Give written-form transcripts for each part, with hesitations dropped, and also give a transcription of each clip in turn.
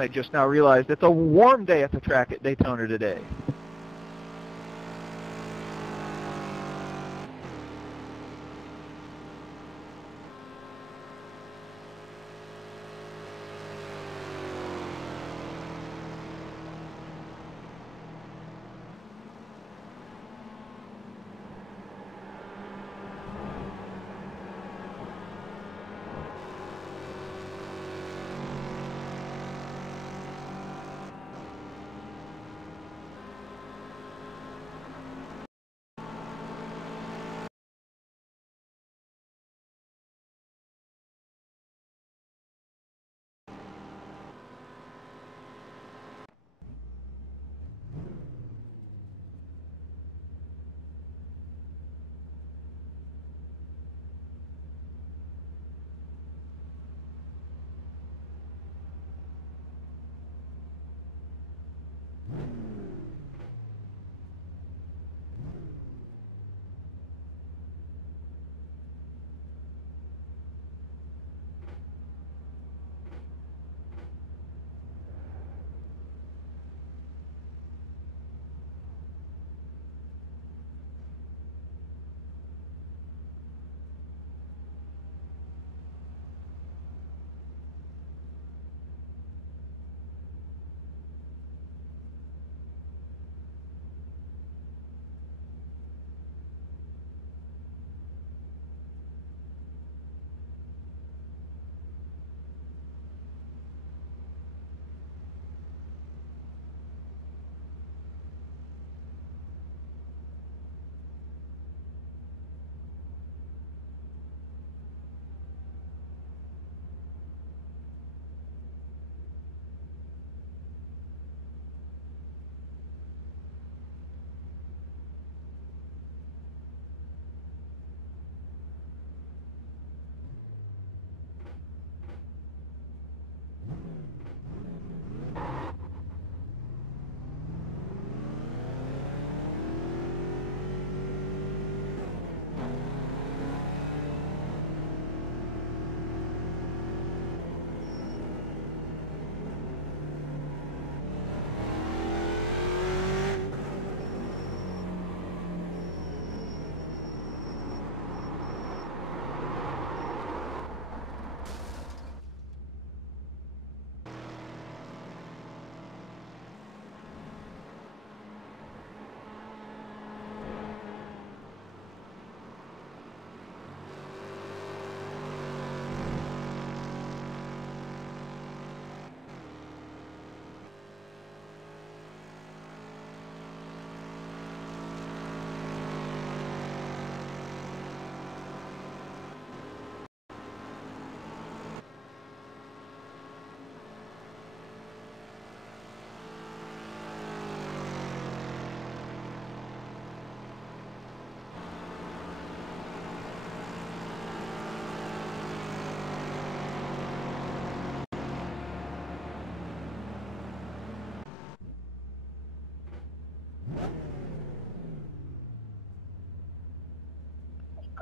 classmate just now realized it's a warm day at the track at Daytona today.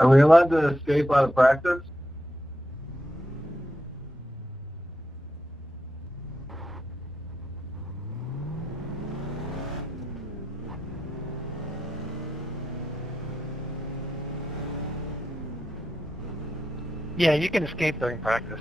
Are we allowed to escape out of practice? Yeah, you can escape during practice.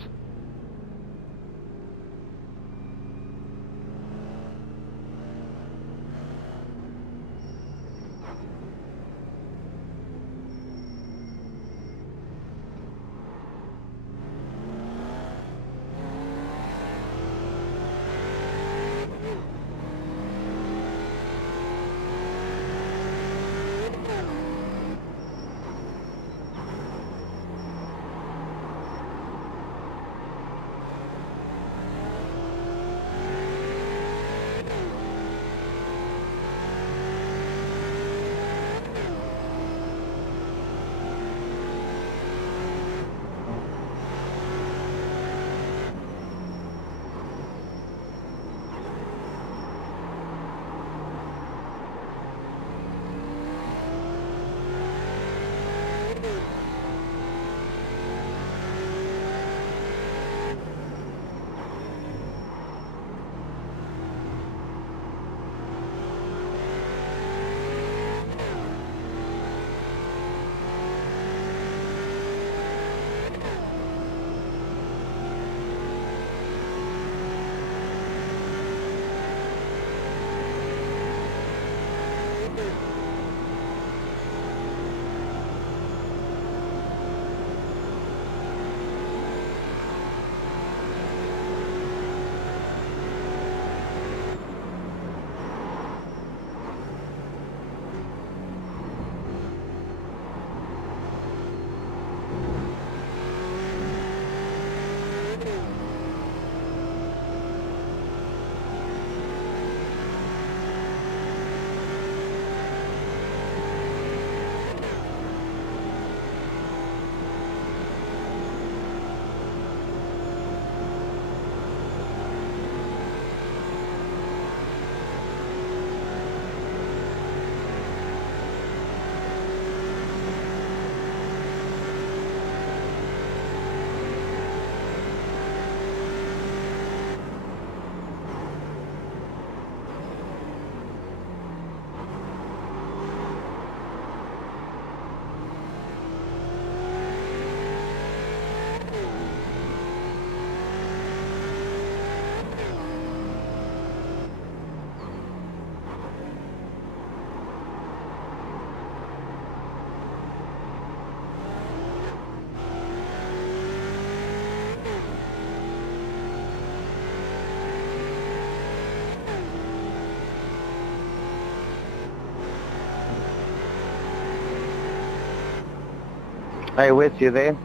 Hey, Witz, you there?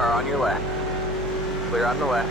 Car on your left. Clear on the left.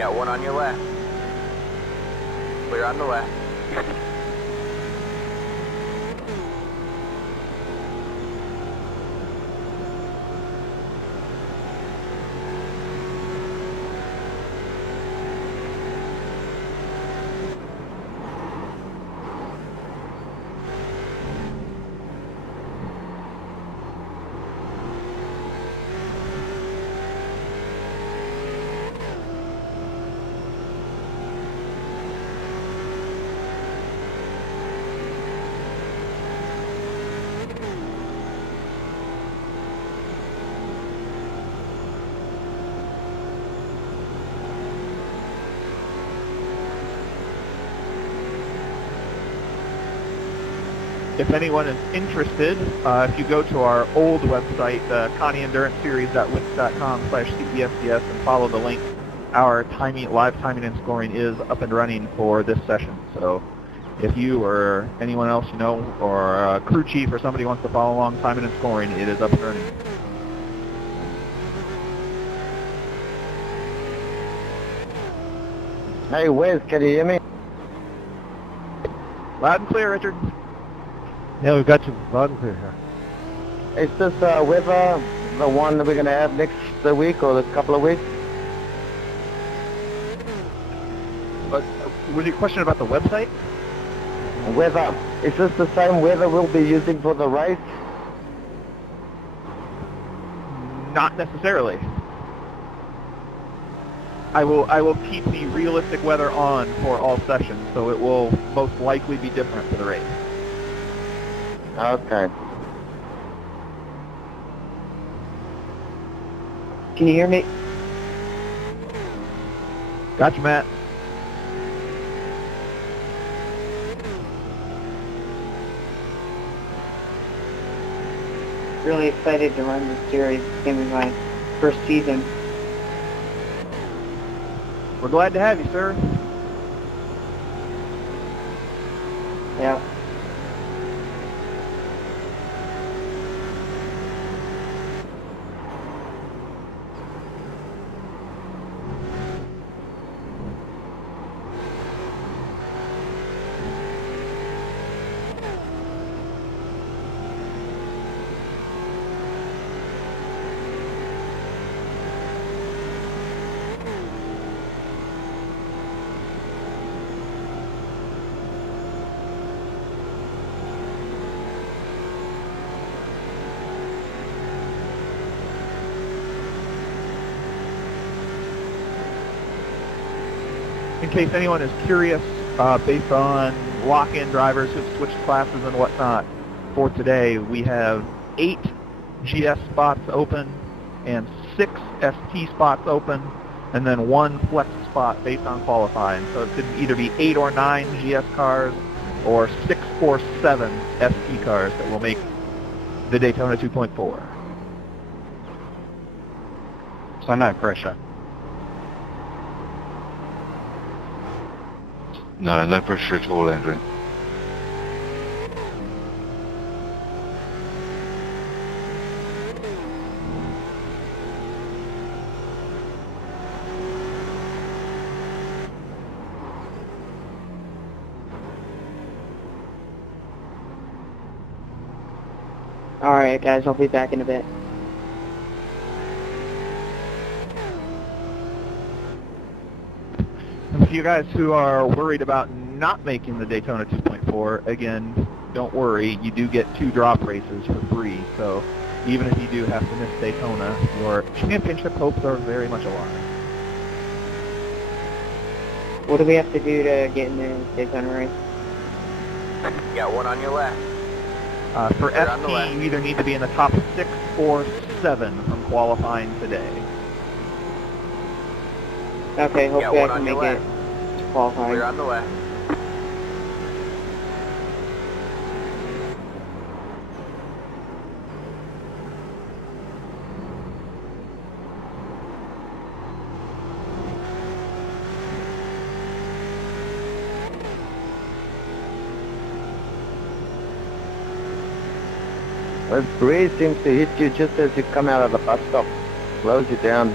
Got one on your left. Clear on the left. If anyone is interested, if you go to our old website, ConnieEnduranceSeries.wix.com/CPSDS and follow the link, our live timing and scoring is up and running for this session. So if you or anyone else you know, or a crew chief or somebody wants to follow along timing and scoring, it is up and running. Hey, Wiz, can you hear me? Loud and clear, Richard. Yeah, we've got you loud and clear here. Is this weather the one that we're going to have next week or a couple of weeks? But was your question about the website? Weather. Is this the same weather we'll be using for the race? Not necessarily. I will keep the realistic weather on for all sessions, so it will most likely be different for the race. Okay. Can you hear me? Gotcha, Matt. Really excited to run this series. It's going to be my first season. We're glad to have you, sir. Yeah. In case anyone is curious, based on lock-in drivers who've switched classes and whatnot, for today we have 8 GS spots open and 6 ST spots open, and then 1 flex spot based on qualifying. So it could either be 8 or 9 GS cars or 6 or 7 ST cars that will make the Daytona 2.4. So no pressure. No, no pressure at all, Andrew. Alright guys, I'll be back in a bit. And for you guys who are worried about not making the Daytona 2.4, again, don't worry, you do get 2 drop races for free, so even if you do have to miss Daytona, your championship hopes are very much alive. What do we have to do to get in the Daytona race? You got one on your left. For Clear on the ST, left. you either need to be in the top 6 or 7 from qualifying today. Okay, You got hopefully I one can on make your it left. to qualifying. Clear on the left. This breeze seems to hit you just as you come out of the bus stop. Slows you down.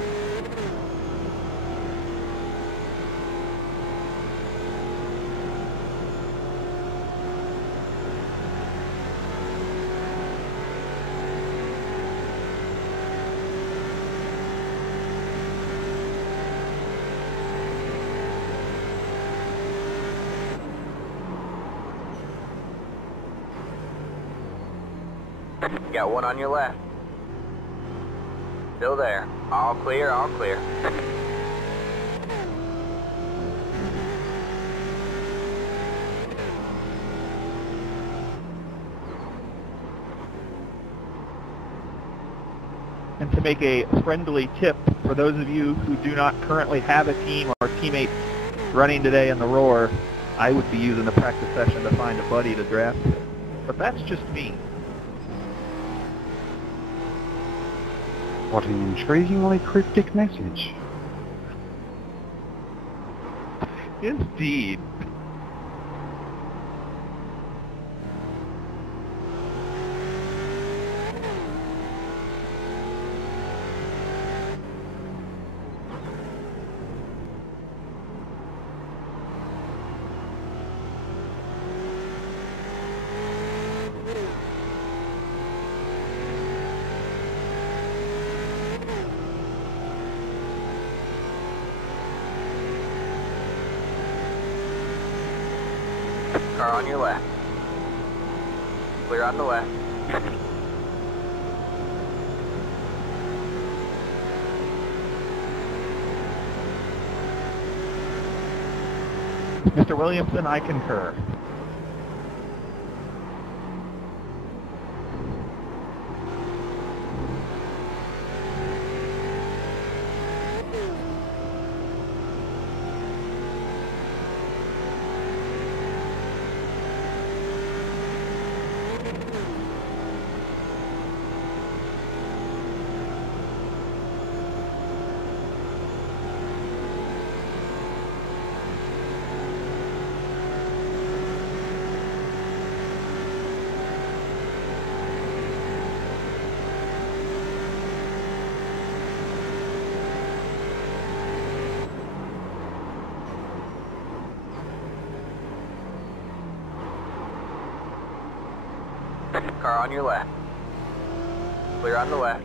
Got one on your left. Still there. All clear, all clear. And to make a friendly tip for those of you who do not currently have a team or teammates running today in the Roar, I would be using the practice session to find a buddy to draft with. But that's just me. What an intriguingly cryptic message. Indeed. Car on your left. Clear on the left. Mr. Williamson, I concur. Car on your left. Clear on the left.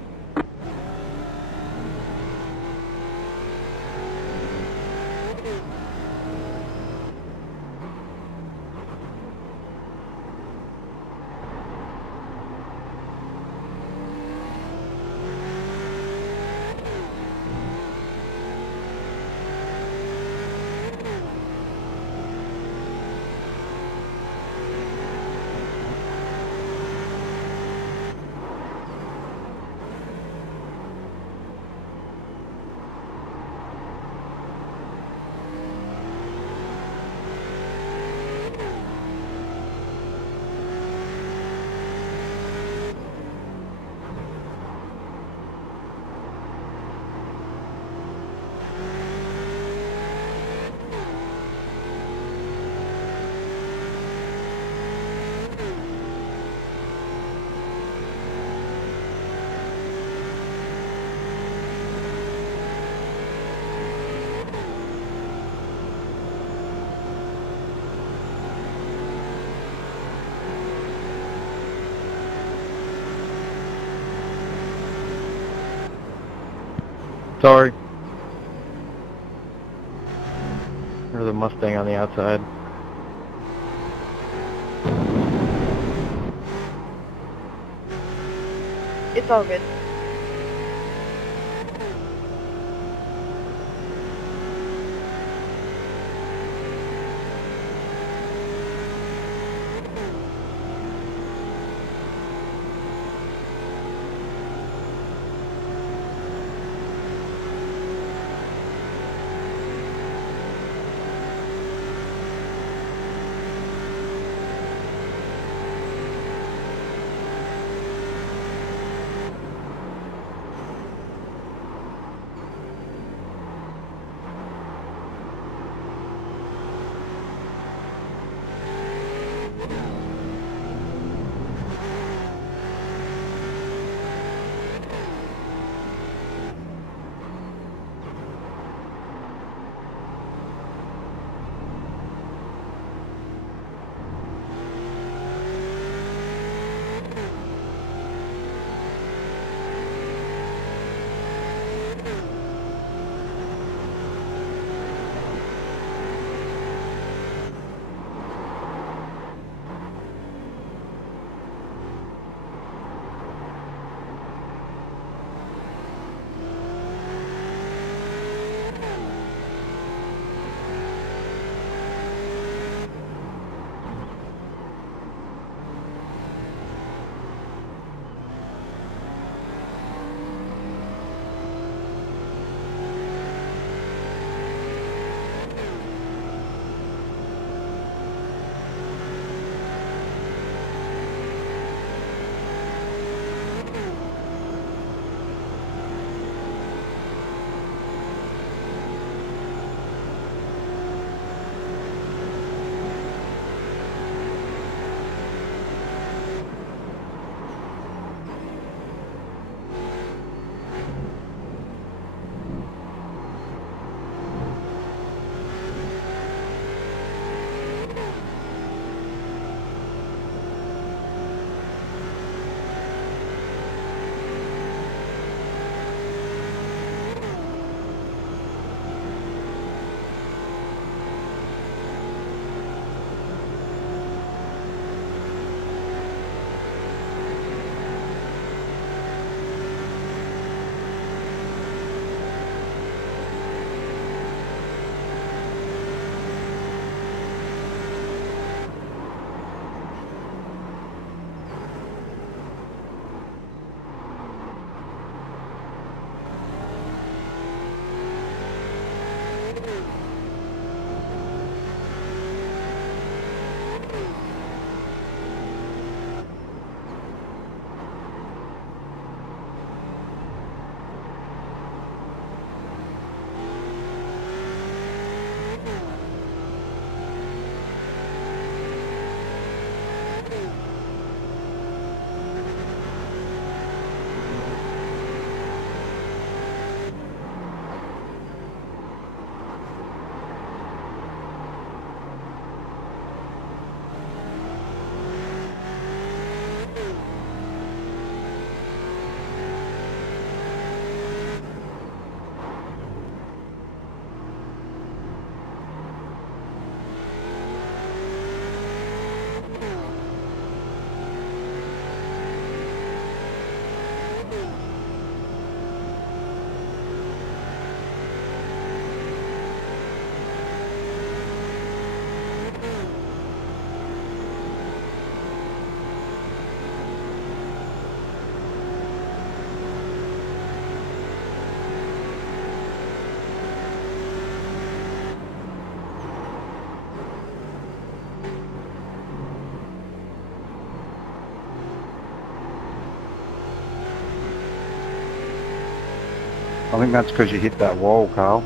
Sorry. There's a Mustang on the outside. It's all good. I think that's because you hit that wall, Carl.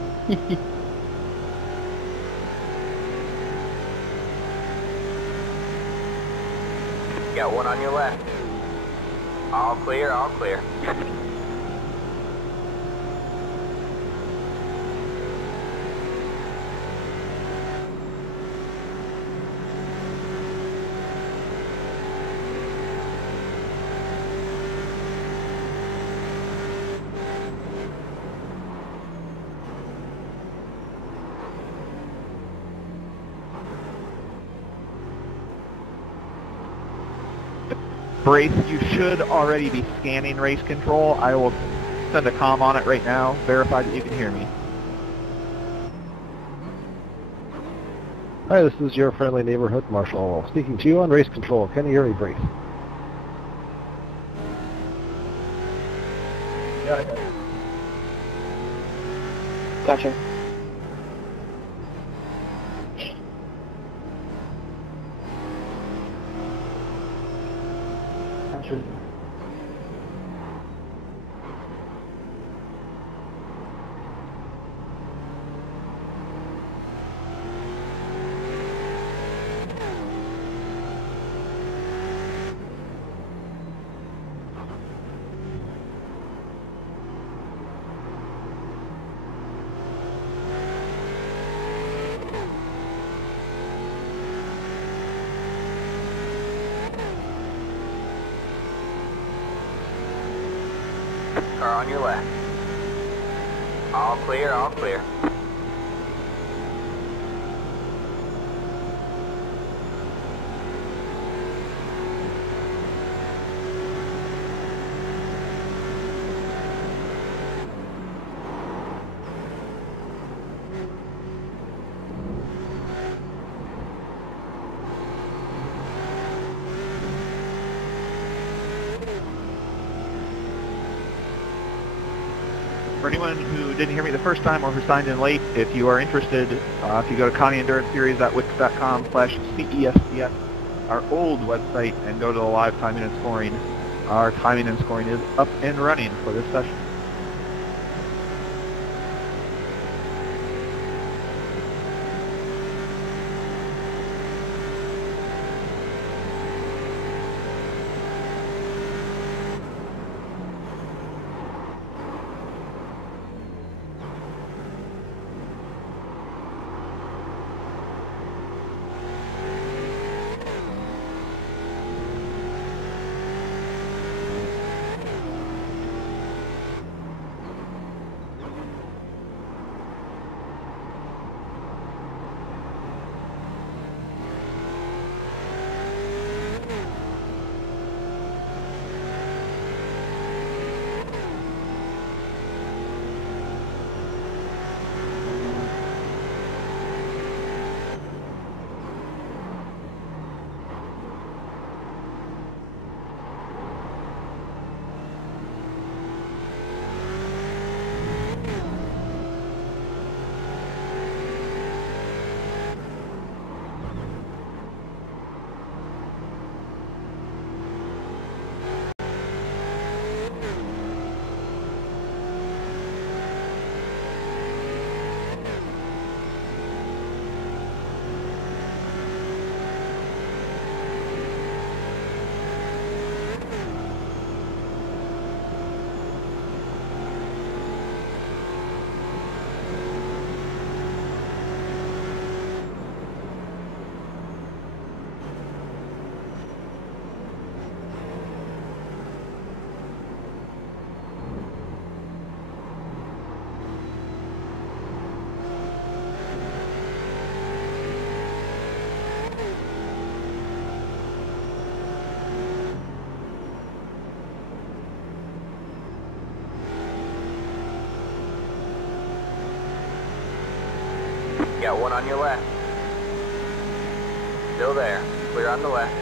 Got one on your left. All clear, all clear. Brace, you should already be scanning race control. I will send a comm on it right now. Verify that you can hear me. Hi, this is your friendly neighborhood marshal speaking to you on race control. Can you hear me, Brace? Gotcha. Car on your left. All clear, all clear. For anyone who didn't hear me the first time or who signed in late, if you are interested, if you go to ConnieEnduranceSeries.wix.com/CESCS, our old website, and go to the live timing and scoring, our timing and scoring is up and running for this session. Got one on your left. Still there. Clear on the left.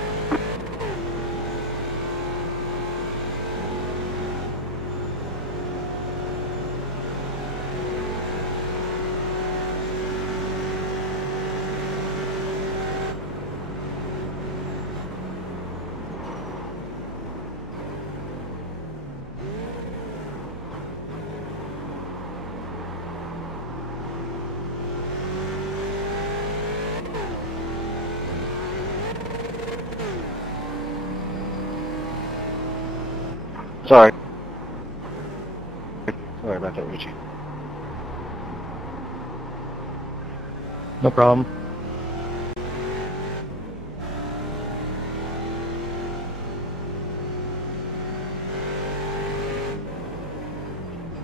Sorry. Sorry about that, Richie. No problem.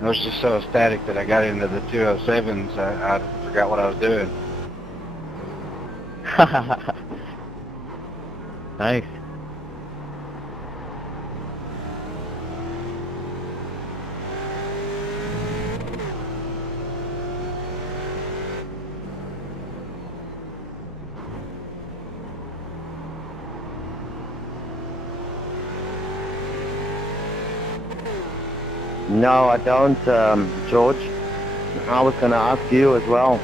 I was just so ecstatic that I got into the 207s, I forgot what I was doing. Nice. No, I don't, George. I was going to ask you as well.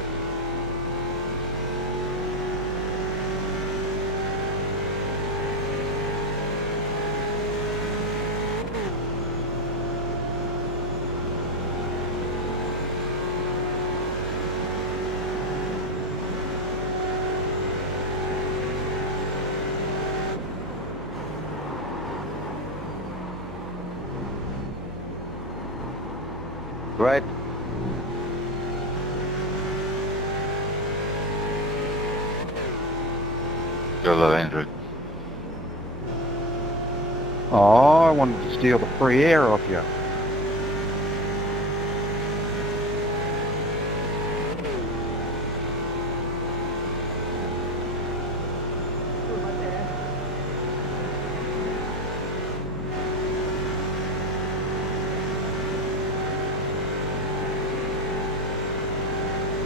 Right. Hello, Andrew. Oh, I wanted to steal the free air off you.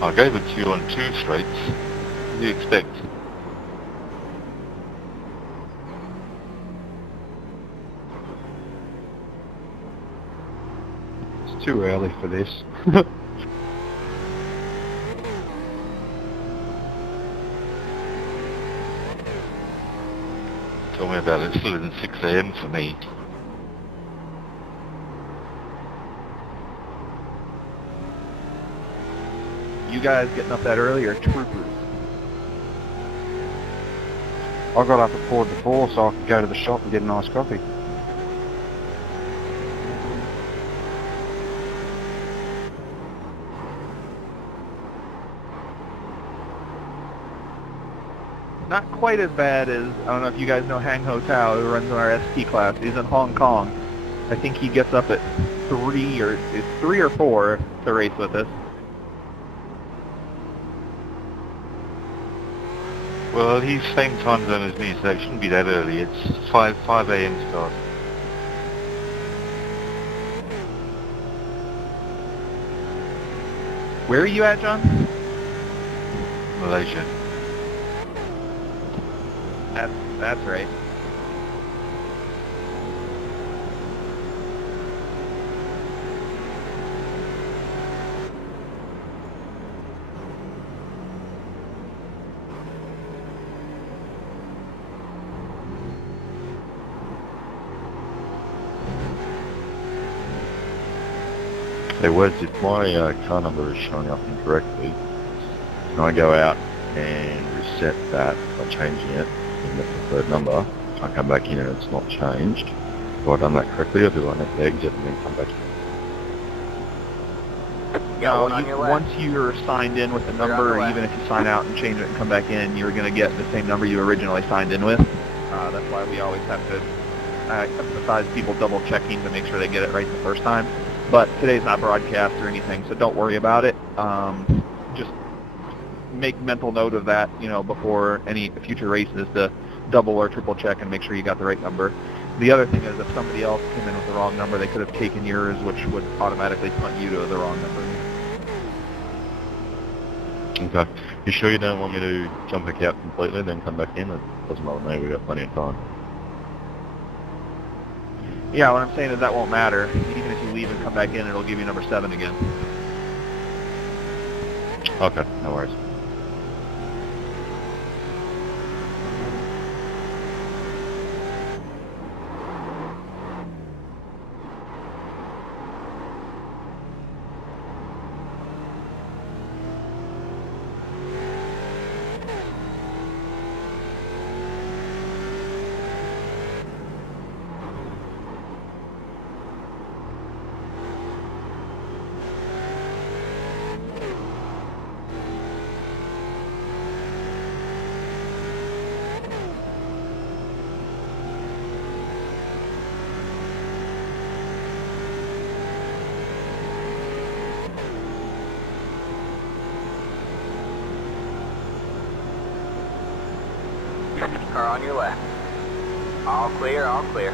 I gave it to you on 2 straights. What do you expect? It's too early for this. Tell me about it. It's still in 6 AM for me. You guys getting up that early are troopers. I got up at 4 so I could go to the shop and get a nice coffee. Not quite as bad as, I don't know if you guys know Hang Ho Tao, who runs in our ST class. He's in Hong Kong. I think he gets up at 3 or 4 to race with us. Well, he's same time zone as me, so it shouldn't be that early. It's 5 AM start. Where are you at, John? Malaysia. That's right. Hey Wes, if my car number is showing up incorrectly, can I go out and reset that by changing it in the preferred number? I come back in and it's not changed. Have I done that correctly, or do I need to exit and then come back in? Got one on your left. Once you're signed in with the number, or even if you sign out and change it and come back in, you're going to get the same number you originally signed in with. That's why we always have to emphasize people double checking to make sure they get it right the first time. But today's not broadcast or anything, so don't worry about it. Just make mental note of that, before any future races, to double or triple check and make sure you got the right number. The other thing is, if somebody else came in with the wrong number, they could have taken yours, which would automatically punt you to the wrong number. Okay. You sure you don't want me to jump back out completely, then come back in? It doesn't bother me, we've got plenty of time. Yeah, what I'm saying is that won't matter. Even if you leave and come back in, it'll give you number 7 again. Okay, no worries. Car on your left. All clear, all clear.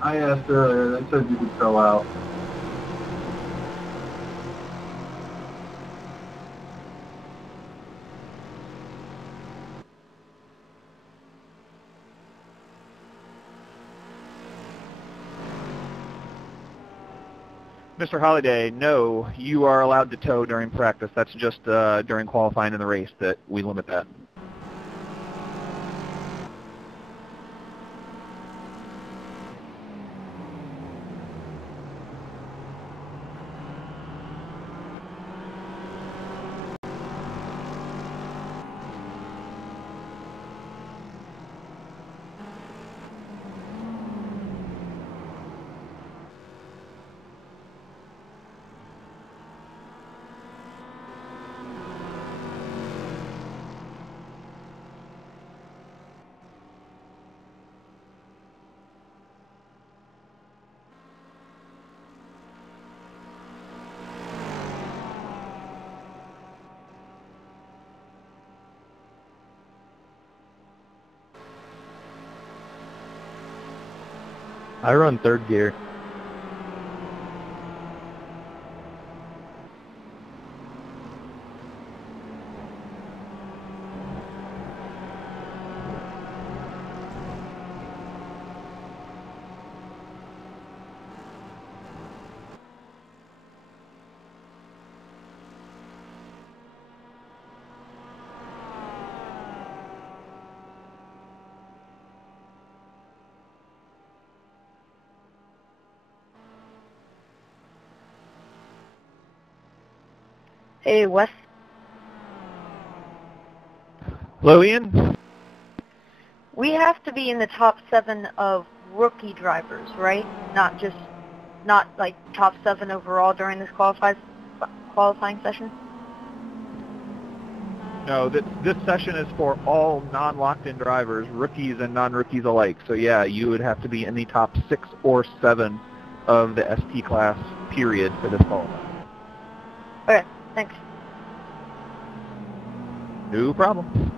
I asked earlier, they said you could fill out. Mr. Holliday, no, you are allowed to tow during practice. That's just during qualifying in the race that we limit that. I run third gear. Hey, Wes. Hello, Ian? We have to be in the top 7 of rookie drivers, right? Not like top 7 overall during this qualifying session? No, this session is for all non-locked-in drivers, rookies and non-rookies alike. So yeah, you would have to be in the top 6 or 7 of the ST class, period, for this qualifying. Okay, thanks. No problem.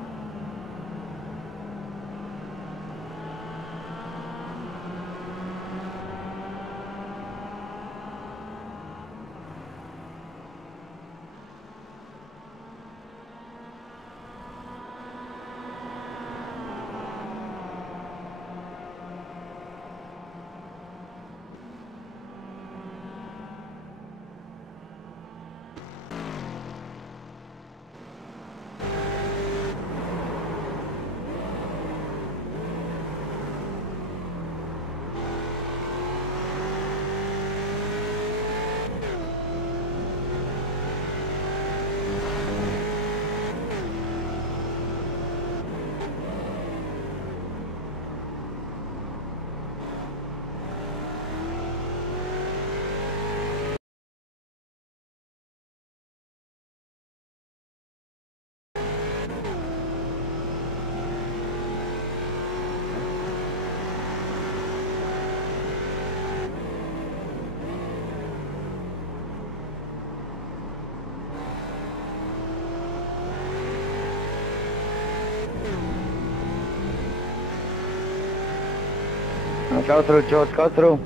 Go through, George, go through.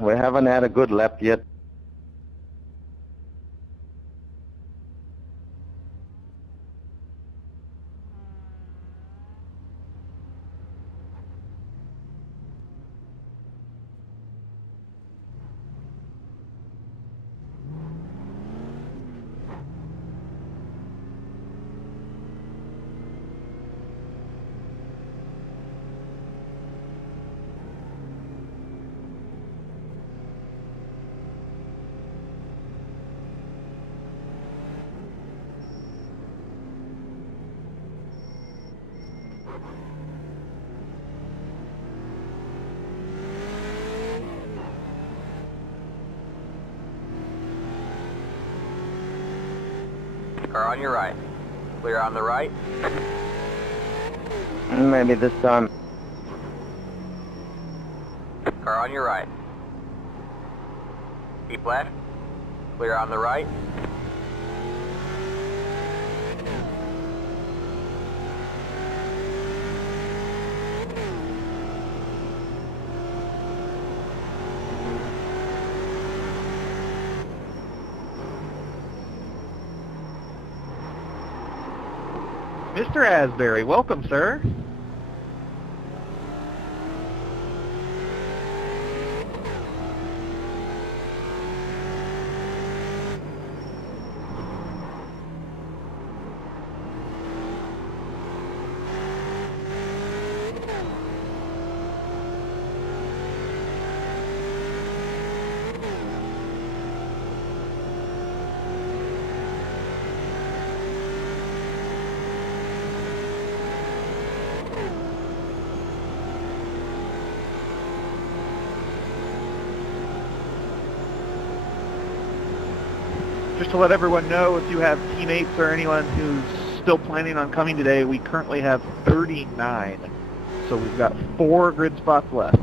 We haven't had a good lap yet. Car on your right. Clear on the right. Maybe this time. Car on your right. Keep left. Clear on the right. Mr. Asbury, welcome, sir. Just to let everyone know, if you have teammates or anyone who's still planning on coming today, we currently have 39. So we've got 4 grid spots left.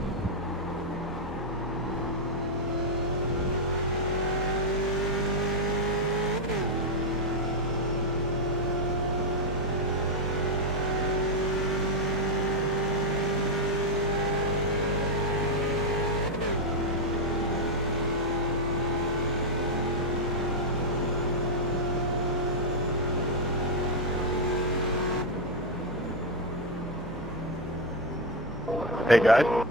Hey guys.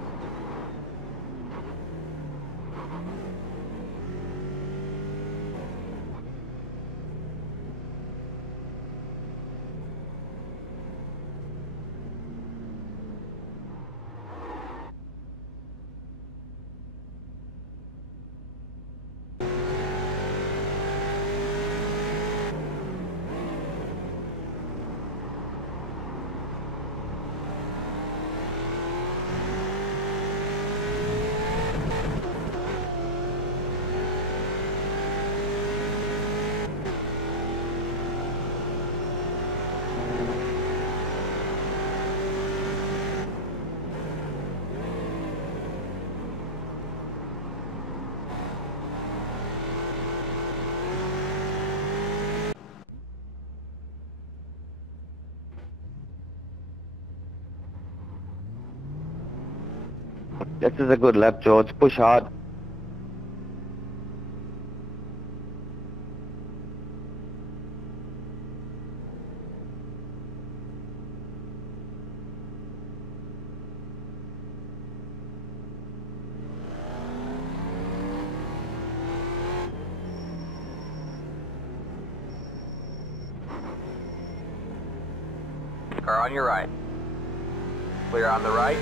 This is a good lap, George. Push hard. Car on your right. Clear on the right.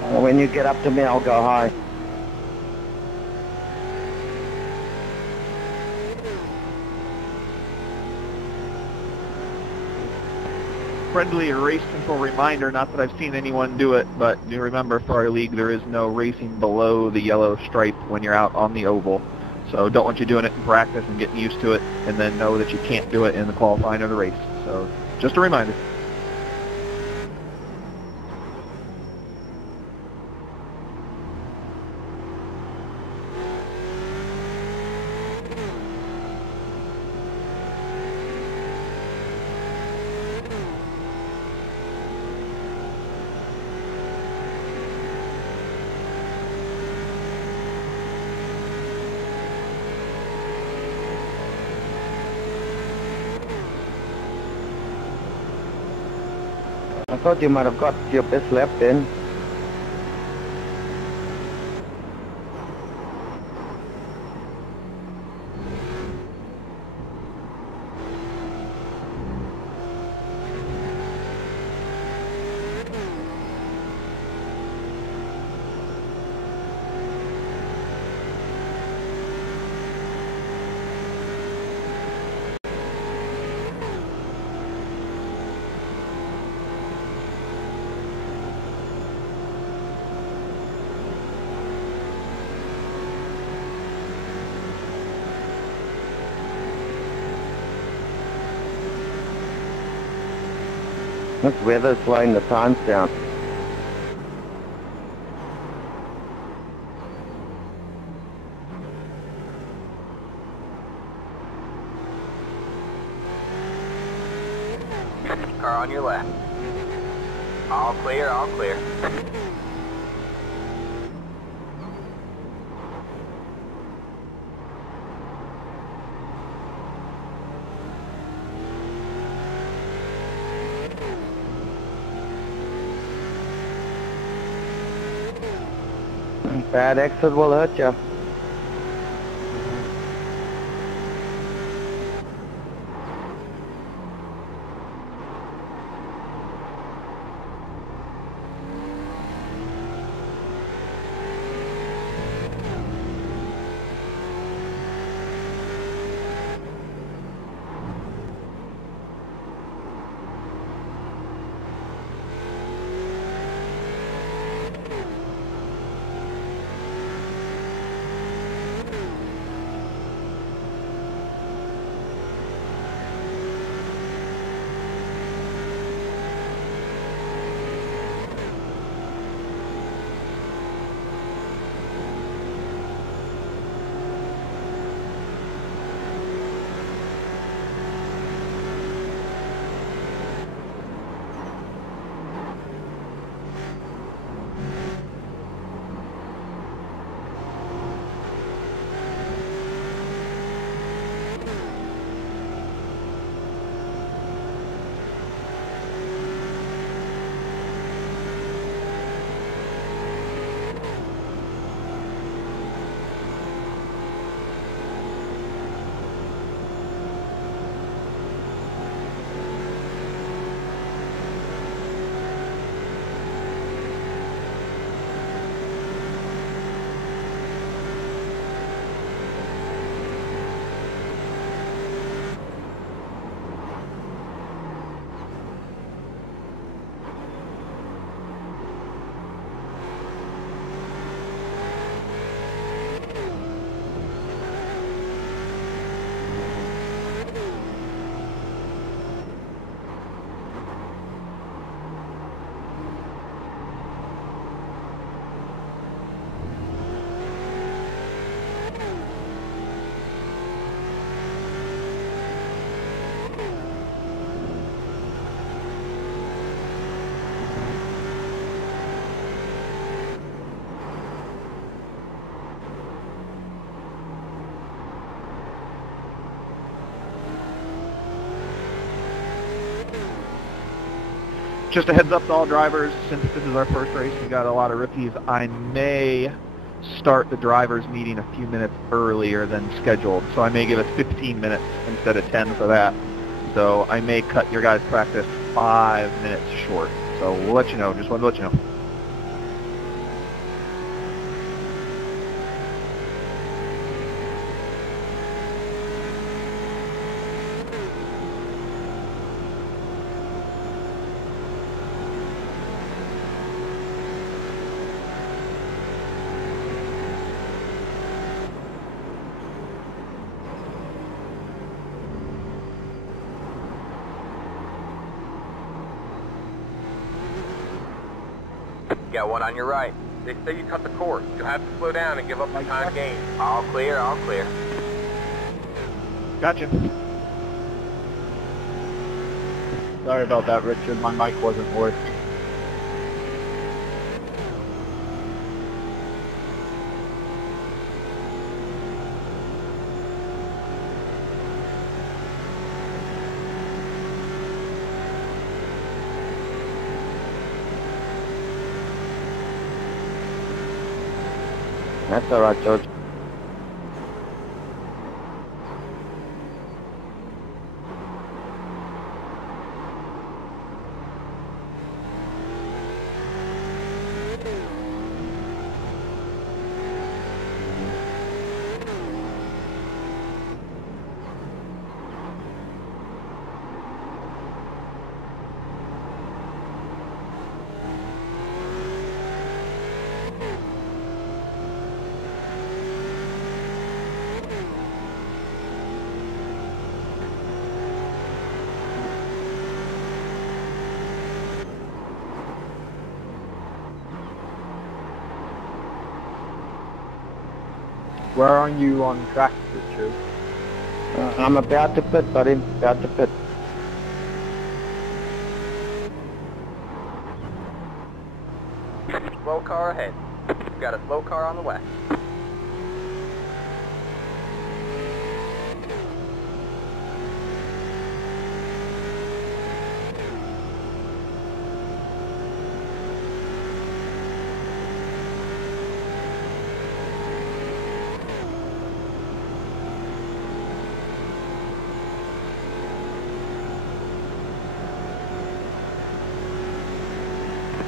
When you get up to me, I'll go high. Friendly race control reminder, not that I've seen anyone do it, but do remember for our league there is no racing below the yellow stripe when you're out on the oval. So don't want you doing it in practice and getting used to it and then know that you can't do it in the qualifying of the race. So just a reminder. I thought you might have got your best lap in. This weather's slowing the times down. Car on your left. All clear, all clear. Bad exit will hurt you. Just a heads up to all drivers, since this is our first race, we got a lot of rookies. I may start the drivers meeting a few minutes earlier than scheduled, so I may give us 15 minutes instead of 10 for that. So I may cut your guys' practice 5 minutes short. So we'll let you know. Just wanted to let you know. Got one on your right. They say you cut the course. You'll have to slow down and give up the time gained. All clear, all clear. Gotcha. Sorry about that, Richard. My mic wasn't working. That's all right, George. Where are you on track, Richard? I'm about to pit, buddy. About to pit. Slow car ahead. Got a slow car on the way.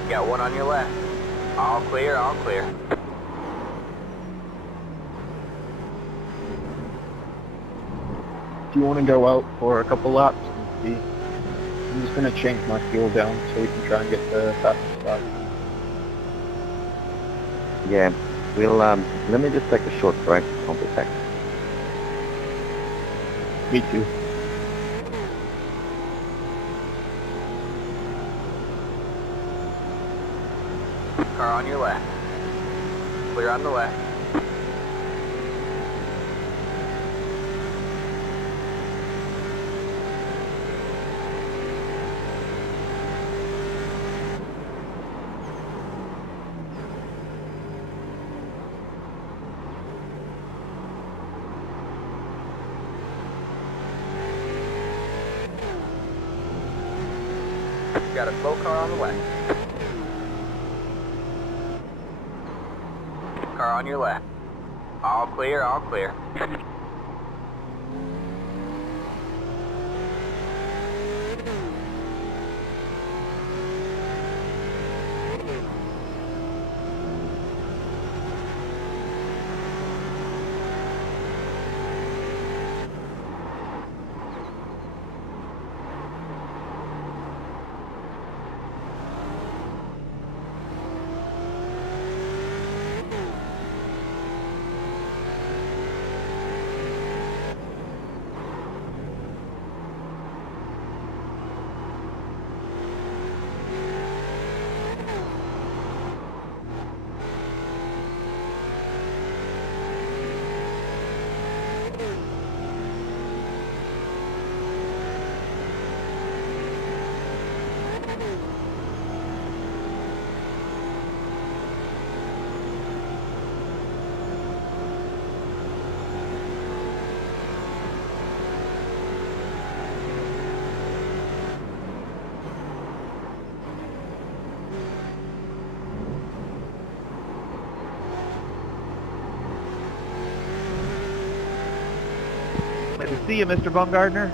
Got one on your left. All clear, all clear. Do you want to go out for a couple laps and see? I'm just going to change my fuel down so we can try and get the fastest start. Yeah. We'll, let me just take a short break. I'll be back. Me too. Car on your left. Clear on the left. Got a slow car on the way. Car on your left. All clear, all clear. Glad to see you, Mr. Baumgartner.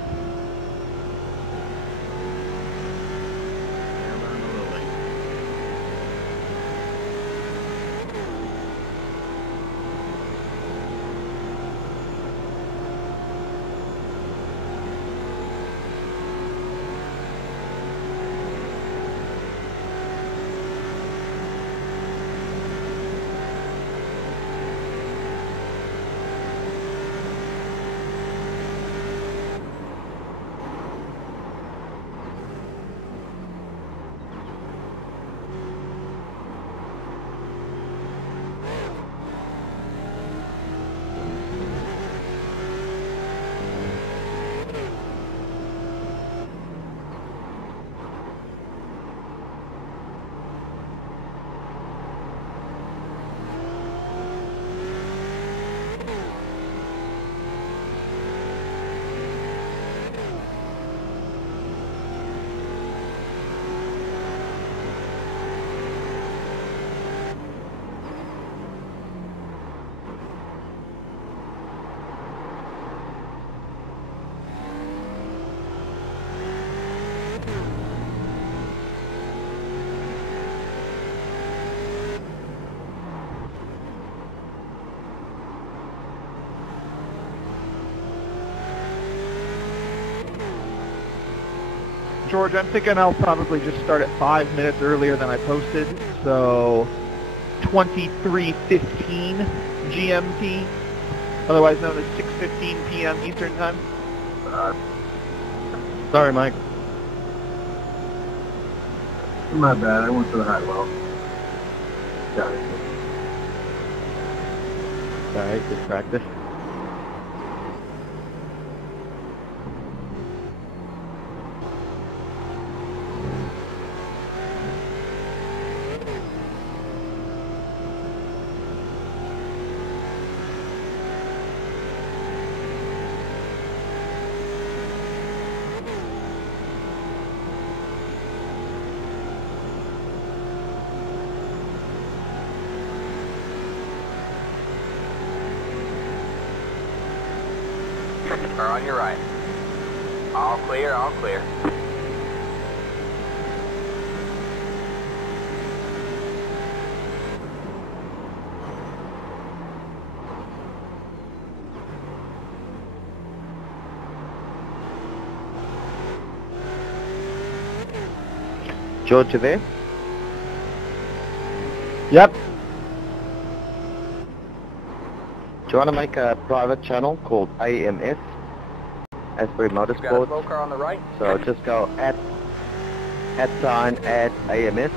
George, I'm thinking I'll probably just start at 5 minutes earlier than I posted, so 23:15 GMT, otherwise known as 6:15 p.m. Eastern Time. Sorry, Mike. My bad, I went to the high well. Got it. Sorry, just practice. Car on your right. All clear, all clear. George, you there? Yep. Do you want to make a private channel called AMS, Asbury You got a Motorsports? slow car on the right? So just go @ AMS.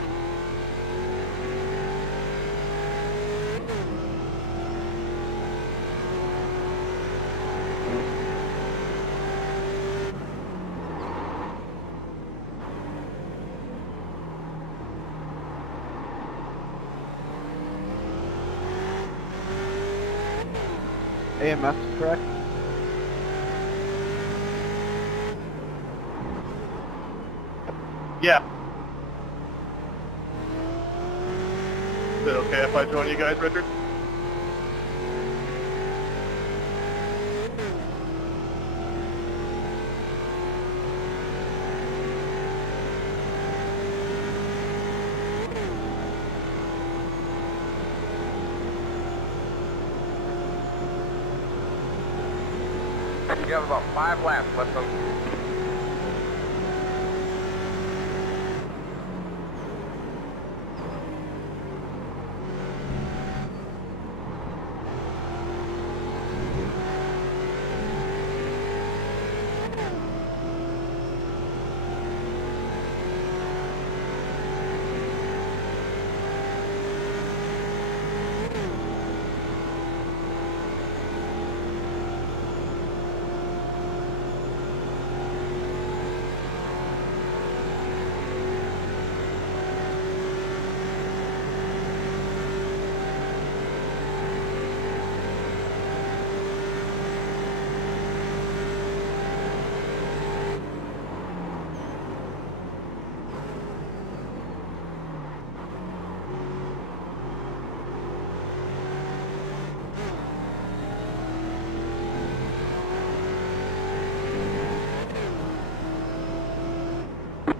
AMS, correct? Yeah. Is it okay if I join you guys, Richard? You have about 5 laps left on.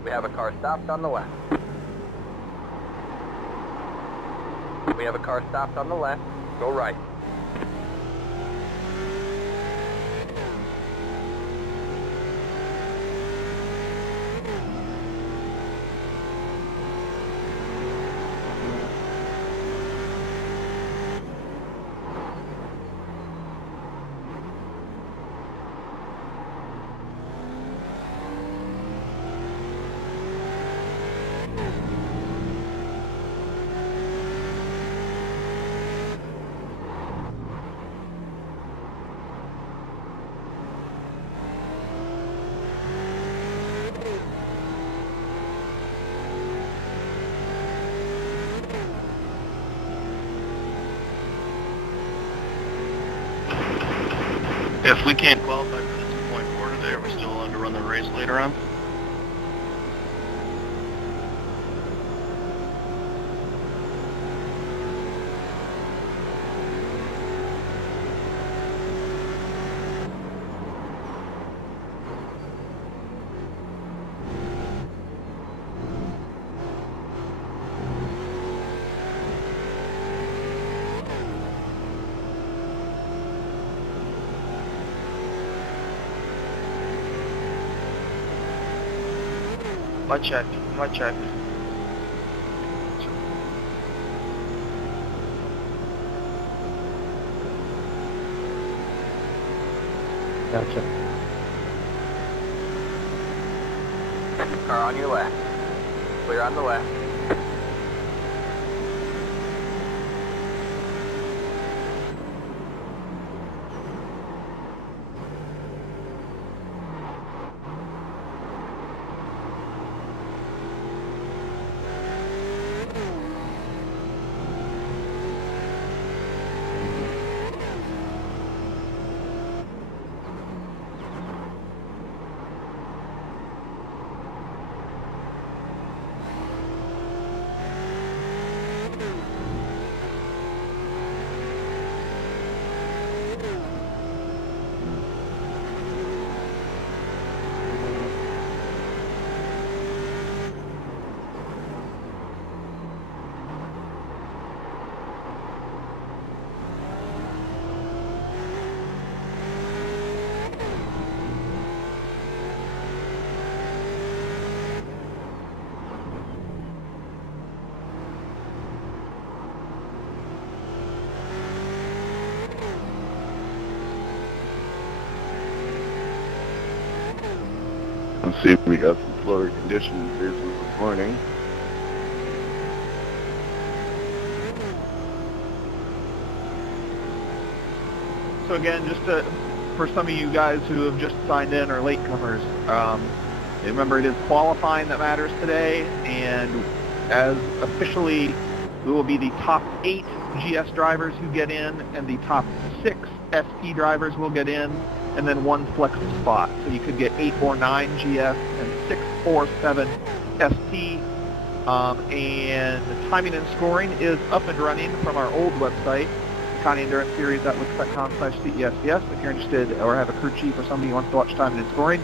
We have a car stopped on the left. We have a car stopped on the left. Go right. If we can't qualify for the 2.4 today, are we still allowed to run the race later on? My check. Gotcha. Car on your left. Clear on the left. Let's see if we got some slower conditions here this morning. So again, just for some of you guys who have just signed in or latecomers, remember it is qualifying that matters today, and as officially, we will be the top 8 GS drivers who get in, and the top 6 SP drivers will get in, and then 1 flex spot. So you could get 8 or 9 GS and 6 or 7 SP. And the timing and scoring is up and running from our old website, ConnieEnduranceSeries.wix.com/CESCS, if you're interested or have a crew chief or somebody who wants to watch timing and scoring.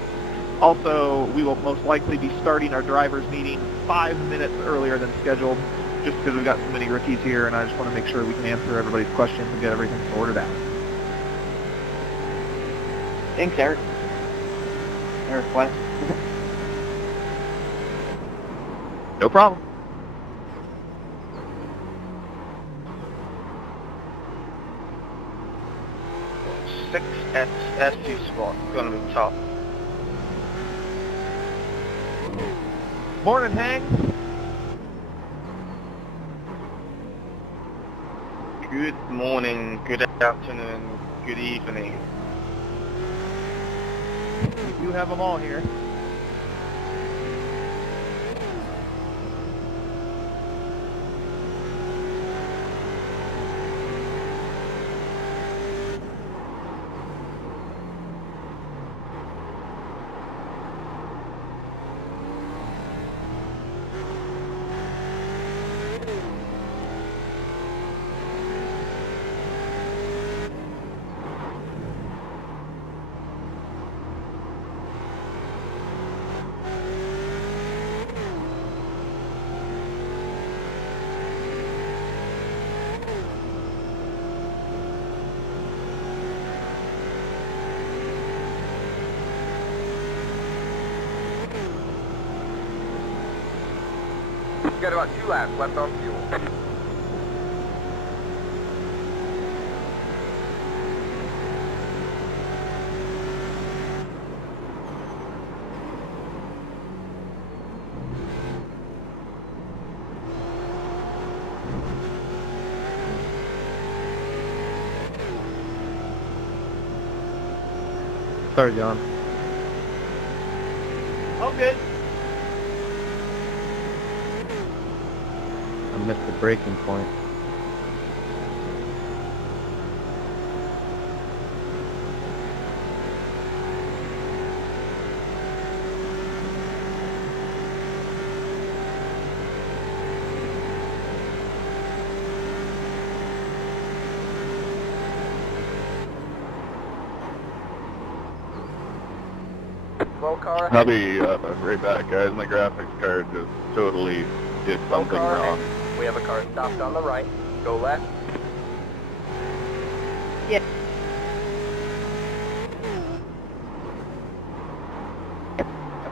Also, we will most likely be starting our drivers meeting 5 minutes earlier than scheduled, just because we've got so many rookies here, and I just want to make sure we can answer everybody's questions and get everything sorted out. Thanks, Eric. Eric, what? No problem. Six SC spot, gonna be top. Morning, Hank. Good morning, good afternoon, good evening. We do have them all here. You got about 2 laps left on fuel. Sorry, John. Oh, good. I missed the breaking point. Slow car. I'll be right back, guys. My graphics card just totally did Slow something car wrong. ahead. We have a car stopped on the right. Go left. Yeah.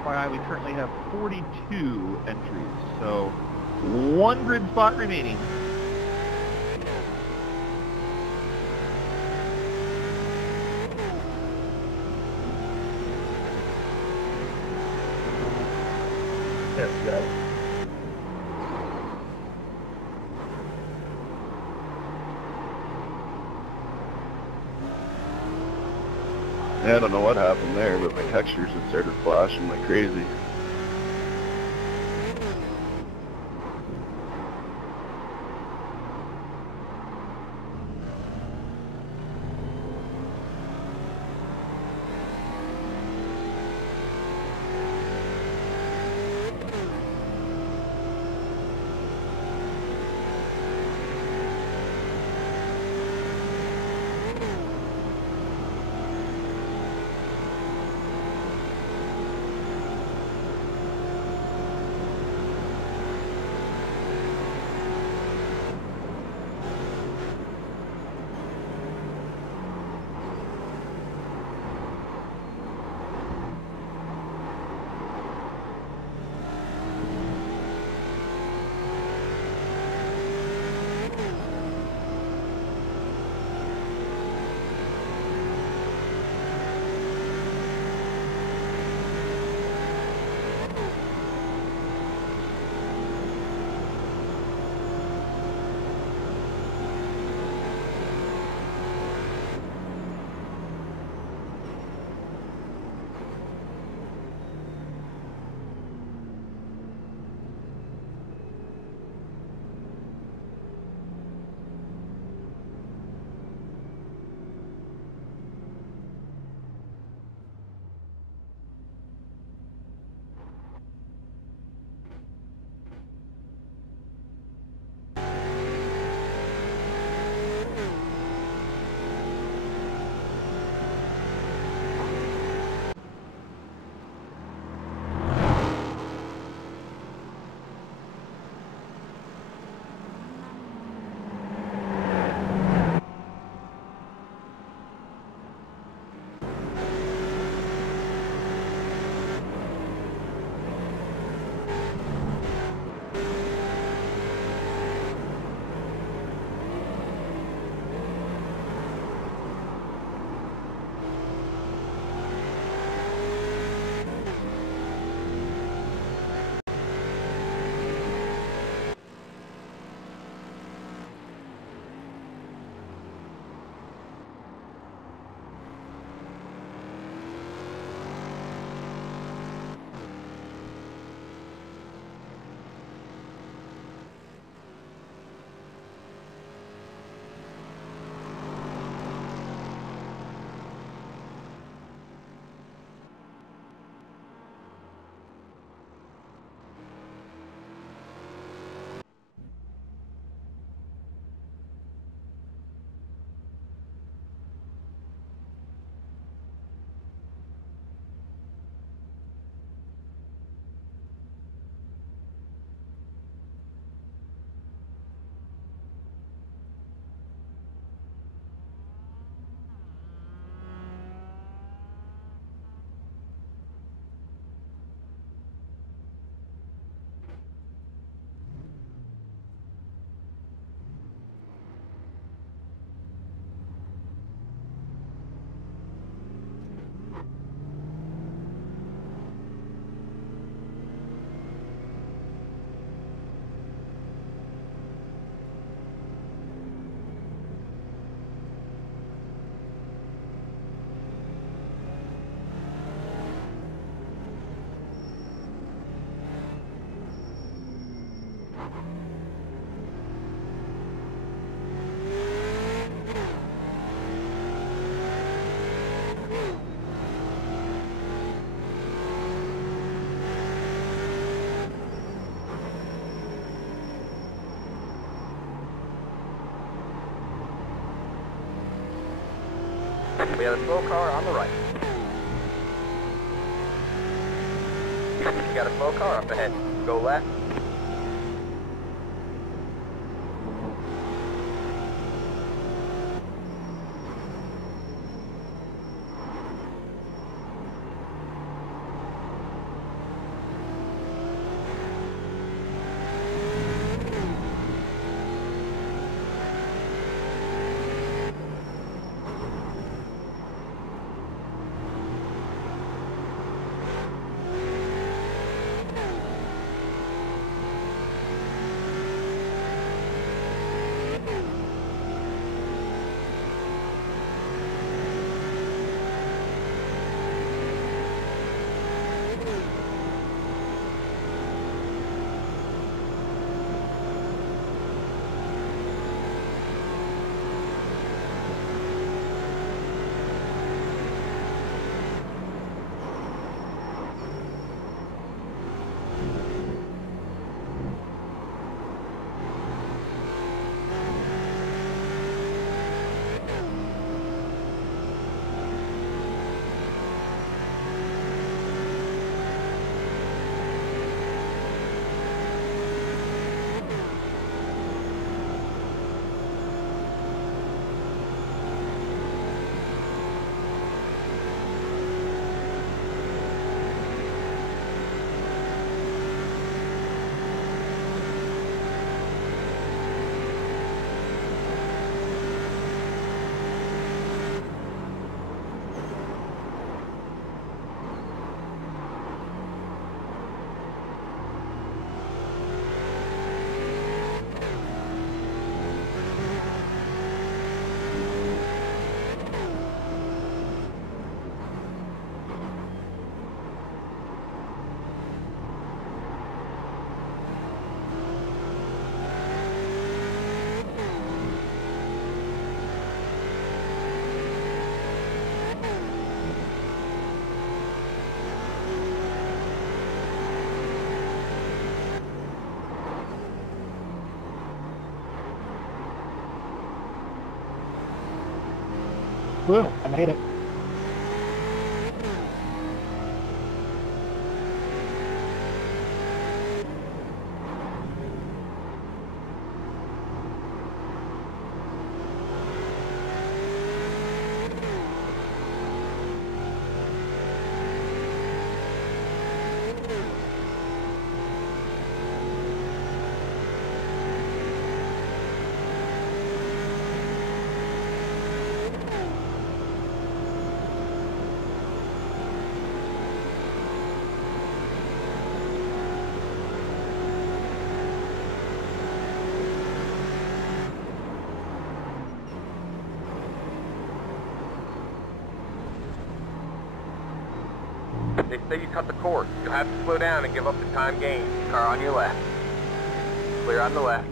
FYI, we currently have 42 entries, so 1 grid spot remaining. Yes, guys. Yeah, I don't know what happened there, but my textures just started flashing like crazy. We have a slow car on the right. We got a slow car up ahead. Go left. Woo, I made it. They say you cut the course. You'll have to slow down and give up the time gained. Car on your left. Clear on the left.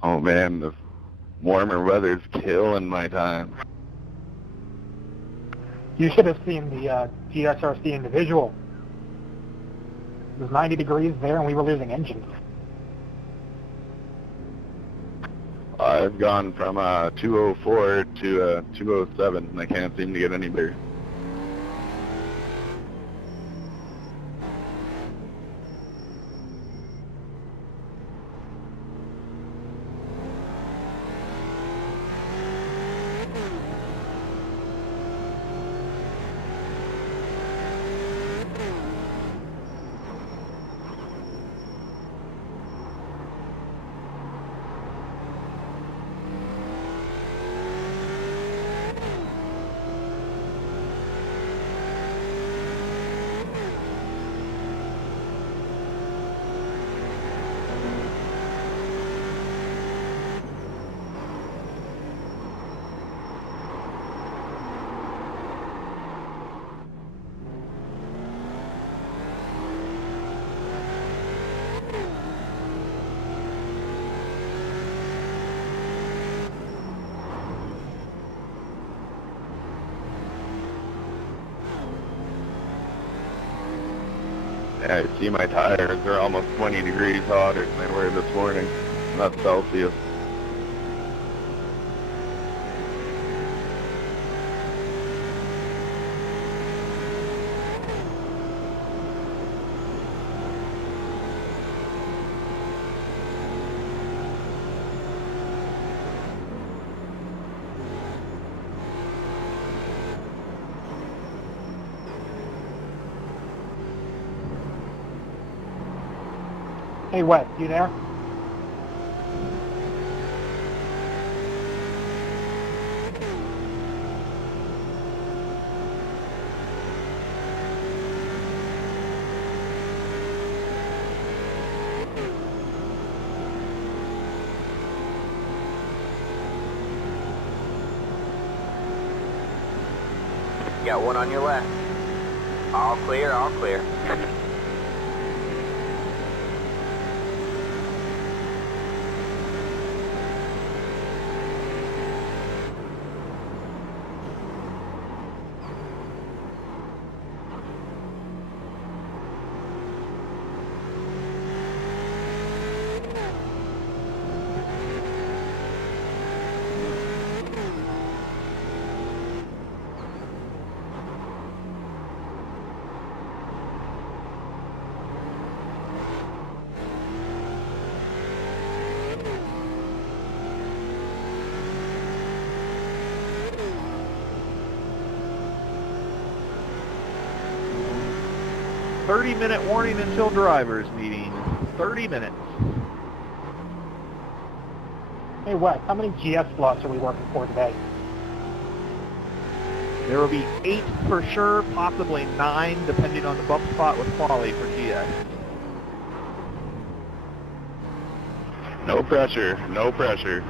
Oh man, the warmer weather's killing my time. You should have seen the GSRC individual. It was 90 degrees there and we were losing engines. I've gone from 204 to 207, and I can't seem to get any better. Yeah, I see my tires, they're almost 20 degrees hotter than they were this morning. That's Celsius. Hey, Wes, you there? Got one on your left. All clear, all clear. "30-minute warning until drivers meeting." 30 minutes. Hey, Wes, how many GS slots are we working for today? There will be 8 for sure, possibly 9, depending on the bump spot with quality for GS. No pressure, no pressure.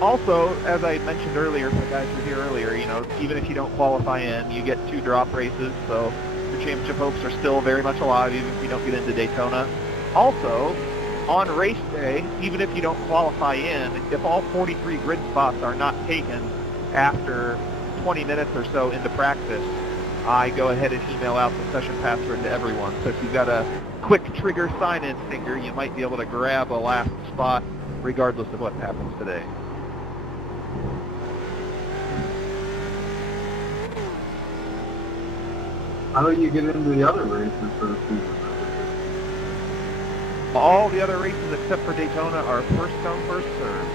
Also, as I mentioned earlier, if the guys were here earlier, you know, even if you don't qualify in, you get 2 drop races, so your championship hopes are still very much alive, even if you don't get into Daytona. Also, on race day, even if you don't qualify in, if all 43 grid spots are not taken after 20 minutes or so into practice, I go ahead and email out the session password to everyone. So if you've got a quick trigger sign-in finger, you might be able to grab a last spot regardless of what happens today. How do you get into the other races for the season? All the other races except for Daytona are first come, first served.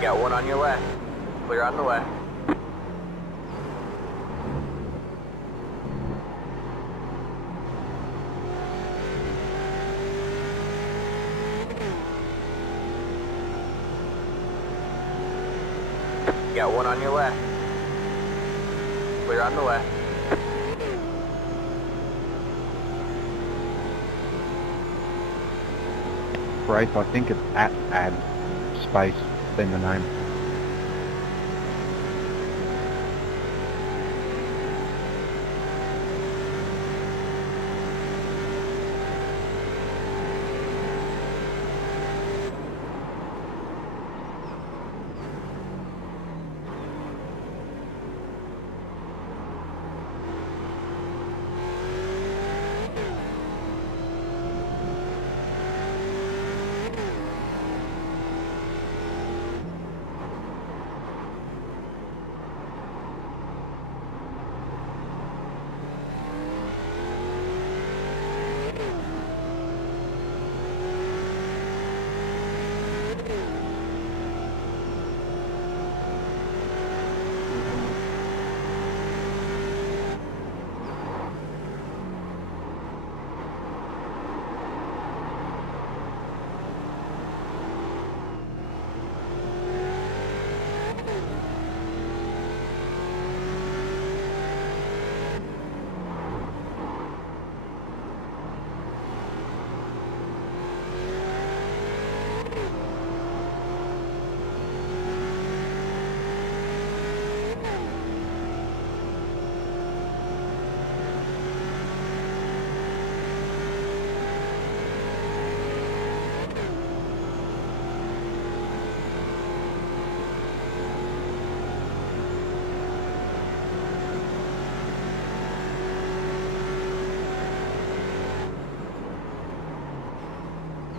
Got one on your left. Clear on the left. Got one on your left. Clear on the left. Bryce, I think it's at add space in the name.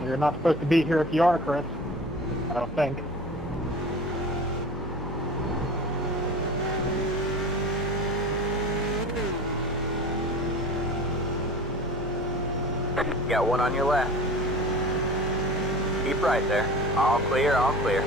You're not supposed to be here if you are, Chris. I don't think. Got one on your left. Keep right there. All clear, all clear.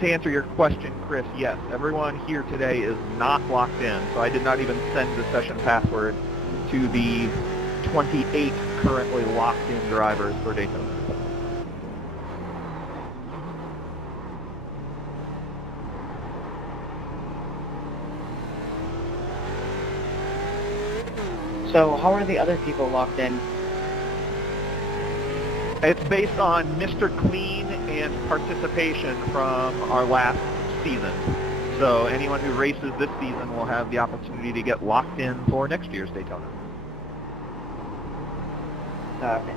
To answer your question, Chris, yes, everyone here today is not locked in, so I did not even send the session password to the 28 currently locked in drivers for Daytona. So how are the other people locked in? It's based on Mr. Clean and participation from our last season. So anyone who races this season will have the opportunity to get locked in for next year's Daytona. Okay.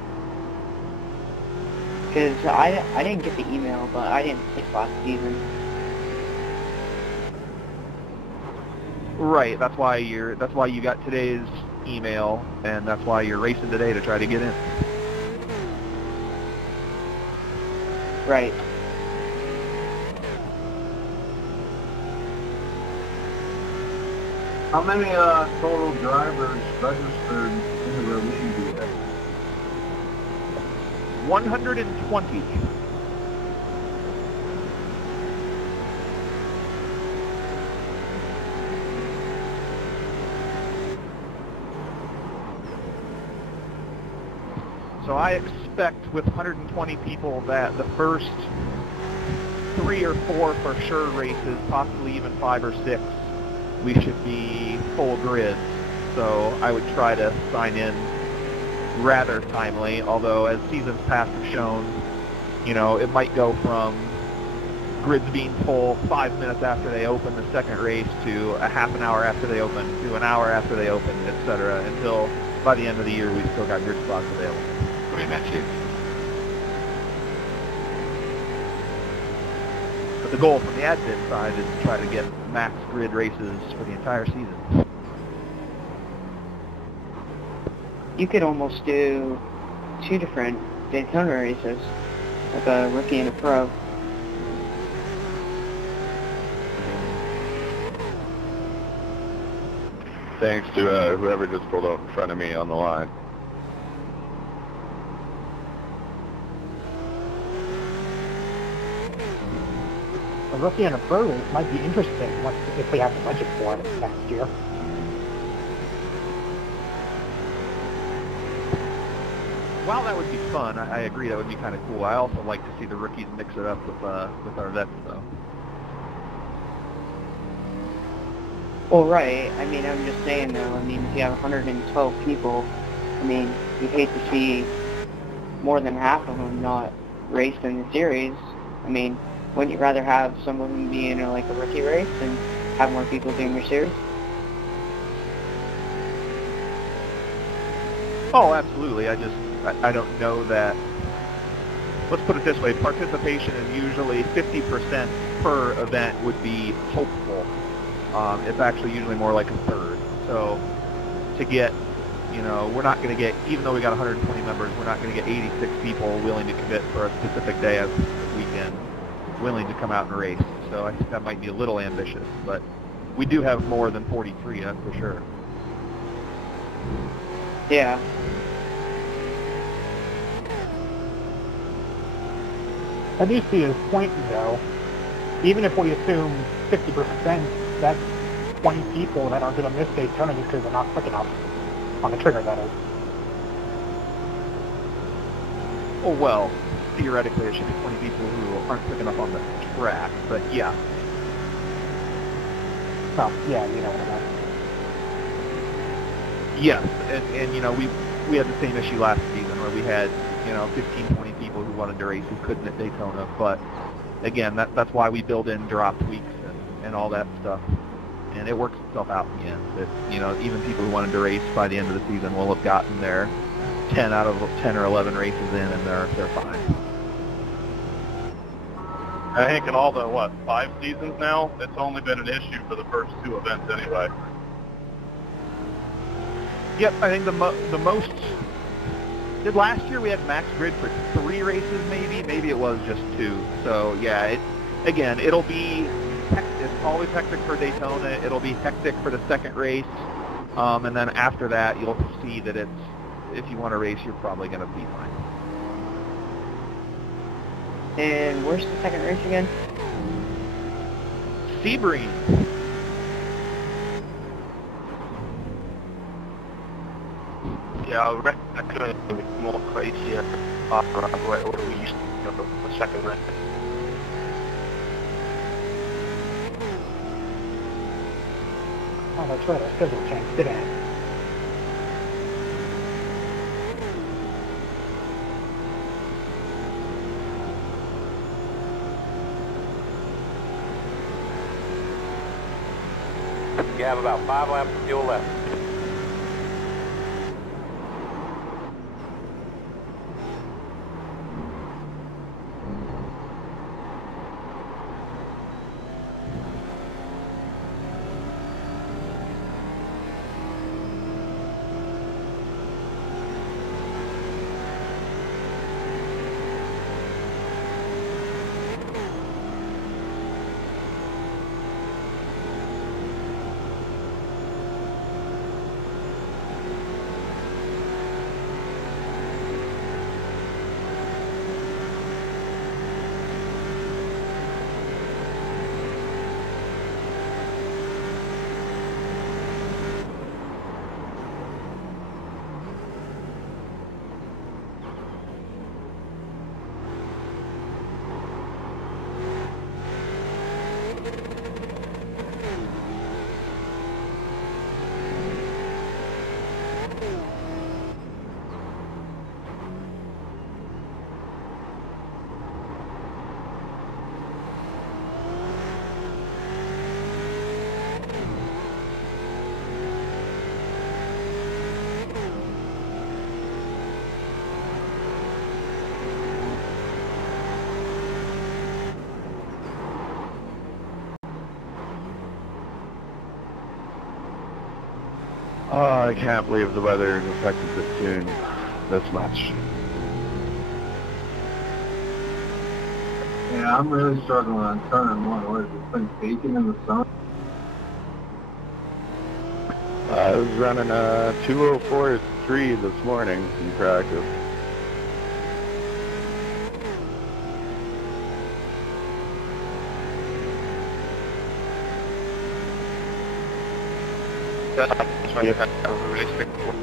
Because I didn't get the email, but I didn't race last season. Right, that's why you got today's email, and that's why you're racing today to try to get in. Right. How many total drivers registered in the league do you have? 120. So I expect with 120 people that the first 3 or 4 for sure races, possibly even 5 or 6, we should be full grids. So I would try to sign in rather timely, although as seasons past have shown, you know, it might go from grids being full 5 minutes after they open the second race to a half an hour after they open to an hour after they open, etc., until by the end of the year we've still got grid spots available. Matthew. But the goal from the admin side is to try to get max grid races for the entire season. You could almost do 2 different Daytona races, like a rookie and a pro. Thanks to whoever just pulled up in front of me on the line. A rookie and a pro race might be interesting if we have the budget for it next year. While that would be fun, I agree that would be kind of cool. I also like to see the rookies mix it up with our vets, though. Well, right. I mean, I'm just saying, though, I mean, if you have 112 people, I mean, you hate to see more than half of them not race in the series. I mean, wouldn't you rather have some of them be in like a rookie race and have more people doing your series? Oh, absolutely. I don't know that. Let's put it this way. Participation is usually 50% per event would be hopeful. It's actually usually more like a third. So to get, we're not going to get, even though we got 120 members, we're not going to get 86 people willing to commit for a specific day of the weekend, willing to come out and race. So I think that might be a little ambitious, but we do have more than 43, that's for sure. Yeah. I do see his point, though. Even if we assume 50%, that's 20 people that are going to miss Daytona just because they're not quick enough on the trigger, that is. Oh, well, theoretically, it should be 20 people who aren't quick enough on the track, but yeah. Well, yeah, you know what I mean. Yes, and we had the same issue last season where we had, 15, 20 people who wanted to race who couldn't at Daytona, but again, that's why we build in drop weeks and all that stuff, and it works itself out in the end. That, even people who wanted to race by the end of the season will have gotten their 10 out of 10 or 11 races in, and they're fine. I think in all the, 5 seasons now, it's only been an issue for the first 2 events anyway. Yep, I think the most... Did last year we had max grid for 3 races maybe it was just 2. So yeah, it'll be it's always hectic for Daytona, it'll be hectic for the second race, and then after that you'll see that if you want to race, you're probably going to be fine. And where's the second race again? Sebring. Yeah, I reckon that's going to be more crazier after what we used to do the second race. Oh, that's right, our schedule changed, didn't it? You have about 5 laps of fuel left. Oh, I can't believe the weather has affected the tune this much. Yeah, I'm really struggling on turn one. What is this thing baking in the sun? I was running a 204.3 this morning in practice. That's why you have a realistic work.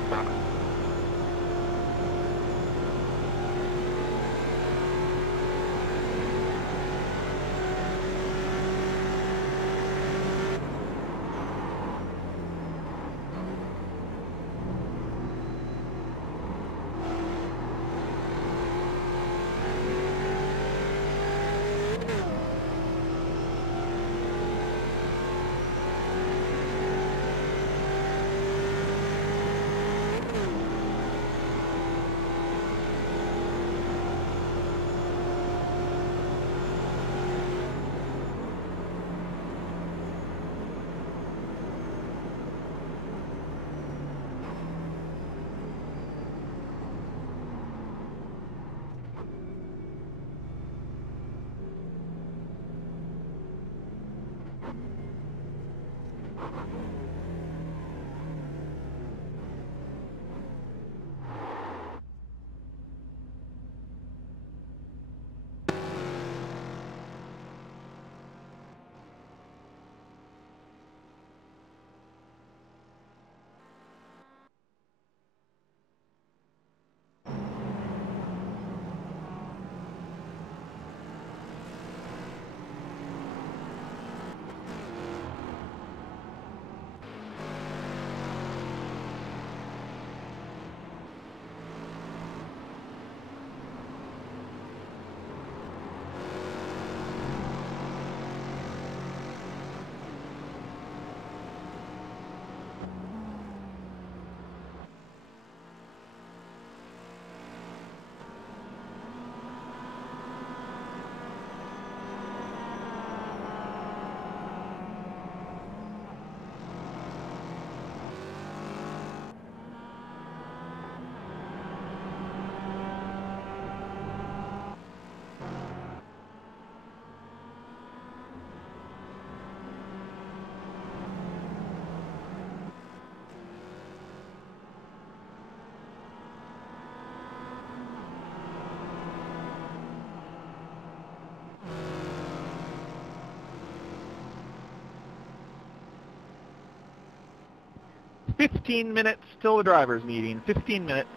"15 minutes till the drivers' meeting. 15 minutes."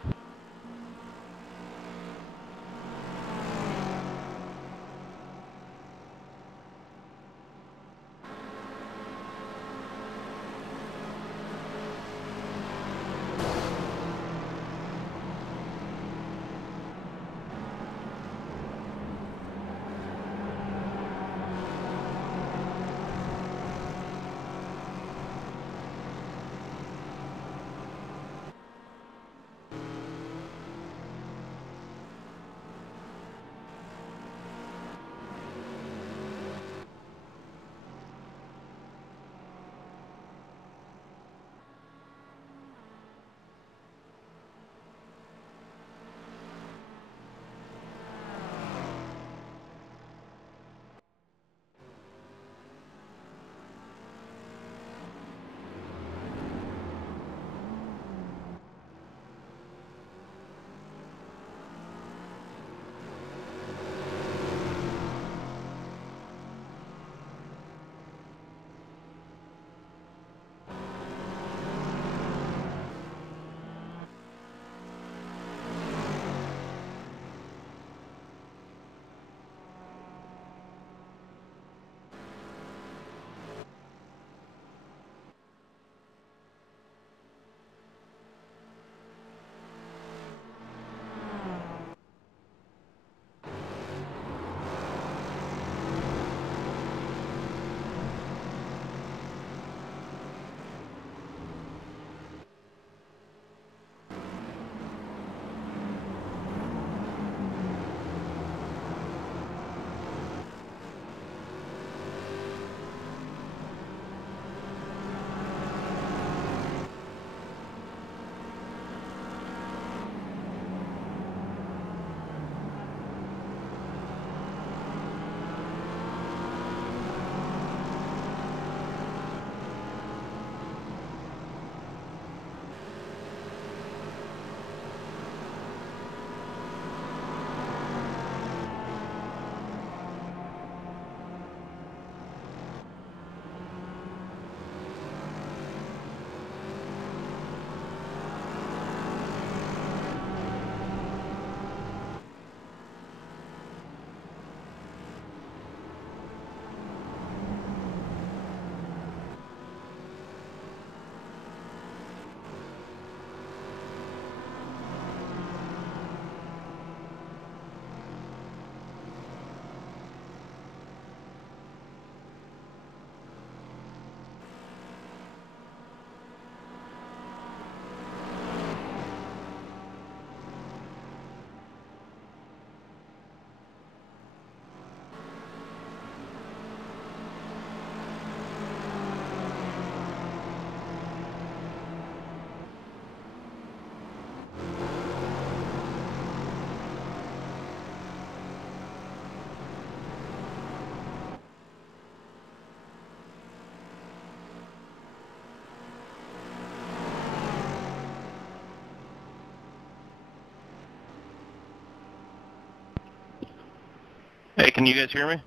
Hey, can you guys hear me?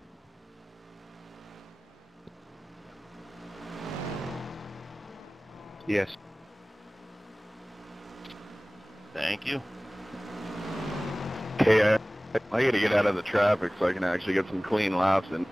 Yes. Thank you. Okay, I gotta get out of the traffic so I can actually get some clean laps in.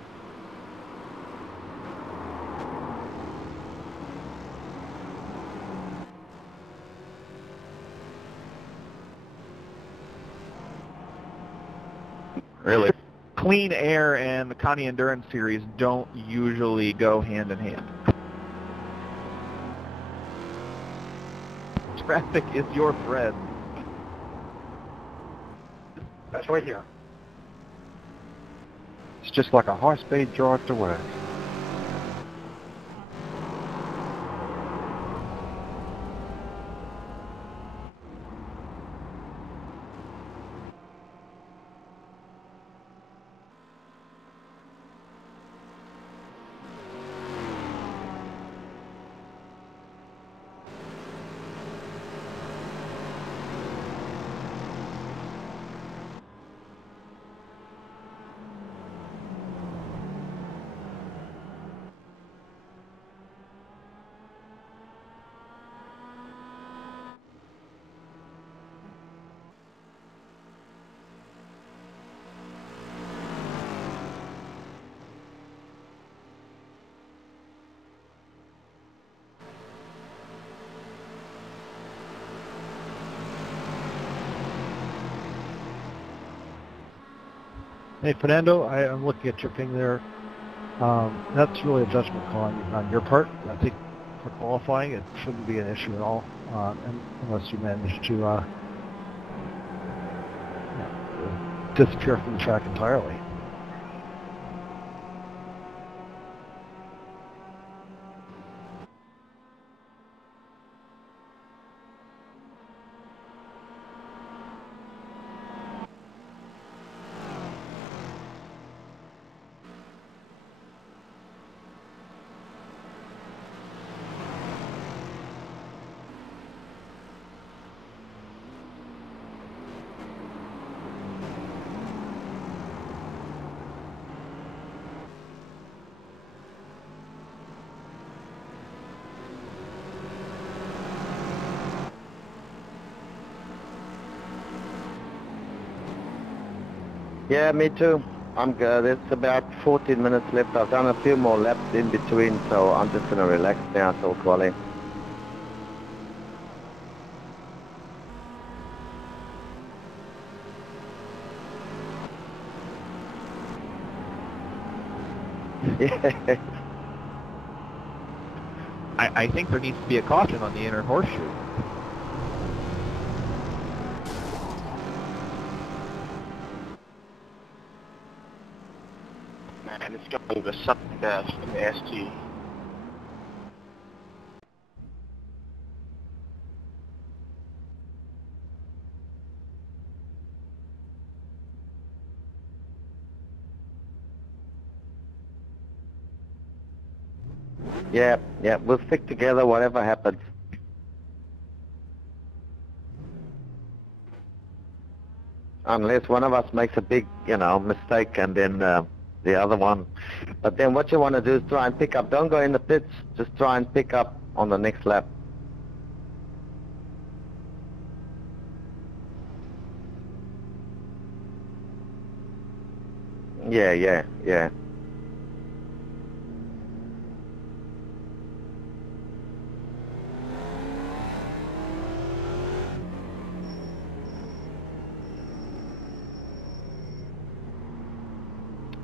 Really? Clean air and the Connie Endurance Series don't usually go hand in hand. Traffic is your friend. That's right here. It's just like a high-speed drive to work. Hey, Fernando, I'm looking at your ping there. That's really a judgment call on your part. I think for qualifying, it shouldn't be an issue at all, unless you manage to disappear from the track entirely. Yeah, me too. I'm good. It's about 14 minutes left. I've done a few more laps in between, so I'm just going to relax now till quali. Yeah. I think there needs to be a caution on the inner horseshoe. Man, it's going to suck death in the ST. Yeah, we'll stick together whatever happens. Unless one of us makes a big, mistake and then the other one. But then what you want to do is try and pick up. Don't go in the pits. Just try and pick up on the next lap. Yeah.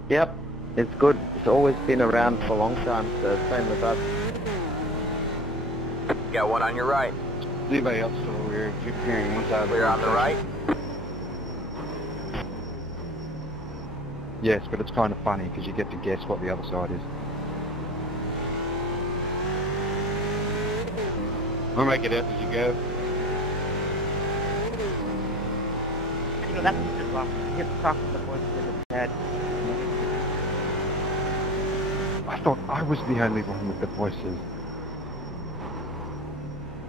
Yep, it's good. It's always been around for a long time, so same with us. Got one on your right. Anybody else still weird? Keep hearing one side. Clear on the right. Yes, but it's kind of funny because you get to guess what the other side is. I'll make it up as you go. That's just off. You have to talk to the voice in his head. I thought I was the only one with the voices.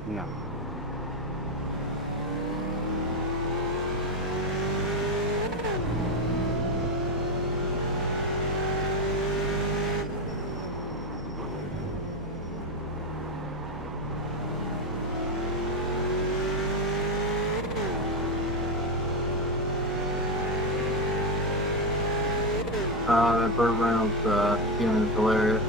No. That Burt Reynolds feeling is hilarious.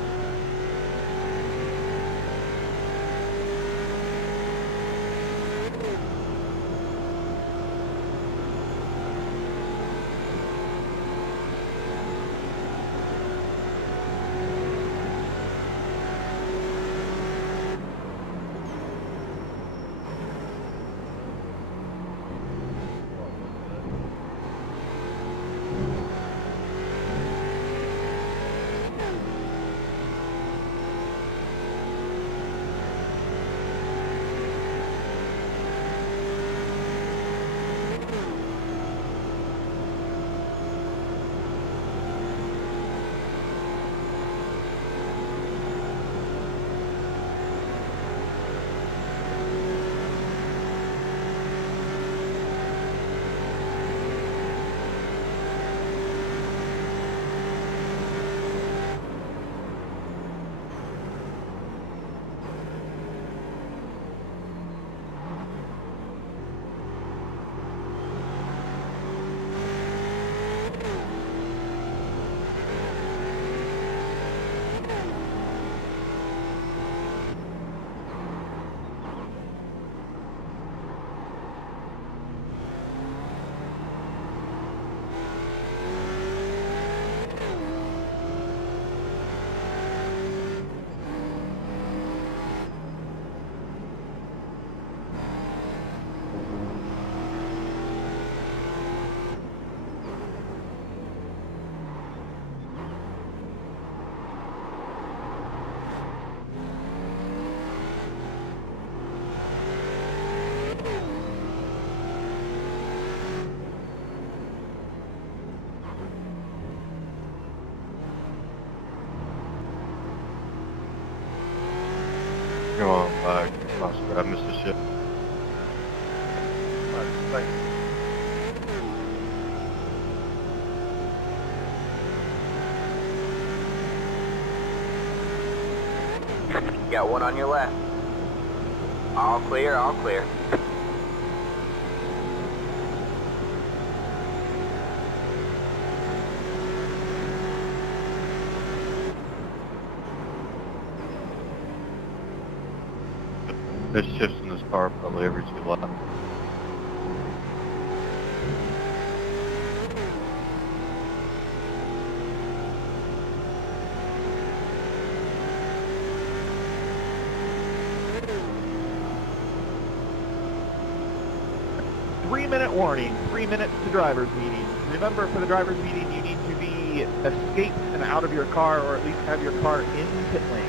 Come on, I missed the ship. Thanks. Got one on your left. All clear, all clear. There's shifts in this car probably every 2 laps. Three-minute warning, 3 minutes to driver's meeting. Remember, for the driver's meeting, you need to be escaped and out of your car, or at least have your car in pit lane.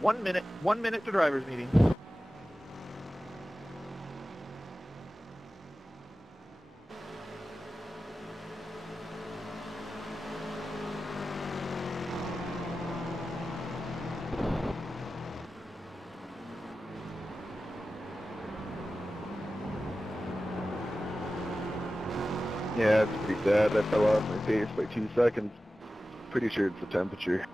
1 minute. 1 minute to driver's meeting. Yeah, it's pretty sad. I fell off my pace by 2 seconds. Pretty sure it's the temperature.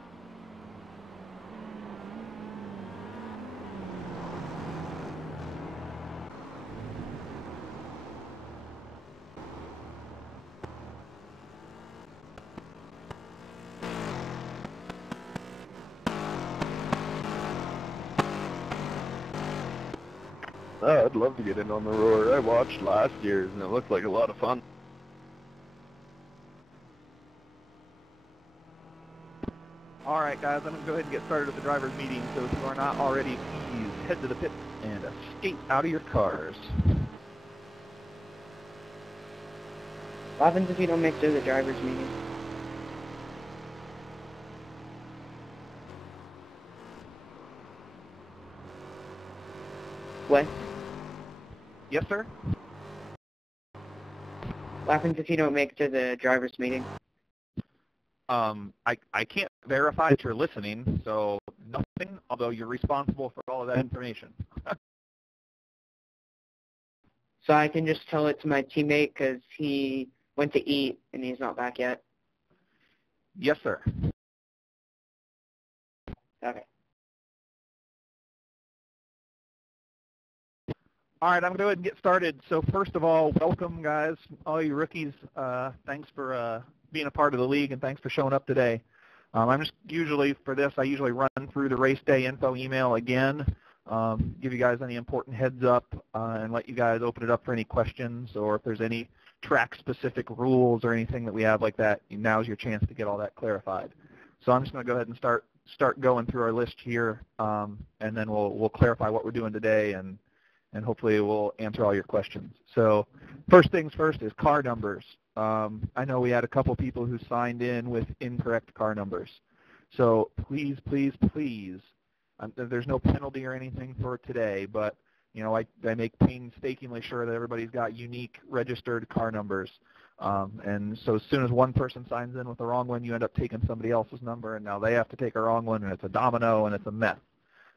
Oh, I'd love to get in on the roar. I watched last year's and it looked like a lot of fun. All right, guys, I'm going to go ahead and get started with the driver's meeting. So if you are not already, please head to the pit and escape out of your cars. What happens if you don't make it to the driver's meeting? What? Yes, sir? What happens if you don't make it to the driver's meeting? I can't verify that you're listening, so nothing, although you're responsible for all of that information. So I can just tell it to my teammate because he went to eat and he's not back yet? Yes, sir. Okay. All right, I'm going to go ahead and get started. So first of all, welcome, guys, all you rookies. Thanks for being a part of the league, and thanks for showing up today. I'm just usually, for this, I usually run through the race day info email again, give you guys any important heads up, and let you guys open it up for any questions, or if there's any track-specific rules or anything that we have like that, now's your chance to get all that clarified. So I'm just going to go ahead and start going through our list here, and then we'll clarify what we're doing today, and hopefully we'll answer all your questions. So first things first is car numbers. I know we had a couple people who signed in with incorrect car numbers. So please, please, please, there's no penalty or anything for today, but you know, I make painstakingly sure that everybody's got unique registered car numbers. And so as soon as one person signs in with the wrong one, you end up taking somebody else's number, and now they have to take a wrong one, and it's a domino, and it's a mess.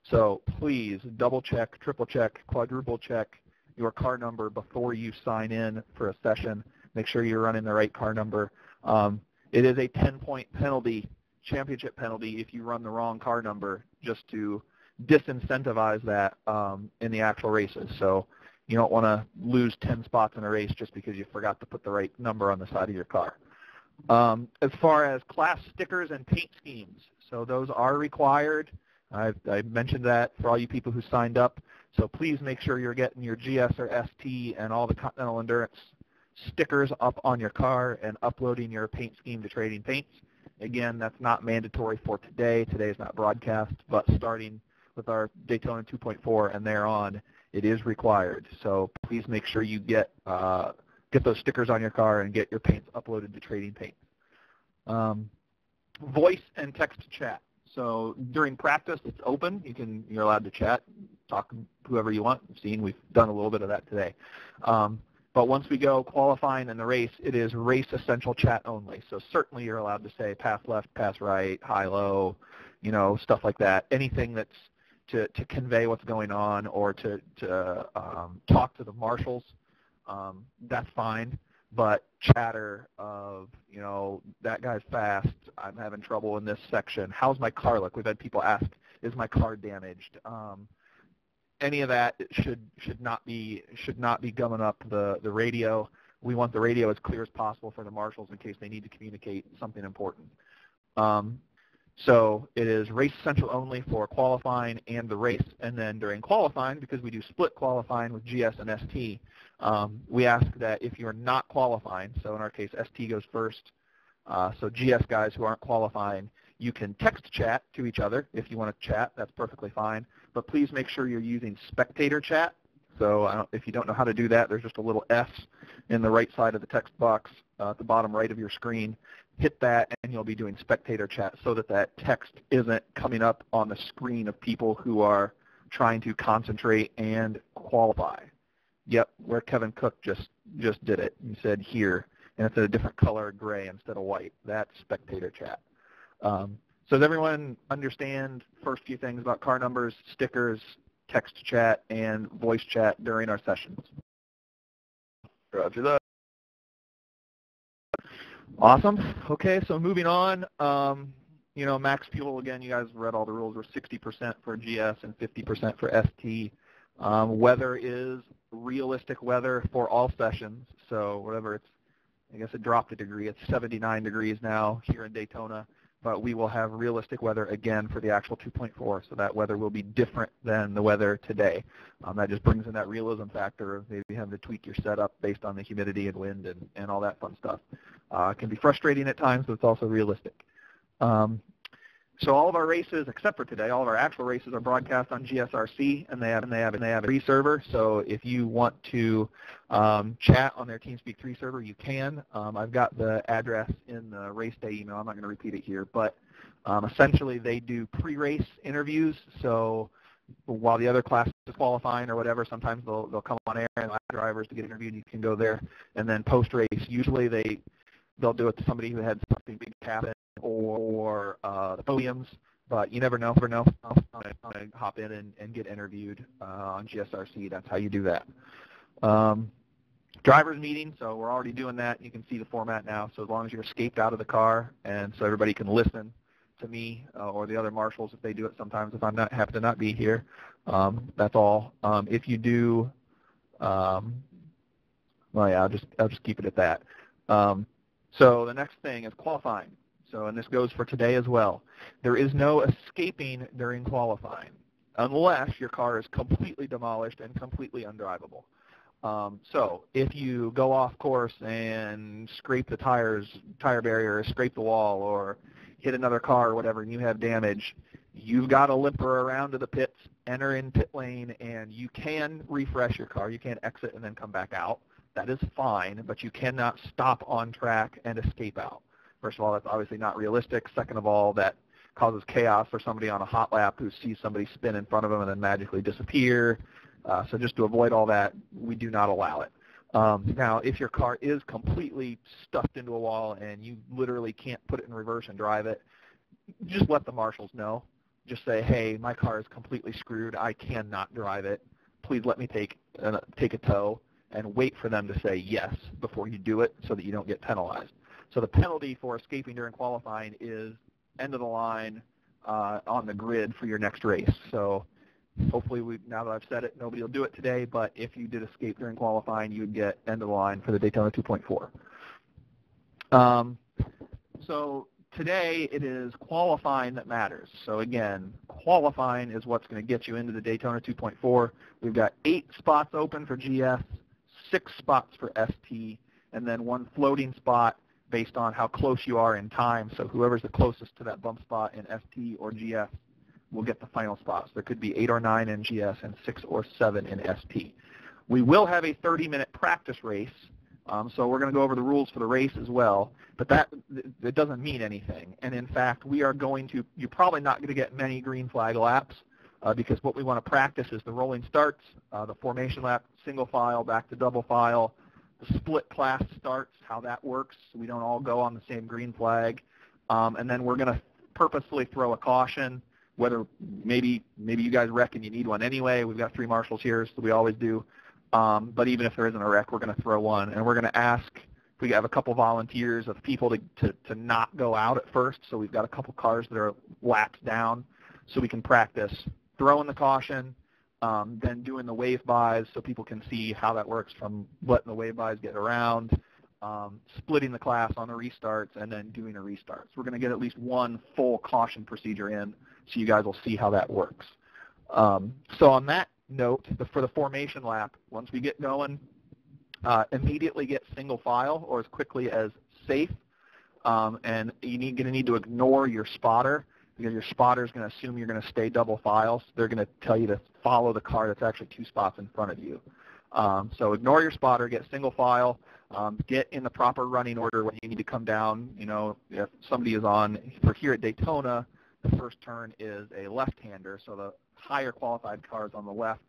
So please double check, triple check, quadruple check your car number before you sign in for a session. Make sure you're running the right car number. It is a 10-point penalty, championship penalty, if you run the wrong car number, just to disincentivize that in the actual races. So you don't want to lose 10 spots in a race just because you forgot to put the right number on the side of your car. As far as class stickers and paint schemes, so those are required. I mentioned that for all you people who signed up. So please make sure you're getting your GS or ST and all the Continental Endurance stickers up on your car and uploading your paint scheme to Trading Paints. Again, that's not mandatory for today. Today is not broadcast, but starting with our Daytona 2.4 and thereon, it is required. So please make sure you get those stickers on your car and get your paints uploaded to Trading Paints. Voice and text chat. So during practice, it's open. You're allowed to chat, talk to whoever you want. We've done a little bit of that today. But once we go qualifying in the race, it is race essential chat only. So certainly you're allowed to say pass left, pass right, high, low, you know, stuff like that. Anything that's to convey what's going on or to talk to the marshals, that's fine. But chatter of, you know, that guy's fast, I'm having trouble in this section, how's my car look? We've had people ask, is my car damaged? Any of that should not be gumming up the radio. We want the radio as clear as possible for the marshals in case they need to communicate something important. So it is race essential only for qualifying and the race. And then during qualifying, because we do split qualifying with GS and ST, we ask that if you're not qualifying, so in our case ST goes first, so GS guys who aren't qualifying, you can text chat to each other if you want to chat. That's perfectly fine. But please make sure you're using spectator chat. So if you don't know how to do that, there's just a little S in the right side of the text box. at the bottom right of your screen. Hit that, and you'll be doing spectator chat so that that text isn't coming up on the screen of people who are trying to concentrate and qualify. Yep, where Kevin Cook just did it. He said here, and it's a different color, gray instead of white. That's spectator chat. So does everyone understand first few things about car numbers, stickers, text chat, and voice chat during our sessions? Roger that. Awesome. Okay, so moving on. You know, max fuel, again, you guys read all the rules. We're 60% for GS and 50% for ST. Weather is realistic weather for all sessions. So whatever it's, I guess it dropped a degree. It's 79 degrees now here in Daytona. But we will have realistic weather again for the actual 2.4. So that weather will be different than the weather today. That just brings in that realism factor of maybe having to tweak your setup based on the humidity and wind and all that fun stuff. It can be frustrating at times, but it's also realistic. So all of our races, except for today, all of our actual races are broadcast on GSRC, and they have a free server. So if you want to chat on their TeamSpeak 3 server, you can. I've got the address in the race day email. I'm not going to repeat it here, but essentially they do pre-race interviews. So while the other class is qualifying or whatever, sometimes they'll come on air and allow drivers to get interviewed. You can go there, and then post-race, usually they'll do it to somebody who had something big happen or the podiums, but you never know. I'm going to hop in and get interviewed on GSRC. That's how you do that. Drivers meeting, so we're already doing that. You can see the format now. So as long as you're escaped out of the car, and so everybody can listen to me or the other marshals if they do it sometimes if I'm not happen to not be here. That's all. If you do, well, yeah, I'll just keep it at that. So the next thing is qualifying. So, and this goes for today as well. There is no escaping during qualifying unless your car is completely demolished and completely undrivable. So if you go off course and scrape the tire barrier, or scrape the wall, or hit another car or whatever, and you have damage, you've got to limper around to the pits, enter in pit lane, and you can refresh your car. You can exit and then come back out. That is fine, but you cannot stop on track and escape out. First of all, that's obviously not realistic. Second of all, that causes chaos for somebody on a hot lap who sees somebody spin in front of them and then magically disappear. So just to avoid all that, we do not allow it. Now, if your car is completely stuffed into a wall and you literally can't put it in reverse and drive it, just let the marshals know. Just say, hey, my car is completely screwed. I cannot drive it. Please let me take a tow, and wait for them to say yes before you do it so that you don't get penalized. So the penalty for escaping during qualifying is end of the line on the grid for your next race. So hopefully, now that I've said it, nobody will do it today, but if you did escape during qualifying, you would get end of the line for the Daytona 2.4. So today, it is qualifying that matters. So again, qualifying is what's going to get you into the Daytona 2.4. We've got 8 spots open for GS, 6 spots for ST, and then 1 floating spot based on how close you are in time. So whoever's the closest to that bump spot in ST or GS will get the final spots. There could be 8 or 9 in GS and 6 or 7 in ST. We will have a 30-minute practice race, so we're going to go over the rules for the race as well, but it doesn't mean anything. And in fact, you're probably not going to get many green flag laps because what we want to practice is the rolling starts, the formation lap, single file, back to double file, the split class starts, how that works, so we don't all go on the same green flag. And then we're going to purposefully throw a caution, whether maybe you guys reckon you need one anyway. We've got 3 marshals here, so we always do. But even if there isn't a wreck, we're going to throw one. And we're going to ask, if we have a couple volunteers of people to not go out at first, so we've got a couple cars that are lapped down, so we can practice throwing the caution, then doing the wave buys so people can see how that works from letting the wave buys get around, splitting the class on the restarts, and then doing a restart. So we're going to get at least 1 full caution procedure in so you guys will see how that works. So on that note, for the formation lap, once we get going, immediately get single file or as quickly as safe. And you're going to need to ignore your spotter because your spotter is going to assume you're going to stay double file. So they're going to tell you to follow the car that's actually 2 spots in front of you. So ignore your spotter, get single file, get in the proper running order when you need to come down. You know, if somebody is on, for here at Daytona, the first turn is a left-hander, so the higher qualified car is on the left,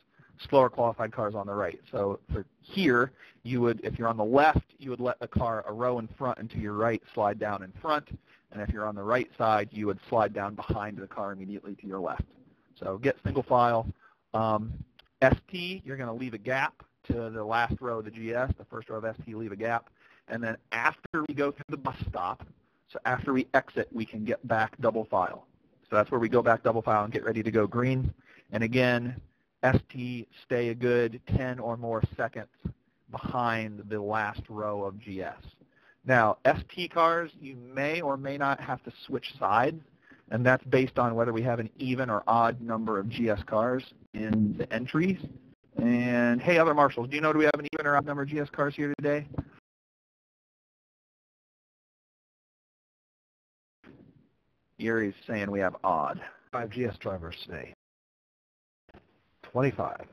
slower qualified cars on the right. So for here, you would, if you're on the left, you would let the car a row in front and to your right slide down in front. And if you're on the right side, you would slide down behind the car immediately to your left. So get single file. ST, you're going to leave a gap to the last row of the GS, the first row of ST, leave a gap. And then after we go through the bus stop, so after we exit, we can get back double file. So that's where we go back double file and get ready to go green. And again, ST, stay a good 10 or more seconds behind the last row of GS. Now, ST cars, you may or may not have to switch sides, and that's based on whether we have an even or odd number of GS cars in the entries. And hey, other marshals, do you know, do we have an even or odd number of GS cars here today? Erie's saying we have odd. 5 GS drivers today. 25.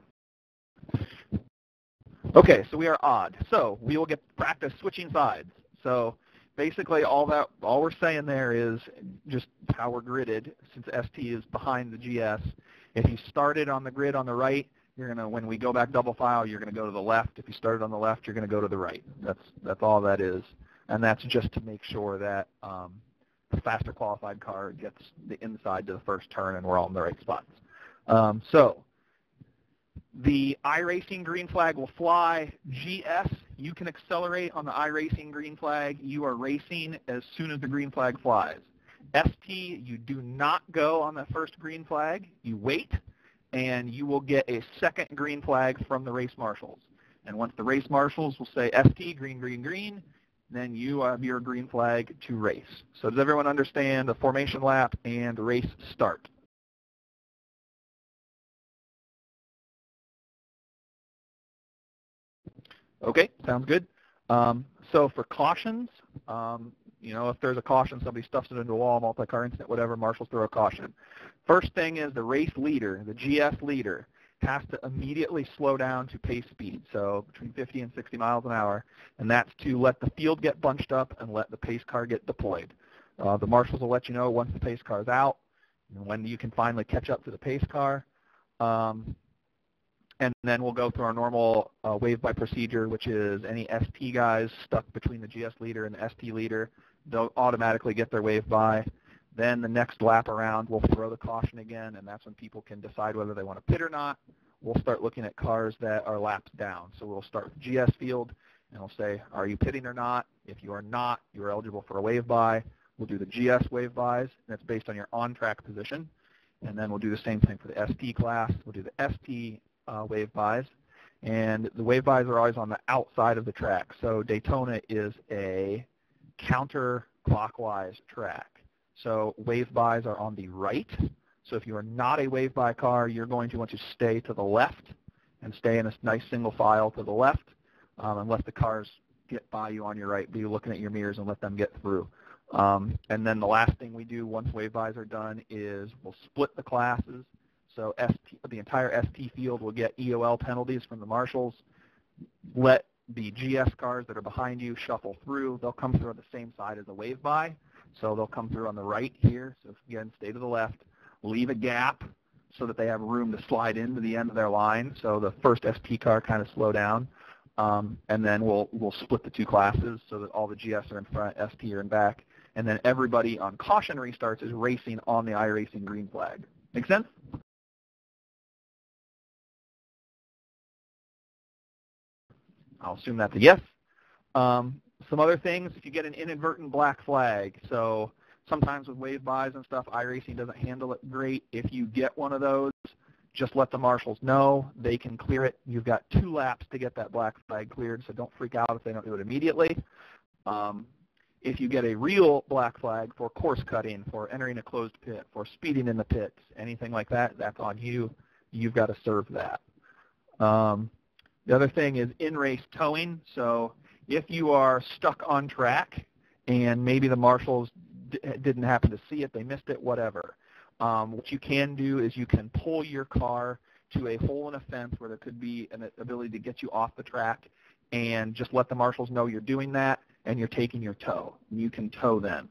Okay, so we are odd. So we will get practice switching sides. So basically all we're saying there is just how we're gridded. Since ST is behind the GS, if you started on the grid on the right, you're gonna, when we go back double file, you're gonna go to the left. If you started on the left, you're gonna go to the right. That's all that is, and that's just to make sure that the faster qualified car gets the inside to the first turn, and we're all in the right spots. So the iRacing green flag will fly. GS, you can accelerate on the iRacing green flag. You are racing as soon as the green flag flies. ST, you do not go on the first green flag. You wait, and you will get a second green flag from the race marshals. And once the race marshals will say ST, green, green, green, then you have your green flag to race. So does everyone understand the formation lap and race start? Okay, sounds good. So for cautions, you know, if there's a caution, somebody stuffs it into a wall, multi-car incident, whatever, marshals throw a caution. First thing is the race leader, the GS leader, has to immediately slow down to pace speed, so between 50 and 60 miles an hour, and that's to let the field get bunched up and let the pace car get deployed. The marshals will let you know once the pace car is out and when you can finally catch up to the pace car. And then we'll go through our normal wave-by procedure, which is any ST guys stuck between the GS leader and the ST leader, they'll automatically get their wave-by. Then the next lap around, we'll throw the caution again, and that's when people can decide whether they want to pit or not. We'll start looking at cars that are laps down. So we'll start with GS field, and we'll say, are you pitting or not? If you are not, you are eligible for a wave-by. We'll do the GS wave-bys, and that's based on your on-track position. And then we'll do the same thing for the ST class. We'll do the ST wave-bys, and the wave-bys are always on the outside of the track. So Daytona is a counterclockwise track. So wave-bys are on the right. So if you are not a wave-by car, you're going to want to stay to the left and stay in a nice single file to the left and let the cars get by you on your right. Be looking at your mirrors and let them get through. And then the last thing we do once wave-bys are done is we'll split the classes. So the entire ST field will get EOL penalties from the marshals. Let the GS cars that are behind you shuffle through. They'll come through on the same side as a wave-by. So they'll come through on the right here. So again, stay to the left. Leave a gap so that they have room to slide into the end of their line. So the first ST car kind of slow down. And then we'll split the two classes so that all the GS are in front, ST are in back. And then everybody on caution restarts is racing on the iRacing green flag. Make sense? I'll assume that's a yes. Some other things, if you get an inadvertent black flag, so sometimes with wave-bys and stuff, iRacing doesn't handle it great. If you get one of those, just let the marshals know. They can clear it. You've got 2 laps to get that black flag cleared, so don't freak out if they don't do it immediately. If you get a real black flag for course cutting, for entering a closed pit, for speeding in the pits, anything like that, that's on you. You've got to serve that. The other thing is in-race towing. So if you are stuck on track and maybe the marshals didn't happen to see it, they missed it, whatever, what you can do is you can pull your car to a hole in a fence where there could be an ability to get you off the track, and just let the marshals know you're doing that and you're taking your tow. You can tow then.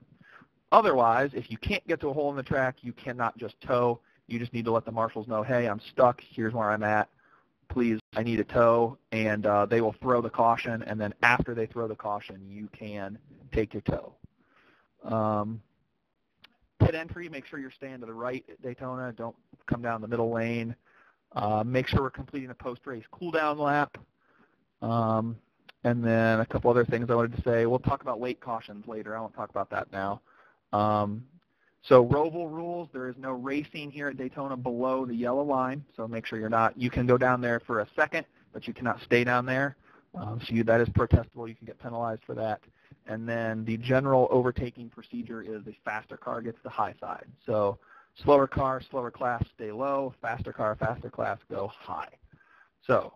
Otherwise, if you can't get to a hole in the track, you cannot just tow. You just need to let the marshals know, hey, I'm stuck. Here's where I'm at. Please, I need a tow. And they will throw the caution. And then after they throw the caution, you can take your tow. Pit entry, make sure you're staying to the right at Daytona. Don't come down the middle lane. Make sure we're completing a post-race cool-down lap. And then a couple other things I wanted to say. We'll talk about late cautions later. I won't talk about that now. So Roval rules, there is no racing here at Daytona below the yellow line, so make sure you're not. You can go down there for a second, but you cannot stay down there. That is protestable. You can get penalized for that. And then the general overtaking procedure is the faster car gets the high side. So slower car, slower class, stay low. Faster car, faster class, go high. So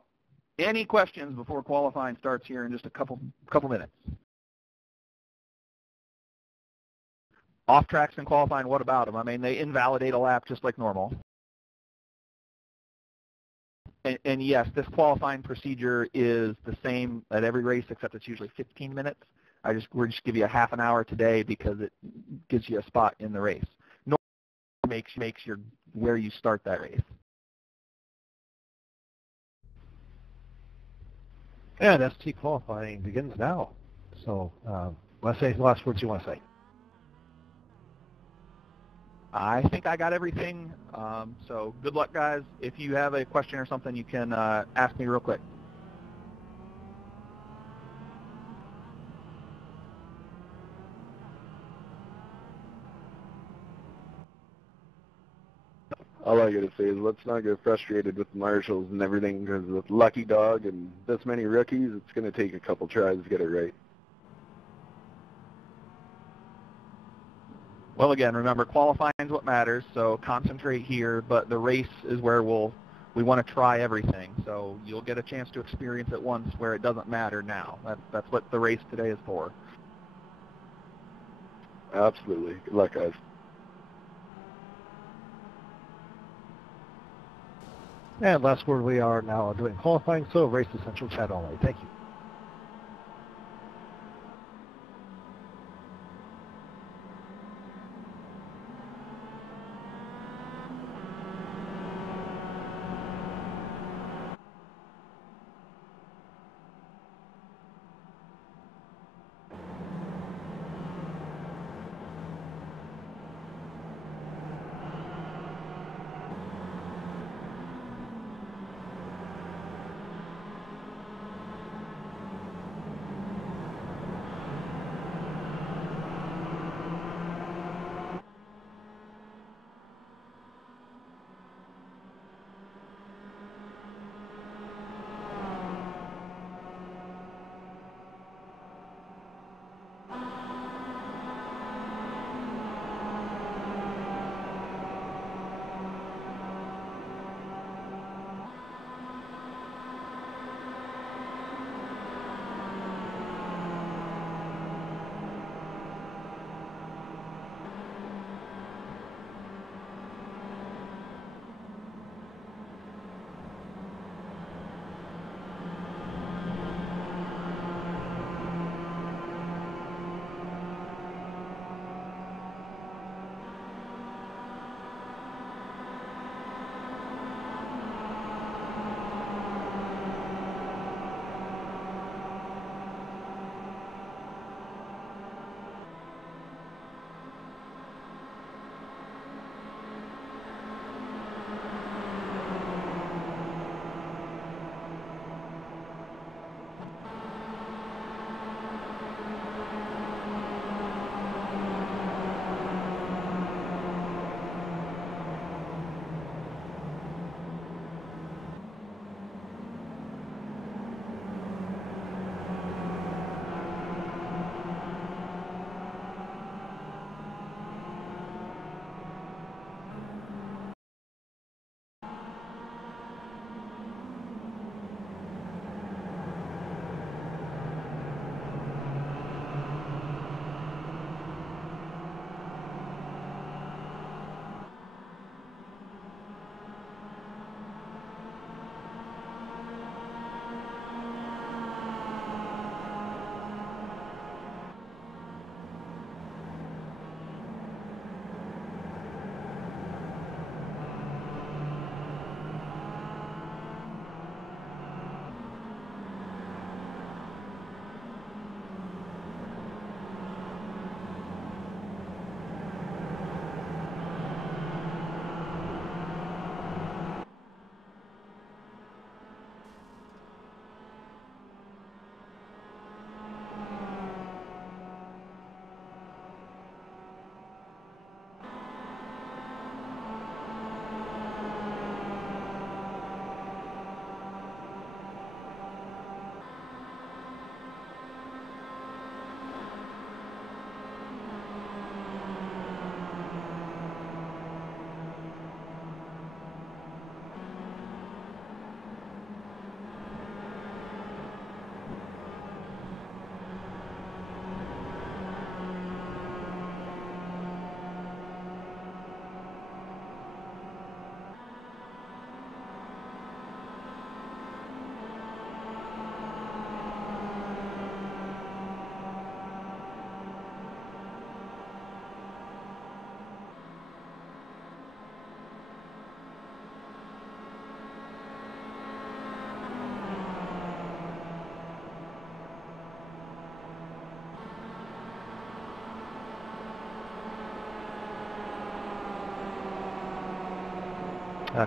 any questions before qualifying starts here in just a couple minutes? Off tracks and qualifying, what about them? I mean, they invalidate a lap just like normal. And yes, this qualifying procedure is the same at every race, except it's usually 15 minutes. We're just give you a half an hour today because it gives you a spot in the race. Normally makes your where you start that race. And ST qualifying begins now. So, last words you want to say? I think I got everything. So good luck, guys. If you have a question or something, you can ask me real quick. All I gotta say is let's not get frustrated with the marshals and everything, because with Lucky Dog and this many rookies, it's gonna take a couple tries to get it right. Well, again, remember, qualifying is what matters, so concentrate here, but the race is where we want to try everything. So you'll get a chance to experience it once where it doesn't matter now. That's what the race today is for. Absolutely. Good luck, guys. And last word, we are now doing qualifying, so race essential chat only. Thank you.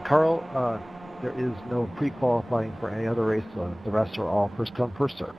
Carl, there is no pre-qualifying for any other race. The rest are all first come, first serve.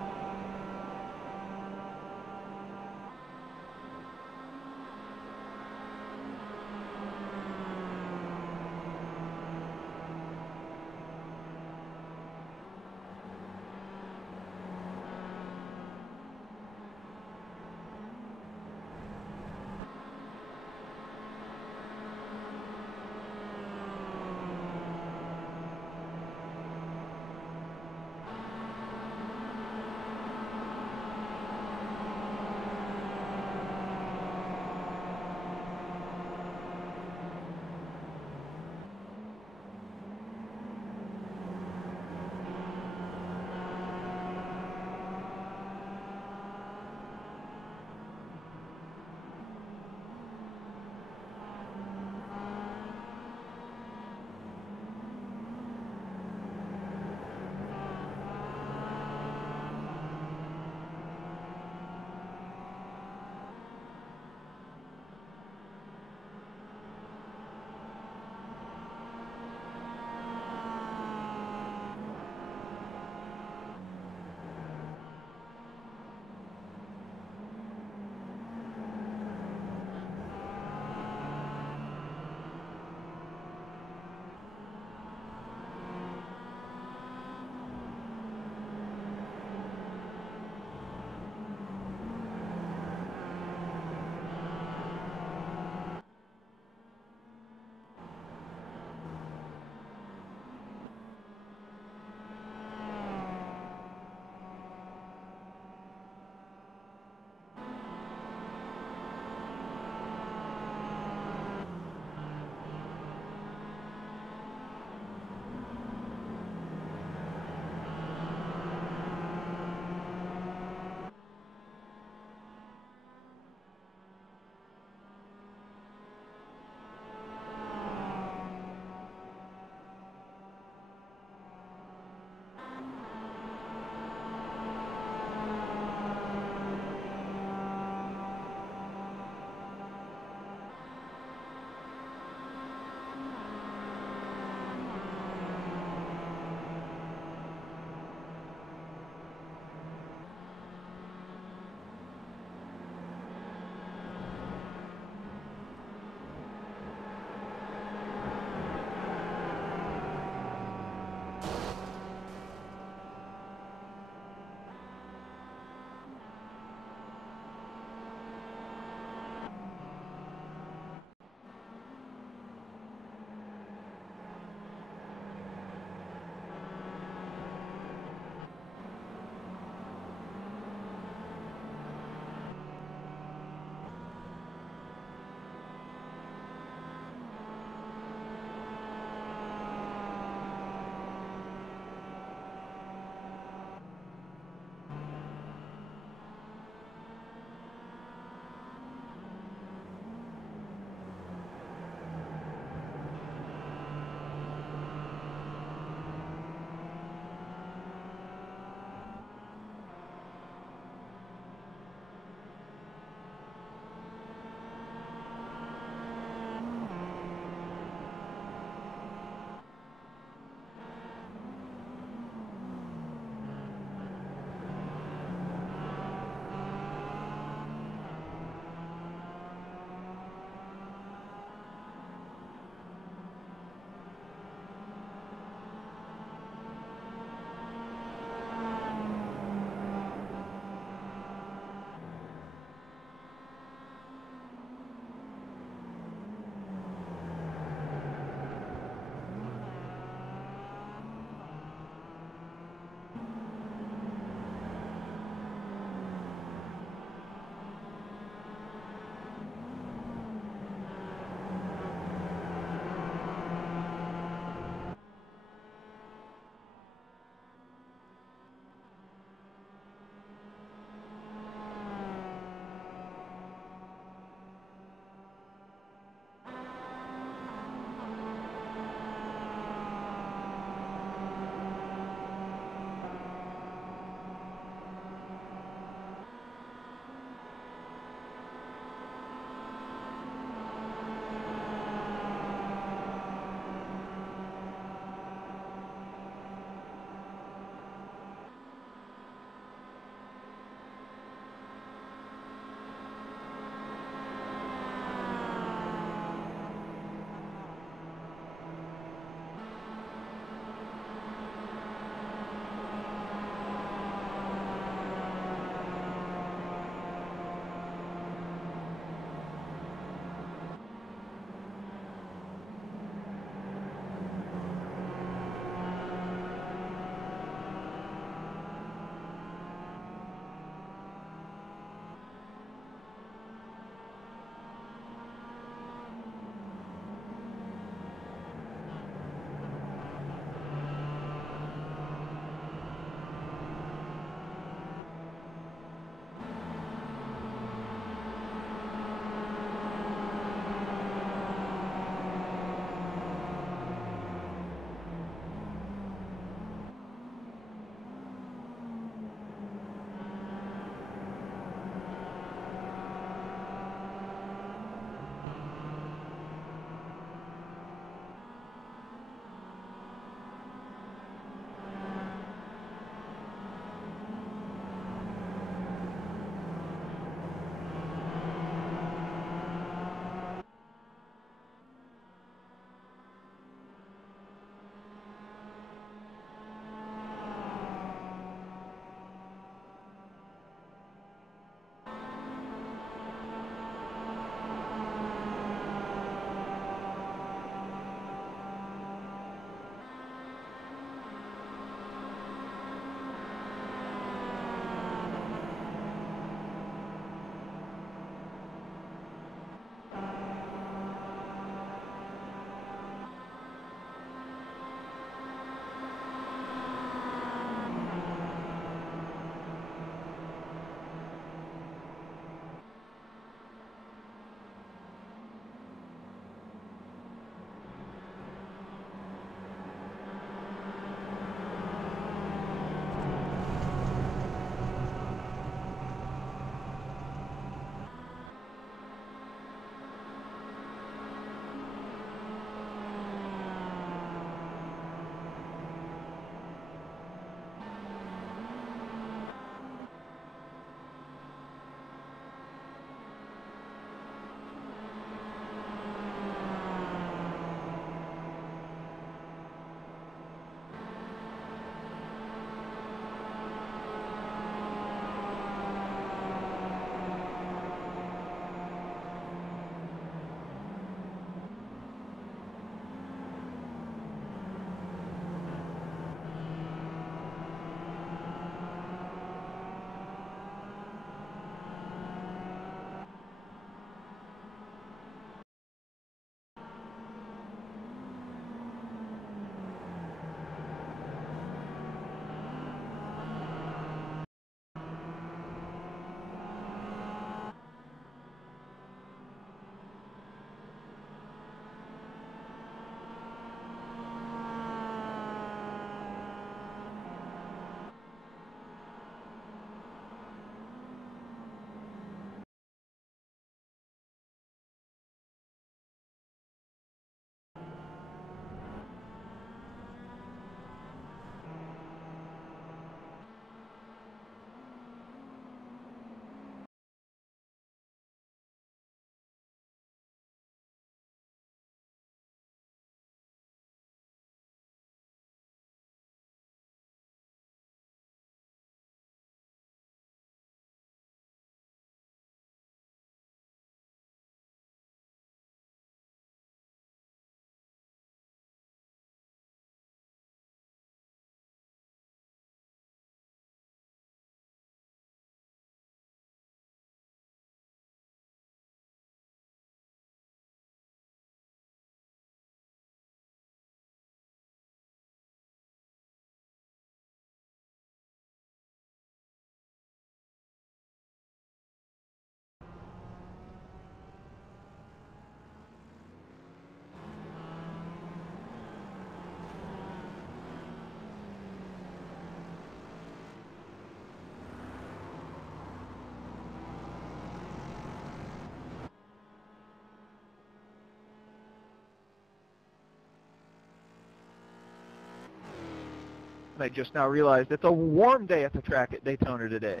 and I just now realized it's a warm day at the track at Daytona today.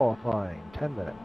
Qualifying, 10 minutes.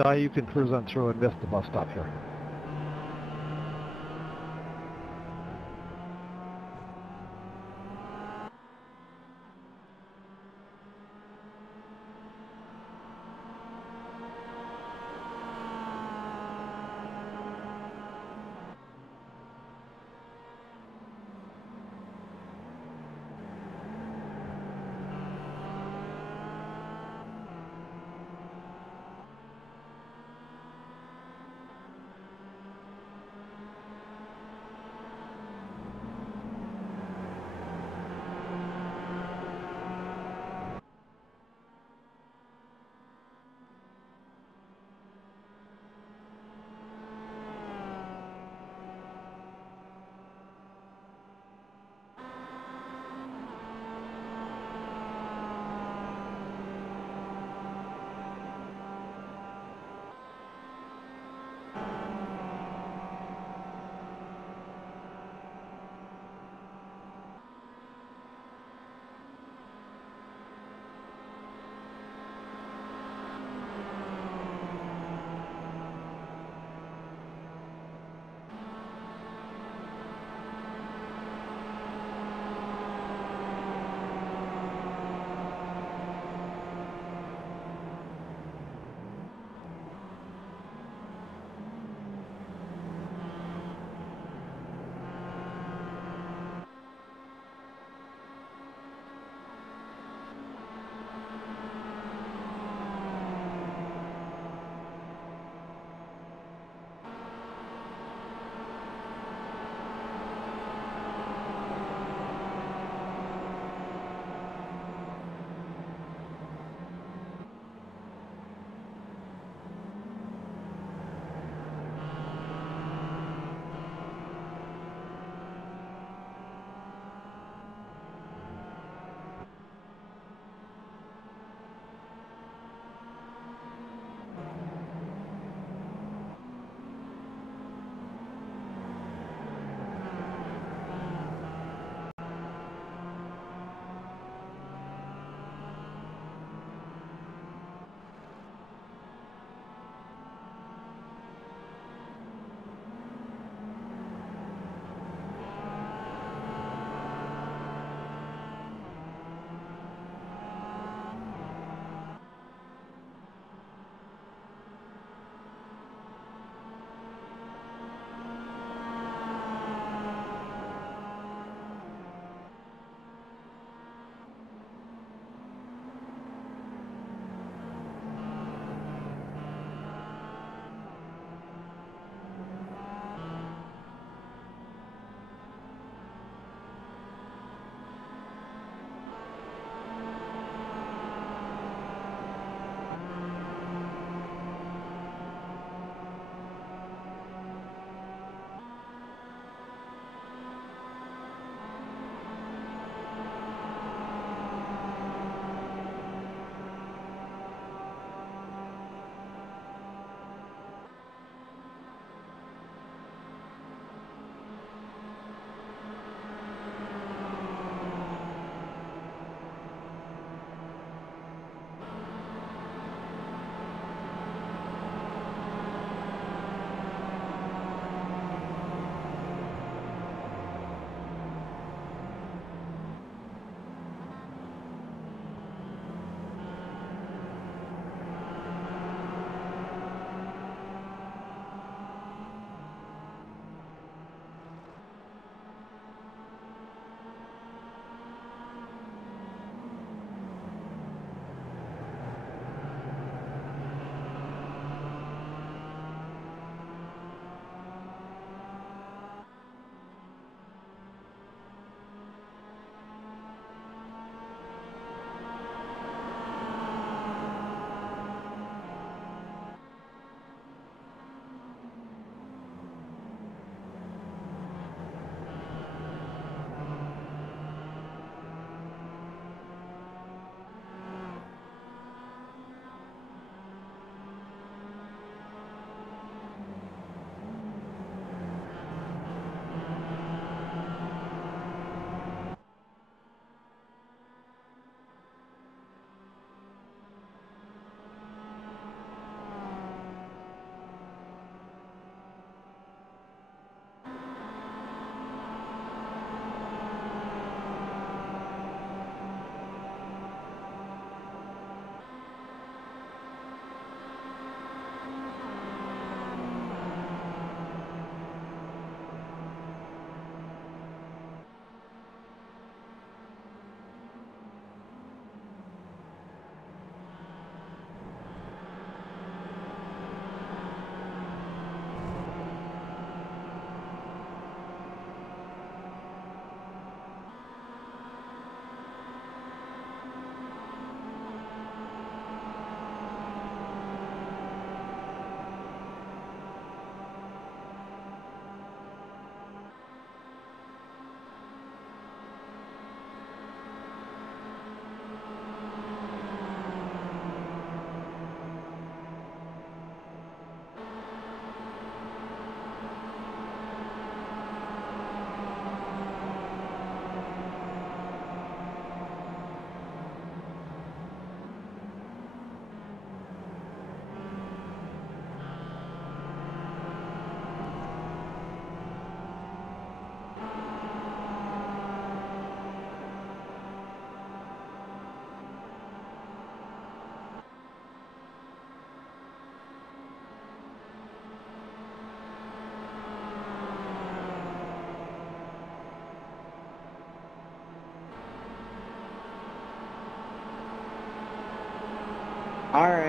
Sky, you can cruise on through and miss the bus stop here.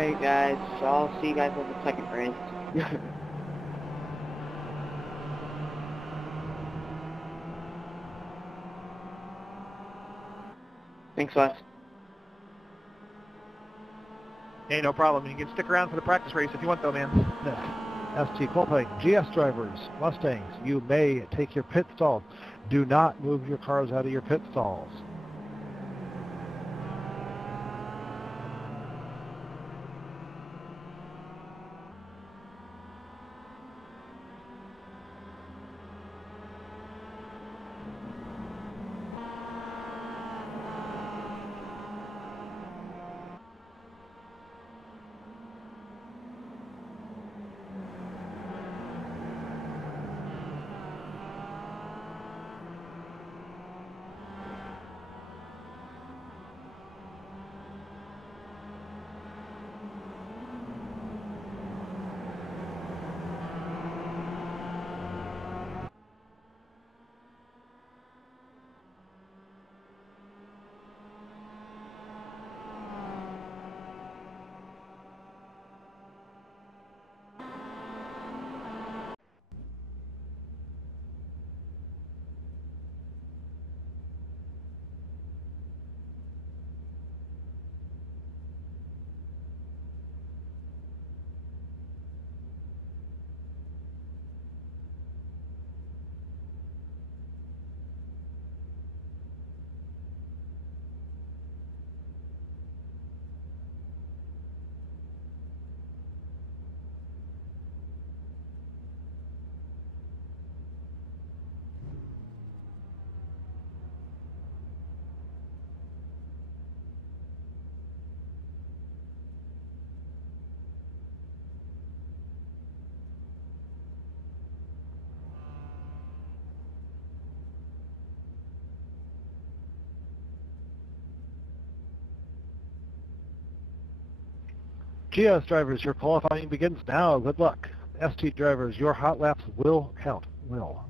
Alright guys, so I'll see you guys at the second race. Thanks, Wes. Hey, no problem. You can stick around for the practice race if you want, though, man. ST qualifying. GS drivers, Mustangs, you may take your pit stalls. Do not move your cars out of your pit stalls. GS drivers, your qualifying begins now. Good luck. ST drivers, your hot laps will count. Will.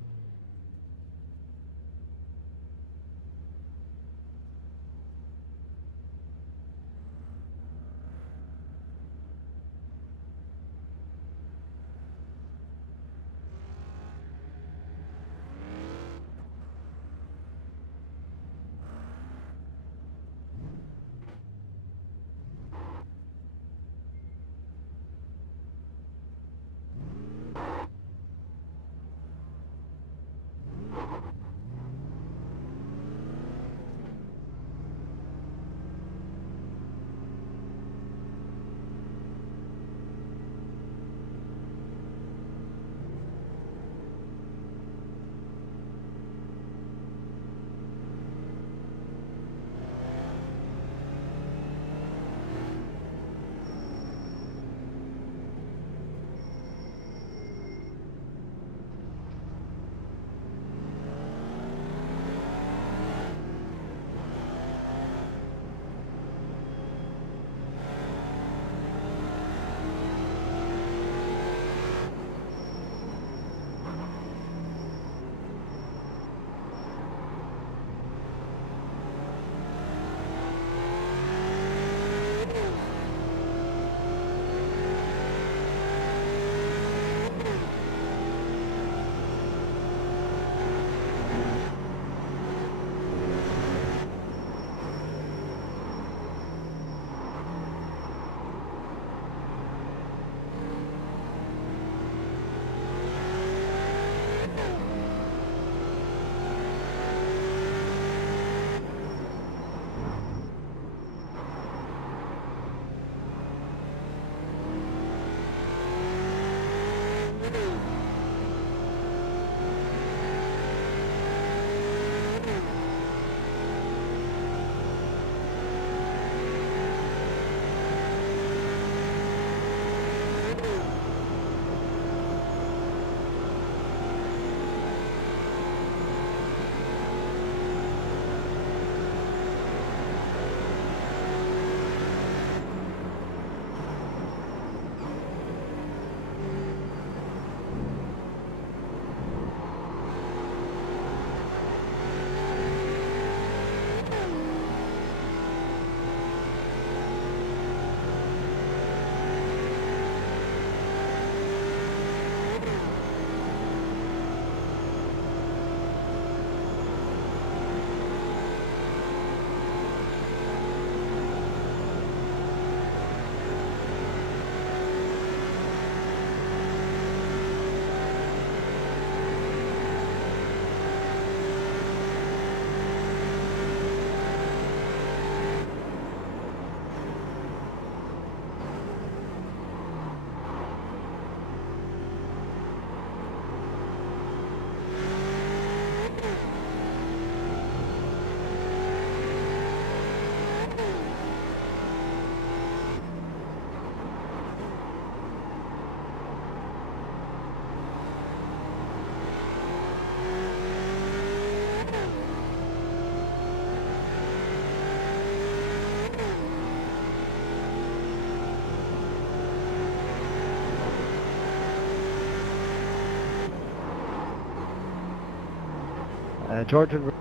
George and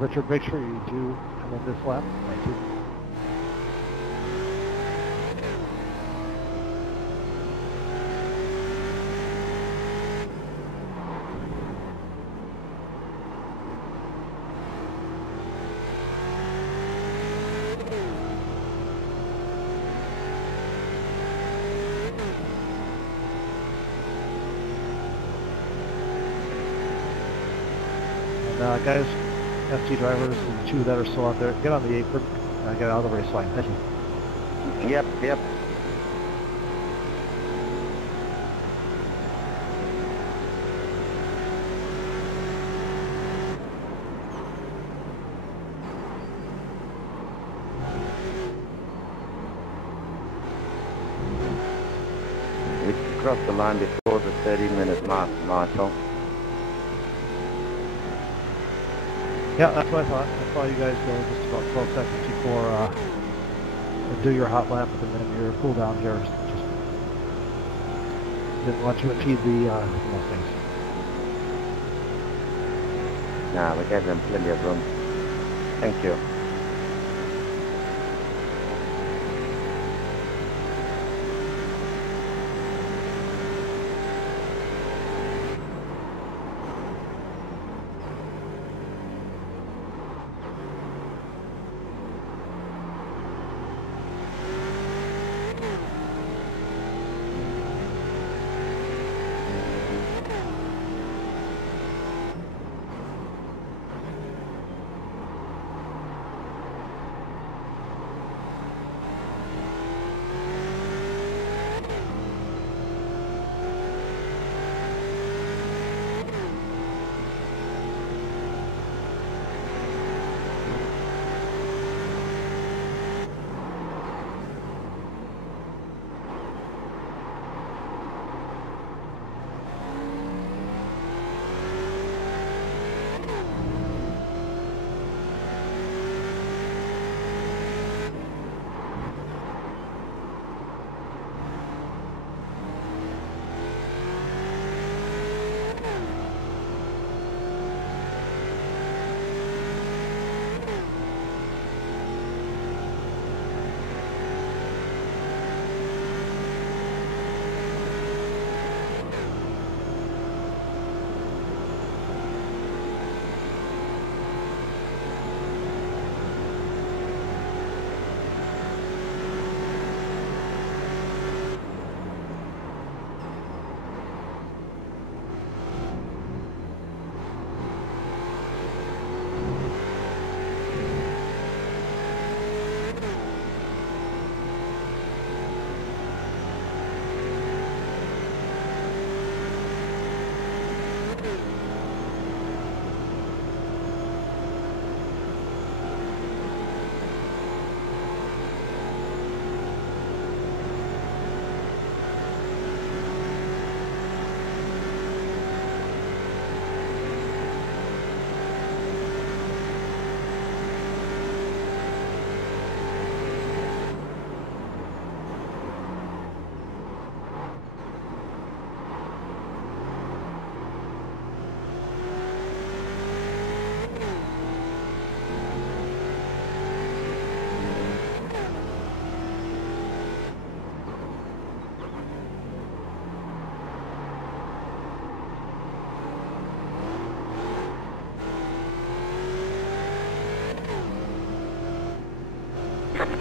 Richard, make sure you do come in this lap. Thank you. Guys, FT drivers and the two that are still out there, get on the apron and get out of the race line. Thank you. Yep, yep. We crossed the line before the 30-minute mark, Marshall. Yeah, that's what I thought. I saw you guys go just about 12 seconds before do your hot lap and then your cool down here. Just didn't want you to impede the Mustangs. Nah, we gave them plenty of room. Thank you.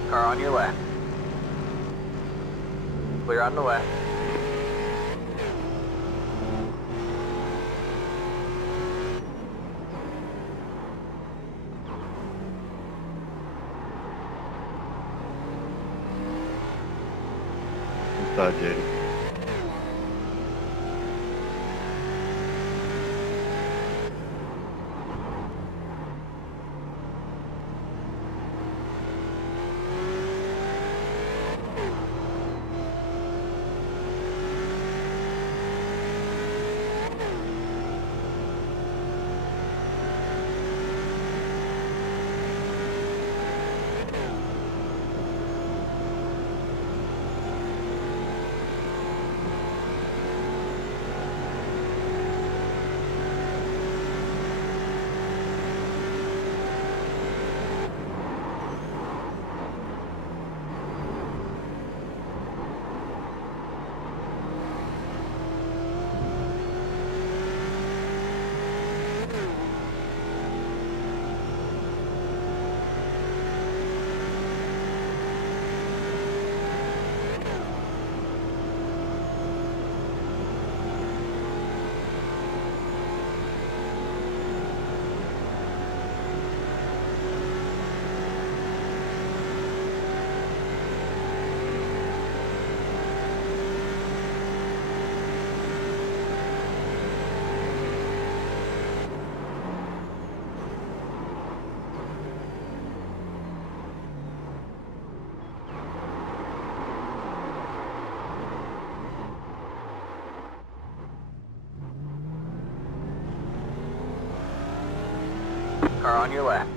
Car on your left. Clear on the left. Inside, JD. car on your left.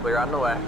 Clear on the left.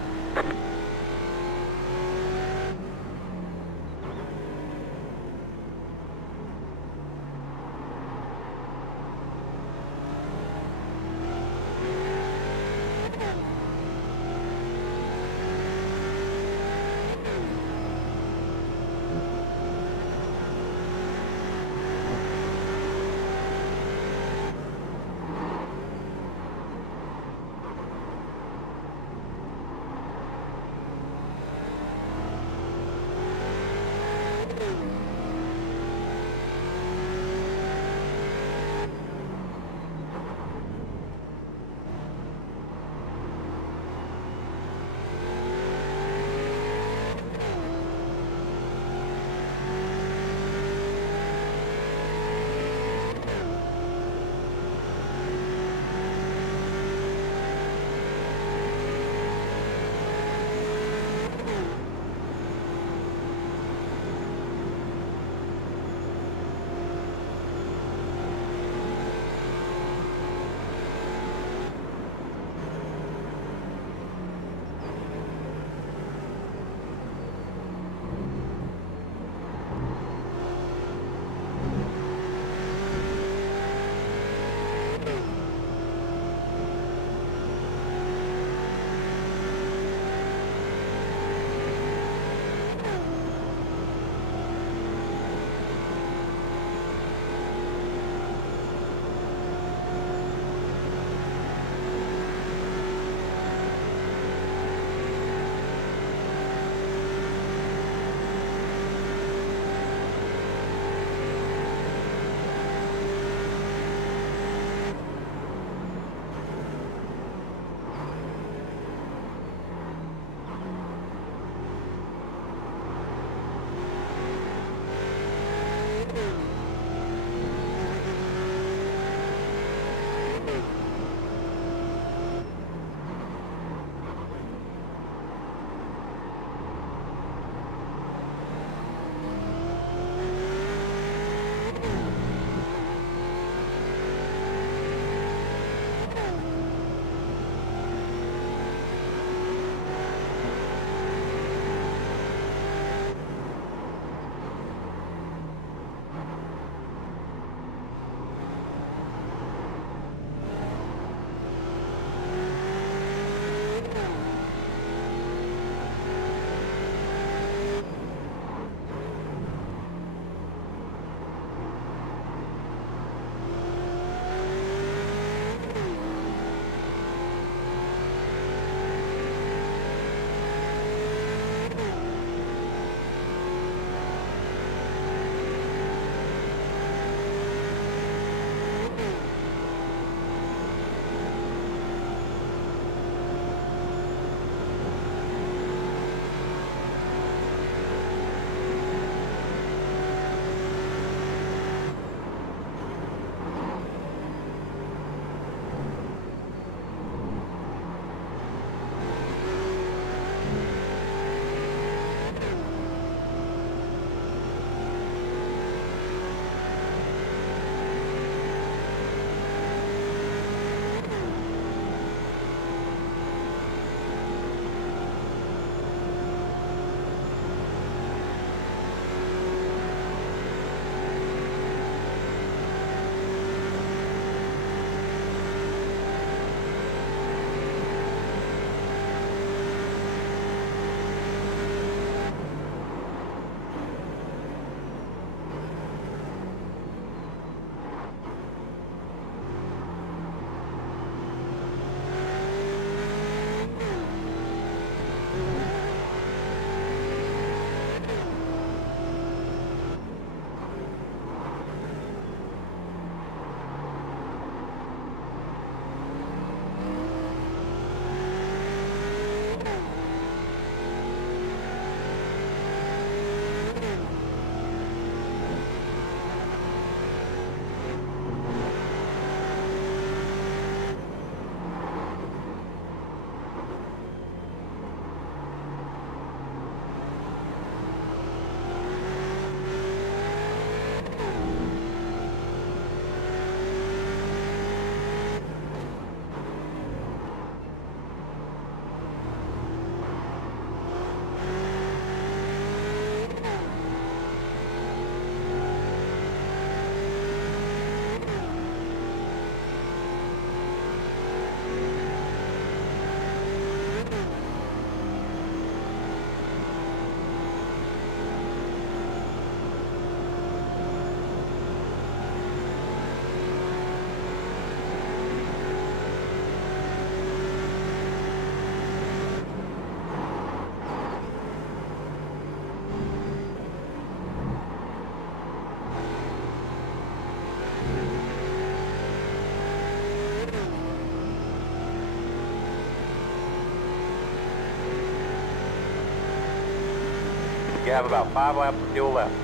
You have about 5 laps of fuel left.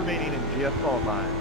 remaining in GS qualifying.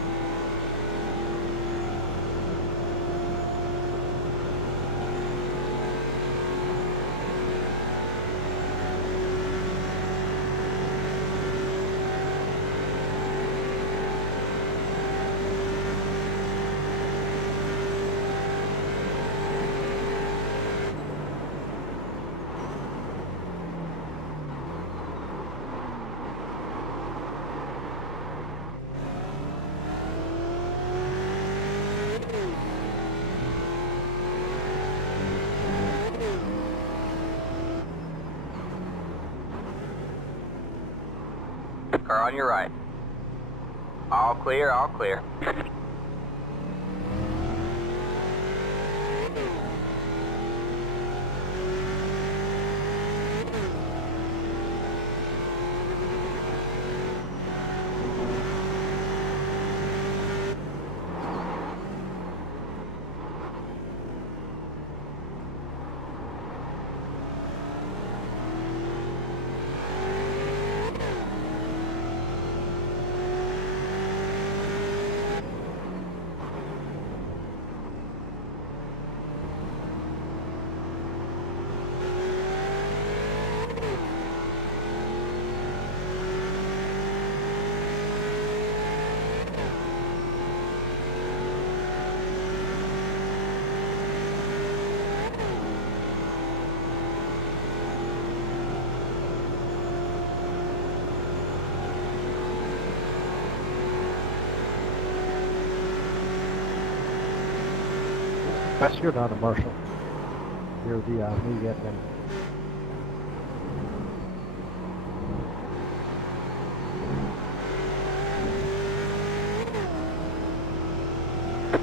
on your right. All clear, all clear. Wes, you're not a marshal. You're the new admin.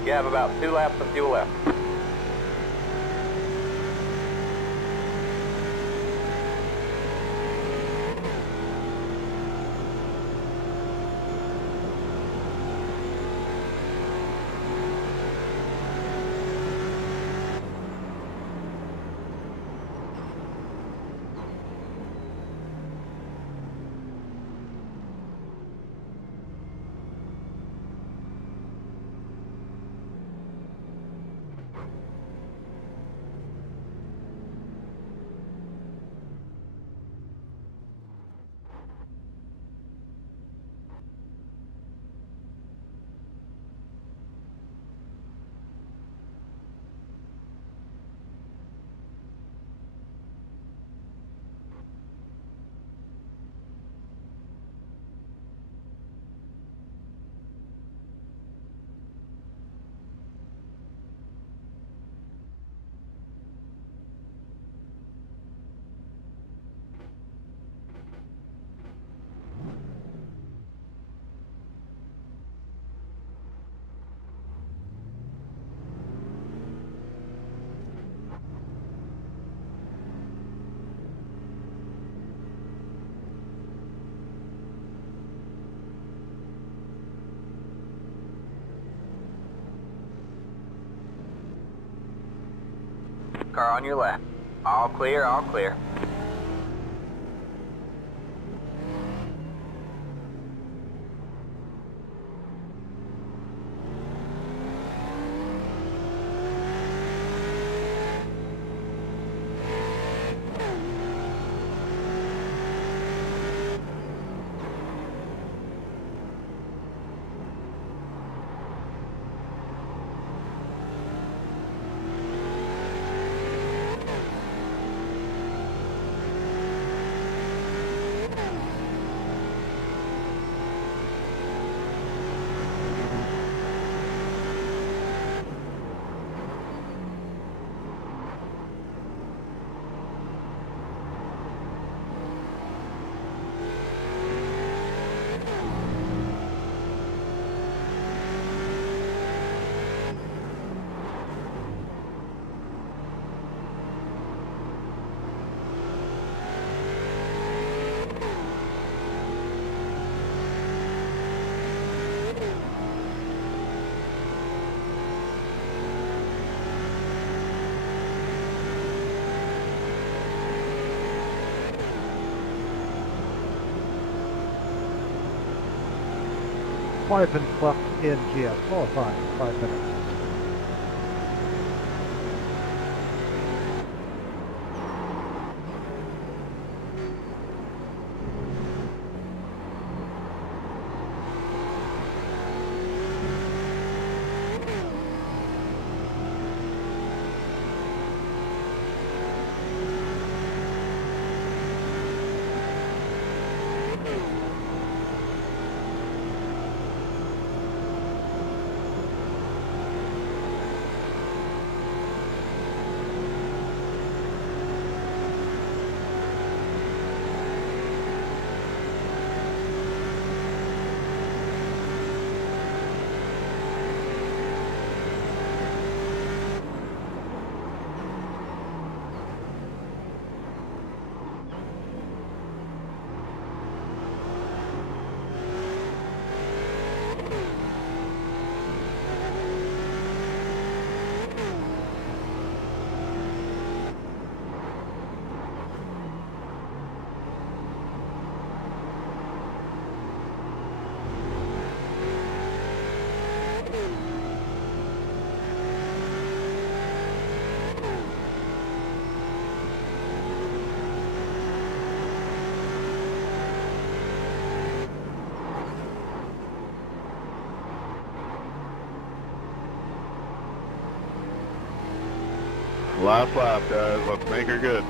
You have about 2 laps of fuel left. Car on your left. All clear, all clear. Five minutes left in GS qualifying. 5 minutes. Last lap, guys. Let's make her good.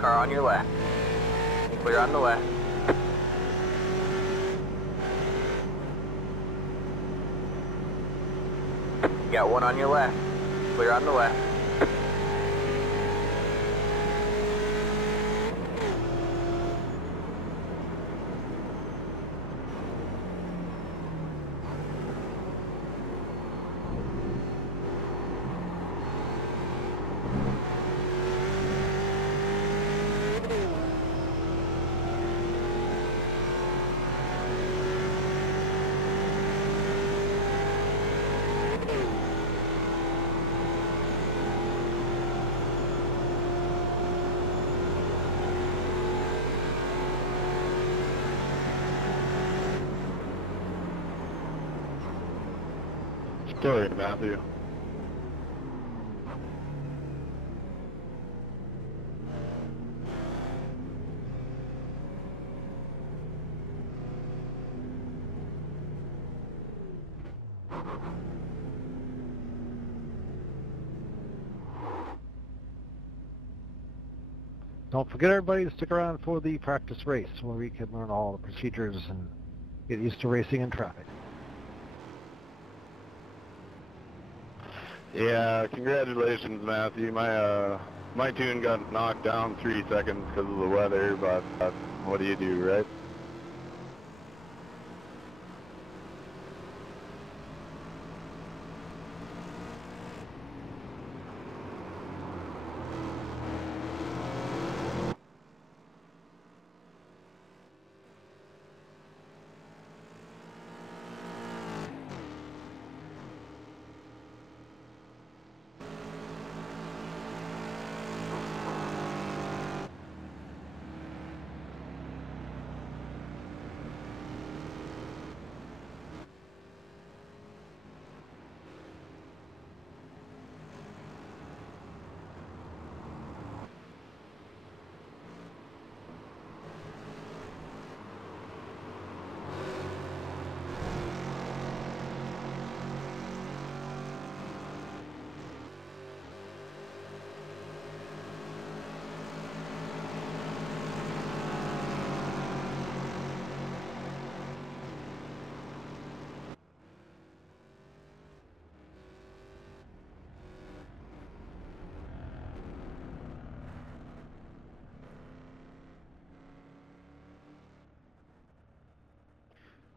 Car on your left. Clear on the left. You got one on your left. Clear on the left. Sorry, Matthew. Don't forget, everybody, to stick around for the practice race where we can learn all the procedures and get used to racing in traffic. Yeah, congratulations, Matthew. My tune got knocked down 3 seconds because of the weather, but what do you do, right?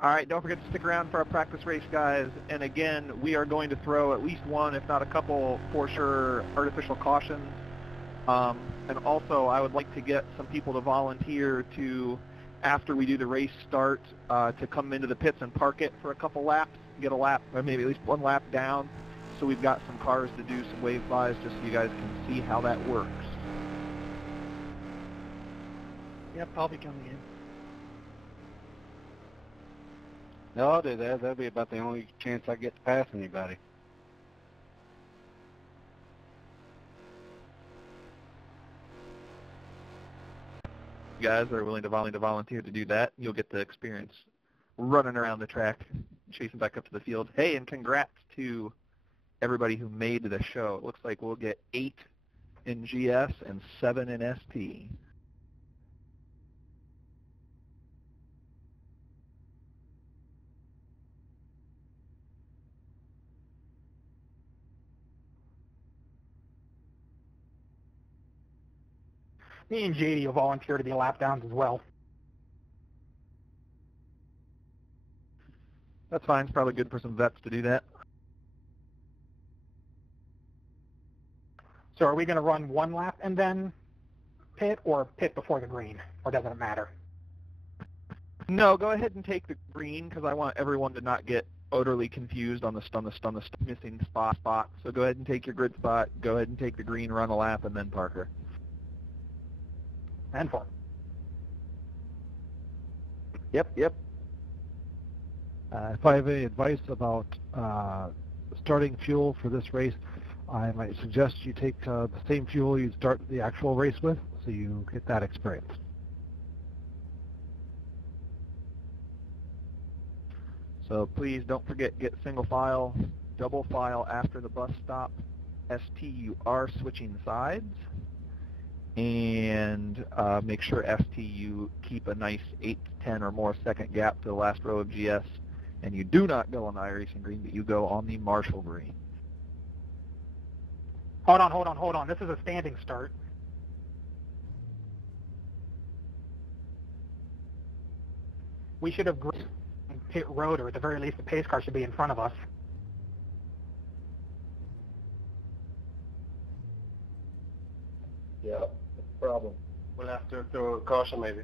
All right, don't forget to stick around for our practice race, guys. And again, we are going to throw at least one, if not a couple, for sure, artificial cautions. And also, I would like to get some people to volunteer to, after we do the race start, to come into the pits and park it for a couple laps, get a lap, or maybe at least one lap down, so we've got some cars to do some wave bys, just so you guys can see how that works. Yep, I'll be coming in. No, I'll do that. That'll be about the only chance I get to pass anybody. You guys are willing to volunteer to do that, you'll get the experience running around the track, chasing back up to the field. Hey, and congrats to everybody who made the show. It looks like we'll get 8 in GS and 7 in SP. Me and JD will volunteer to be lap downs as well. That's fine. It's probably good for some vets to do that. So are we going to run one lap and then pit, or pit before the green? Or doesn't it matter? No, go ahead and take the green, because I want everyone to not get utterly confused on the missing spot. So go ahead and take your grid spot, go ahead and take the green, run a lap, and then Parker. And 4. Yep. If I have any advice about starting fuel for this race, I might suggest you take the same fuel you start the actual race with, so you get that experience. So please don't forget, get single file, double file after the bus stop. ST, you are switching sides. And make sure ST, you keep a nice 8 to 10 or more second gap to the last row of GS. And you do not go on the iRacing green, but you go on the Marshall green. Hold on. This is a standing start. We should have green pit road, or at the very least the pace car should be in front of us. Yeah, that's the problem. We'll have to throw a caution maybe.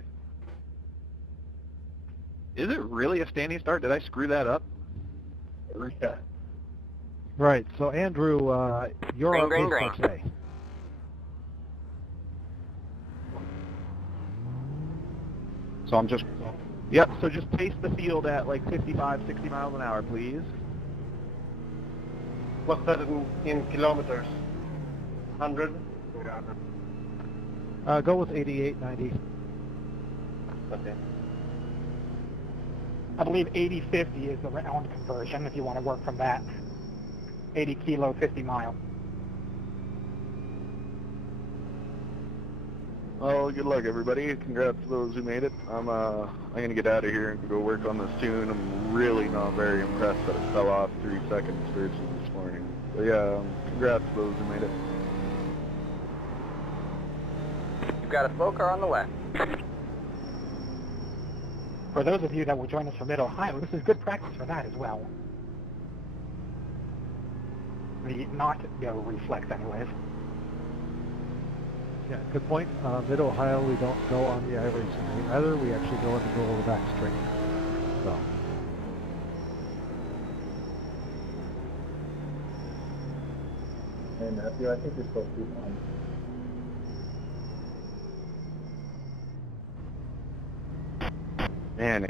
Is it really a standing start? Did I screw that up? Yeah. Right. So Andrew, you're on pace car today. So I'm just... Yep, so just pace the field at like 55, 60 miles an hour, please. What's that in kilometers? 100? Go with 88, 90. Okay. I believe 80-50 is the round conversion, if you want to work from that. 80 kilo, 50 mile. Well, good luck, everybody. Congrats to those who made it. I'm gonna get out of here and go work on this tune. I'm really not very impressed that it fell off 3 seconds versus this morning. So yeah, congrats to those who made it. You've got a slow car on the left. For those of you that will join us from Mid-Ohio, this is good practice for that as well. The not go reflex anyways. Yeah, good point. Mid-Ohio, we don't go on the iRacing green either. We actually go in the middle of the back straight. So. Hey Matthew, I think you're supposed to be fine. Man,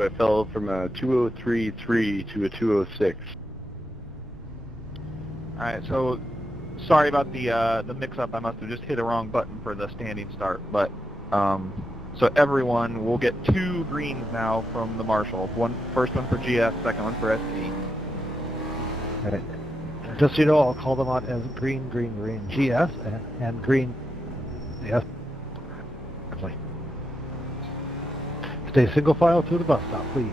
I fell from a 203.3 to a 206. All right, so sorry about the mix-up. I must have just hit a wrong button for the standing start. But so everyone will get 2 greens now from the Marshall. First one for GS, second one for ST. All right. Just so you know, I'll call them out as green, GS, and green, yes. Actually. Stay single file to the bus stop, please.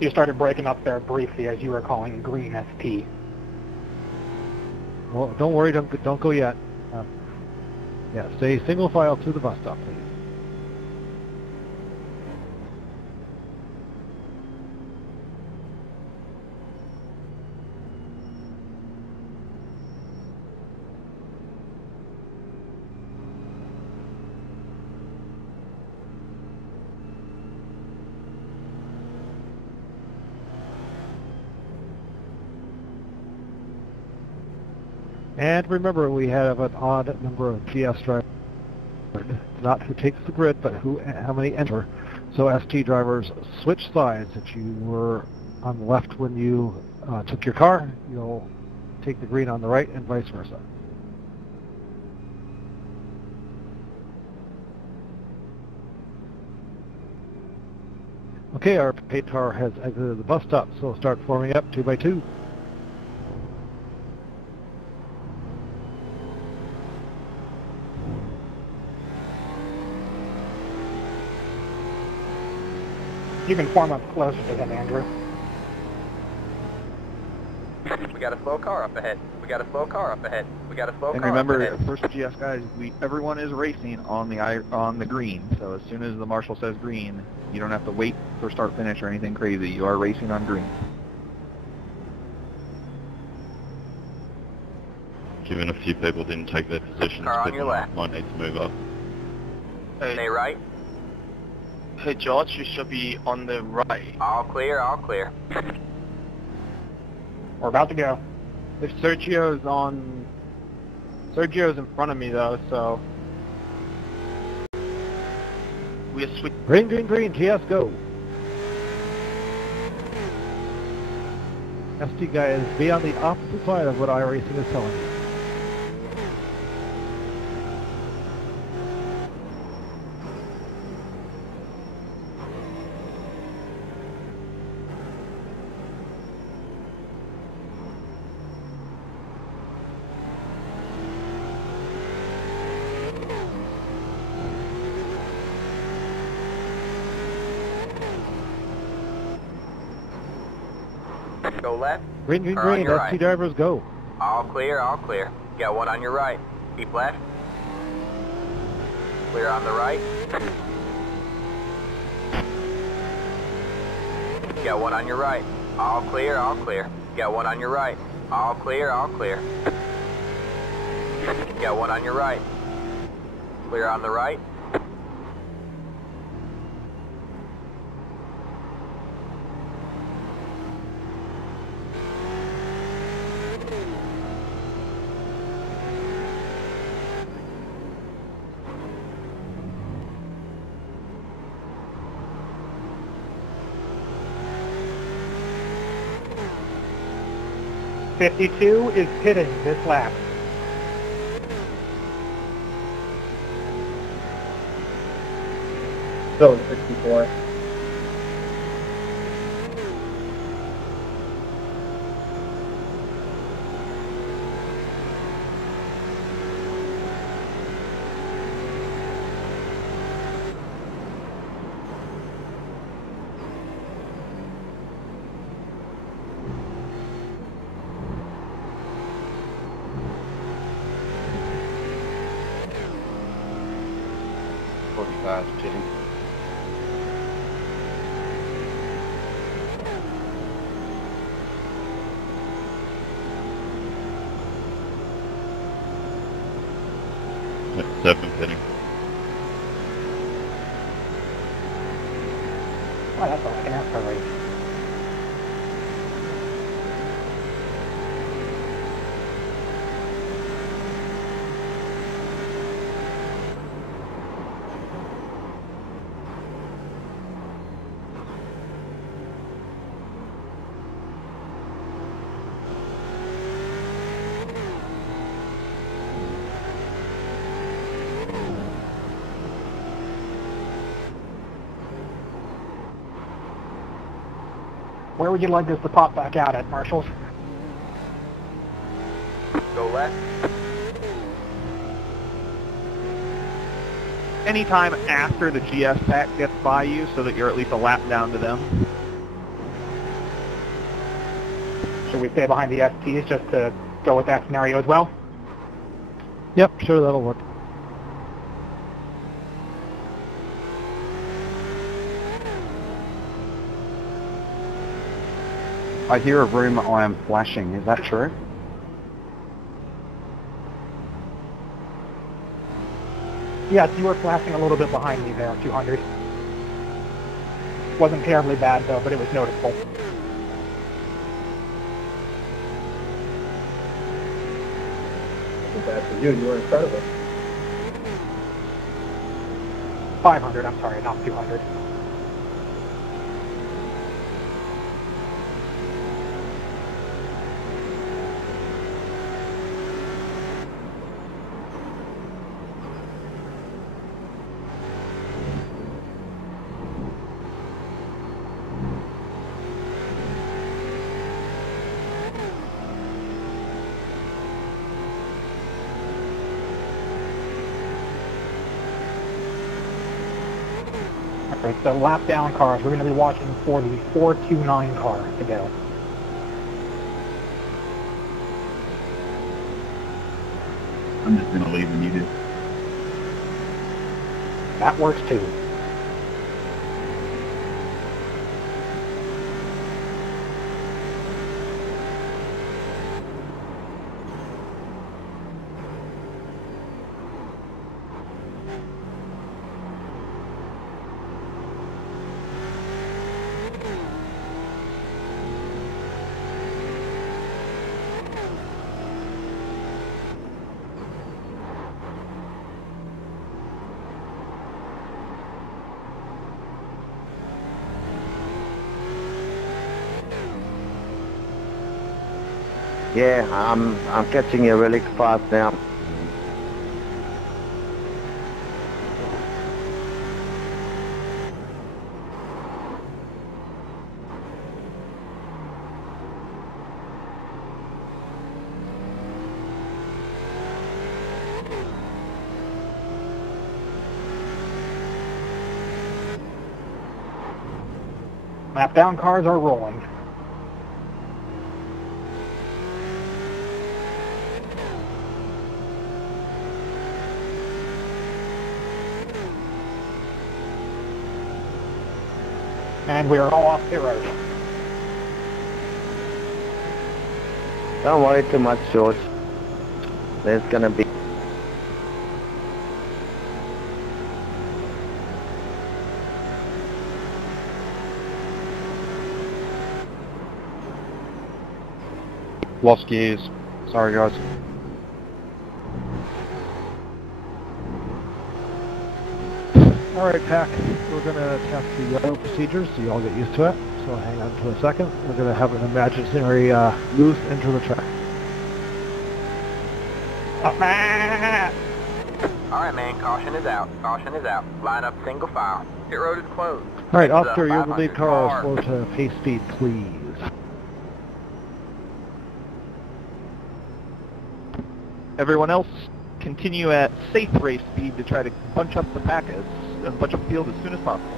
You started breaking up there briefly as you were calling green SP. Well, don't worry, don't go yet. Yeah, stay single file to the bus stop, please. And remember, we have an odd number of GS drivers, not who takes the grid, but how many enter. So ST drivers, switch sides. If you were on the left when you took your car, you'll take the green on the right, and vice versa. Okay, our PATAR has exited the bus stop, so start forming up 2 by 2. You can form up closer to him, Andrew. We got a slow car up ahead. We got a slow car up ahead. We got a slow And car remember, up ahead. first GS guys, everyone is racing on the green. So as soon as the marshal says green, you don't have to wait for start finish or anything crazy. You are racing on green. Given a few people didn't take their positions, Car on people your left. might need to move up. Stay right. Hey George, you should be on the right. All clear, all clear. We're about to go. If Sergio's in front of me though, so. We are switching. Green, green, green, GS, go. ST guys, be on the opposite side of what iRacing is telling you. Go left. Green, green, Car on green, your ST right. drivers, go. All clear, all clear. Got one on your right. Keep left. Clear on the right. Got one on your right. All clear, all clear. Got one on your right. All clear, all clear. Got one on your right. Clear on the right. .52 is pitting this lap. So 64. Pitting. Yep, 7 pitting. Oh, that's all I can ask for race. Where would you like us to pop back out at, Marshals? Go left. Anytime after the GS pack gets by you so that you're at least a lap down to them. Should we stay behind the STs just to go with that scenario as well? Yep, sure, that'll work. I hear a rumor I am flashing. Is that true? Yes, you were flashing a little bit behind me there, 200. Wasn't terribly bad though, but it was noticeable. as fast as you. You were incredible. 500, I'm sorry, not 200. Alright, so lap down cars, we're going to be watching for the 429 car to go. I'm just going to leave when you do. That works too. Yeah, I'm catching you really fast now. Lap down cars are rolling. And we are all off the road. Don't worry too much, George. There's gonna be... Lost gears. Sorry, guys. Alright, Pack. We're going to test the yellow procedures so you all get used to it. So hang on to a second. We're going to have an imaginary loose into the track. Alright, man, caution is out. Caution is out. Line up single file. Pit road is closed. Alright, Exit officer, you're the 500 lead car. Slow to pace speed, please. Everyone else, continue at safe race speed to try to bunch up the packets and bunch up the field as soon as possible.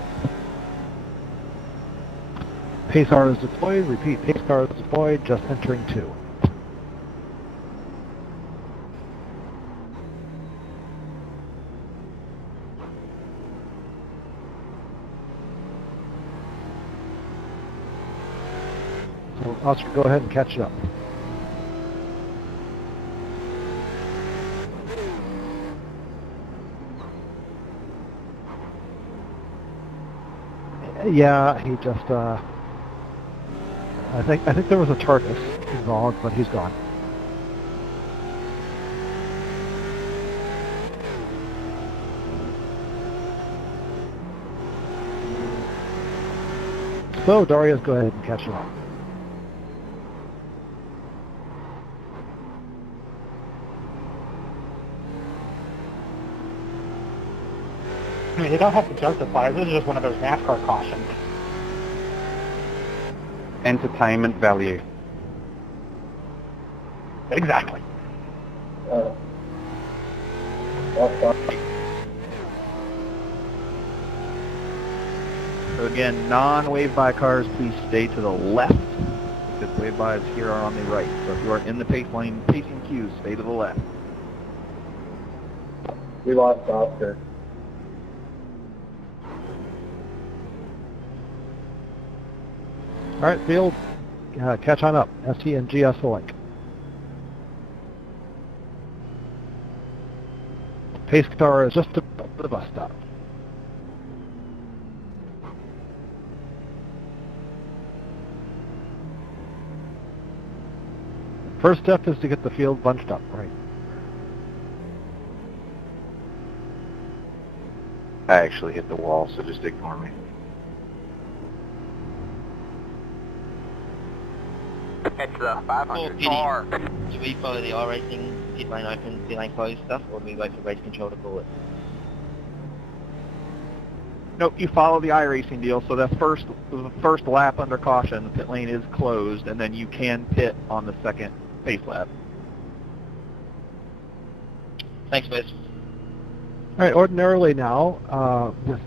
Pace car is deployed. Repeat, pace car is deployed. Just entering 2. So, Oscar, go ahead and catch it up. Yeah, he just, I think there was a TARDIS involved, but he's gone. So, Darius, go ahead and catch him up. I mean, you don't have to justify it. This is just one of those NASCAR cautions. Entertainment value. Exactly. So again, non-wave-by cars, please stay to the left, because wave-bys here are on the right. So if you are in the pace lane, pacing queues, stay to the left. We lost Oscar. All right, field, catch on up. ST and GS alike. Pace car is just above the bus stop. First step is to get the field bunched up, right? I actually hit the wall, so just ignore me. Catch the 500 car. Do we follow the iRacing pit lane open, pit lane closed stuff, or do we wait for race control to call it? Nope, you follow the iRacing deal, so the first lap under caution, the pit lane is closed, and then you can pit on the second pace lap. Thanks, Wes. All right, ordinarily now, with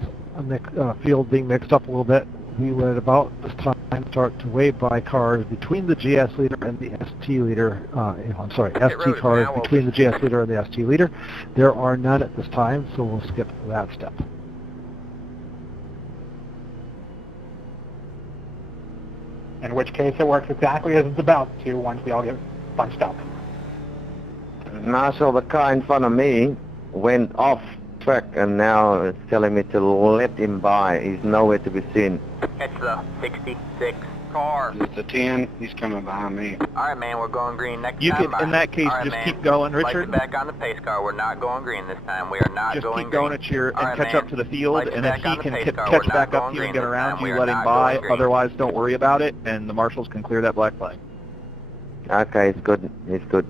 a field being mixed up a little bit, we would at about this time start to wave by cars between the GS leader and the ST leader. ST cars between the GS leader and the ST leader. There are none at this time, so we'll skip that step. In which case it works exactly as it's about to once we all get bunched up. Now, so the car in front of me went off track and now it's telling me to let him by. He's nowhere to be seen. Catch the 66 car. It's a 10. He's coming behind me. Alright, man, we're going green next You time. can, in that case, right, just man. keep going, Lights Richard. are back on the pace car. We're not going green this time. We are not Just going keep going green. at your and Right, catch man. up to the field, Lights and if back he on the can pace car. catch We're back not up to you going and get green around this time. you, We let are him not by. going green. Otherwise, don't worry about it, and the marshals can clear that black flag. Okay, it's good. It's good.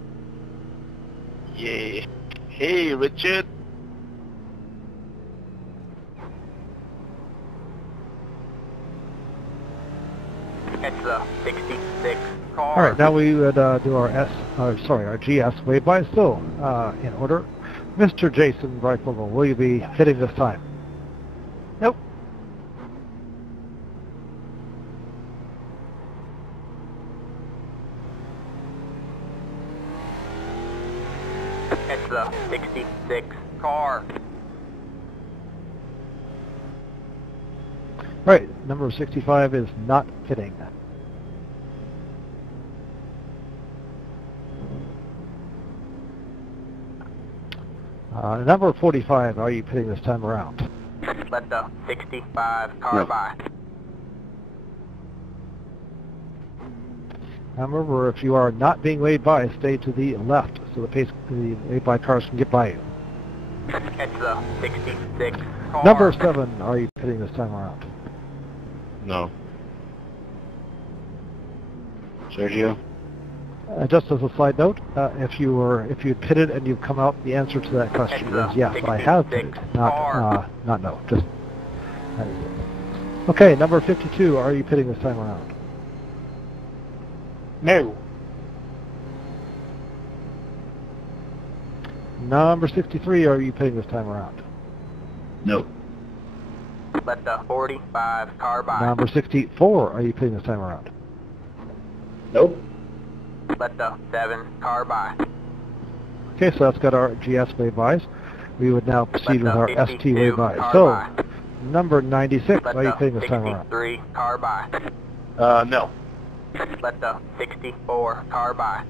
Yeah. Hey, Richard. Catch the 66 car. All right, now we would do our GS wave by. So, in order, Mr. Jason Reifel, will you be hitting this time? Nope. Catch the 66 car. Right, number 65 is not fitting. Number 45, are you pitting this time around? Let the 65 car by. Remember, if you are not being waved by, stay to the left so the wave by cars can get by you. Catch the 66 car. Number 7, are you pitting this time around? No. Sergio? Just as a side note, if you pitted and you've come out, the answer to that question is yes, I have pitted, not no. Just that is it. Okay, number 52, are you pitting this time around? No. Number 63, are you pitting this time around? No. Let the 45 car by. Number 64, are you pitting this time around? Nope. Let the 7 car by. Okay, so that's got our GS wave bys. We would now proceed with our ST wave bys. So, number 96, are you pitting this time around? 63 car by. No. Let the 64 car by.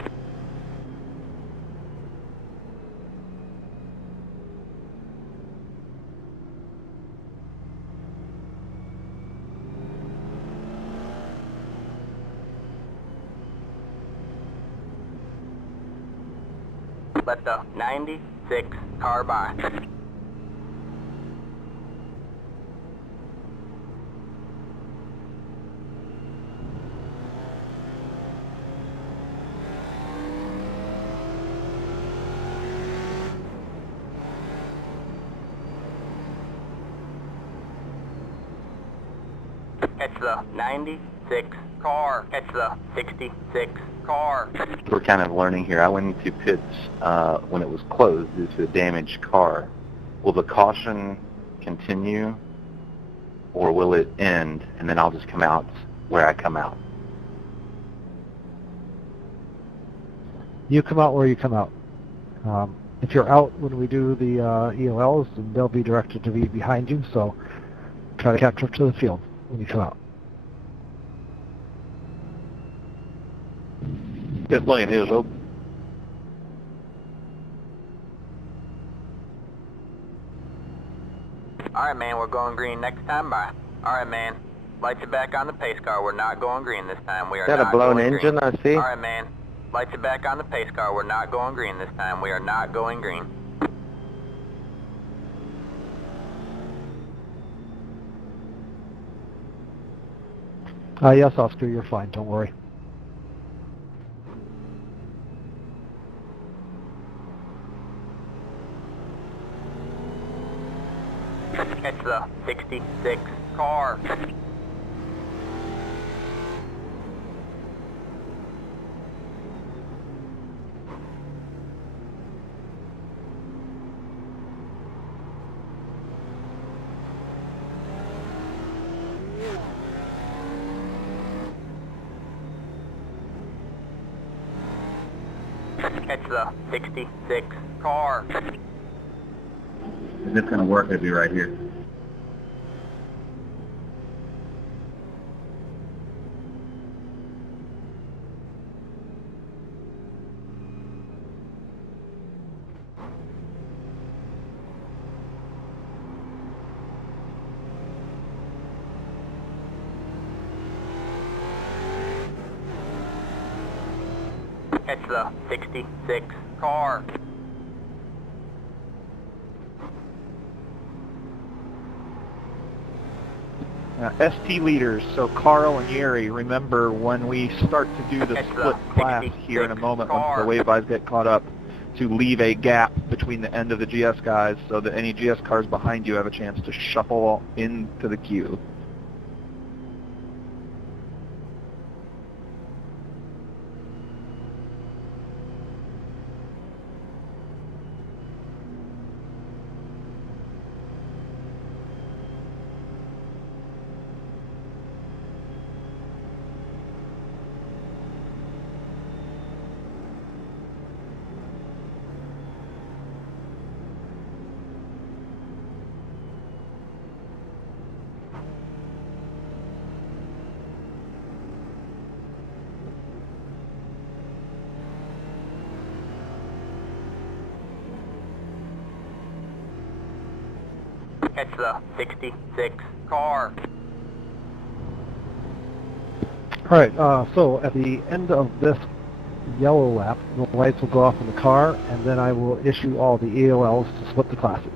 Let the 96 car by. Catch the 96 car. Catch the 66 car. We're kind of learning here. I went into pits when it was closed due to a damaged car. Will the caution continue, or will it end, and then I'll just come out where I come out? You come out where you come out. If you're out when we do the EOLs, then they'll be directed to be behind you, so try to capture up to the field when you come out. Pit lane is open. Alright, man, we're going green next time by. Alright, man. Lights are back on the pace car. We're not going green this time. We are Got a not blown going engine, green. I see. Alright, man. Lights are back on the pace car. We're not going green this time. We are not going green. Yes, Oscar, you're fine. Don't worry. Catch the 66 car. Catch the 66 car. If it's going to work, it'll be right here. Catch the 66 car. ST leaders, so Carl and Yeri, remember when we start to do the split class here in a moment, once the wave eyes get caught up, to leave a gap between the end of the GS guys so that any GS cars behind you have a chance to shuffle into the queue. Catch the 66 car. Alright, so at the end of this yellow lap, the lights will go off in the car, and then I will issue all the EOLs to split the classes.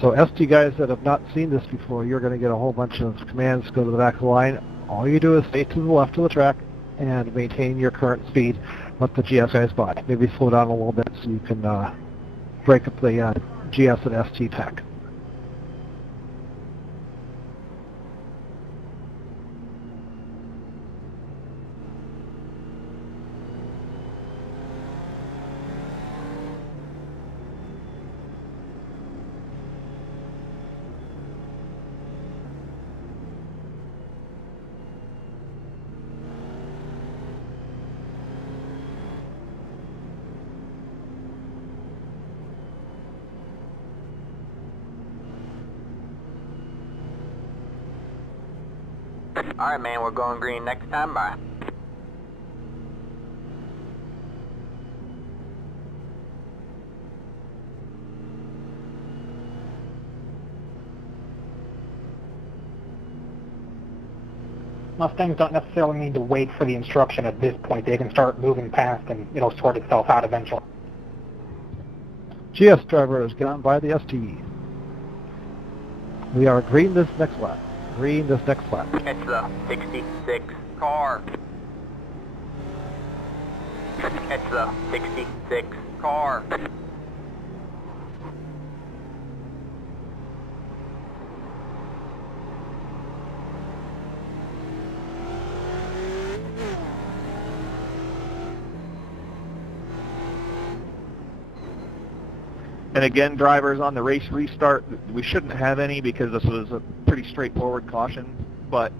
So ST guys that have not seen this before, you're going to get a whole bunch of commands to go to the back of the line. All you do is stay to the left of the track and maintain your current speed. Let the GS guys by. Maybe slow down a little bit so you can break up the GS and ST pack. Alright, man, we're going green next time. Bye. Mustangs don't necessarily need to wait for the instruction at this point. They can start moving past and it'll sort itself out eventually. GS driver has gone by the ST. We are green this next lap. Green this next lap. Catch the 66 car. Catch the 66 car. And again, drivers on the race restart, we shouldn't have any because this was a pretty straightforward caution. But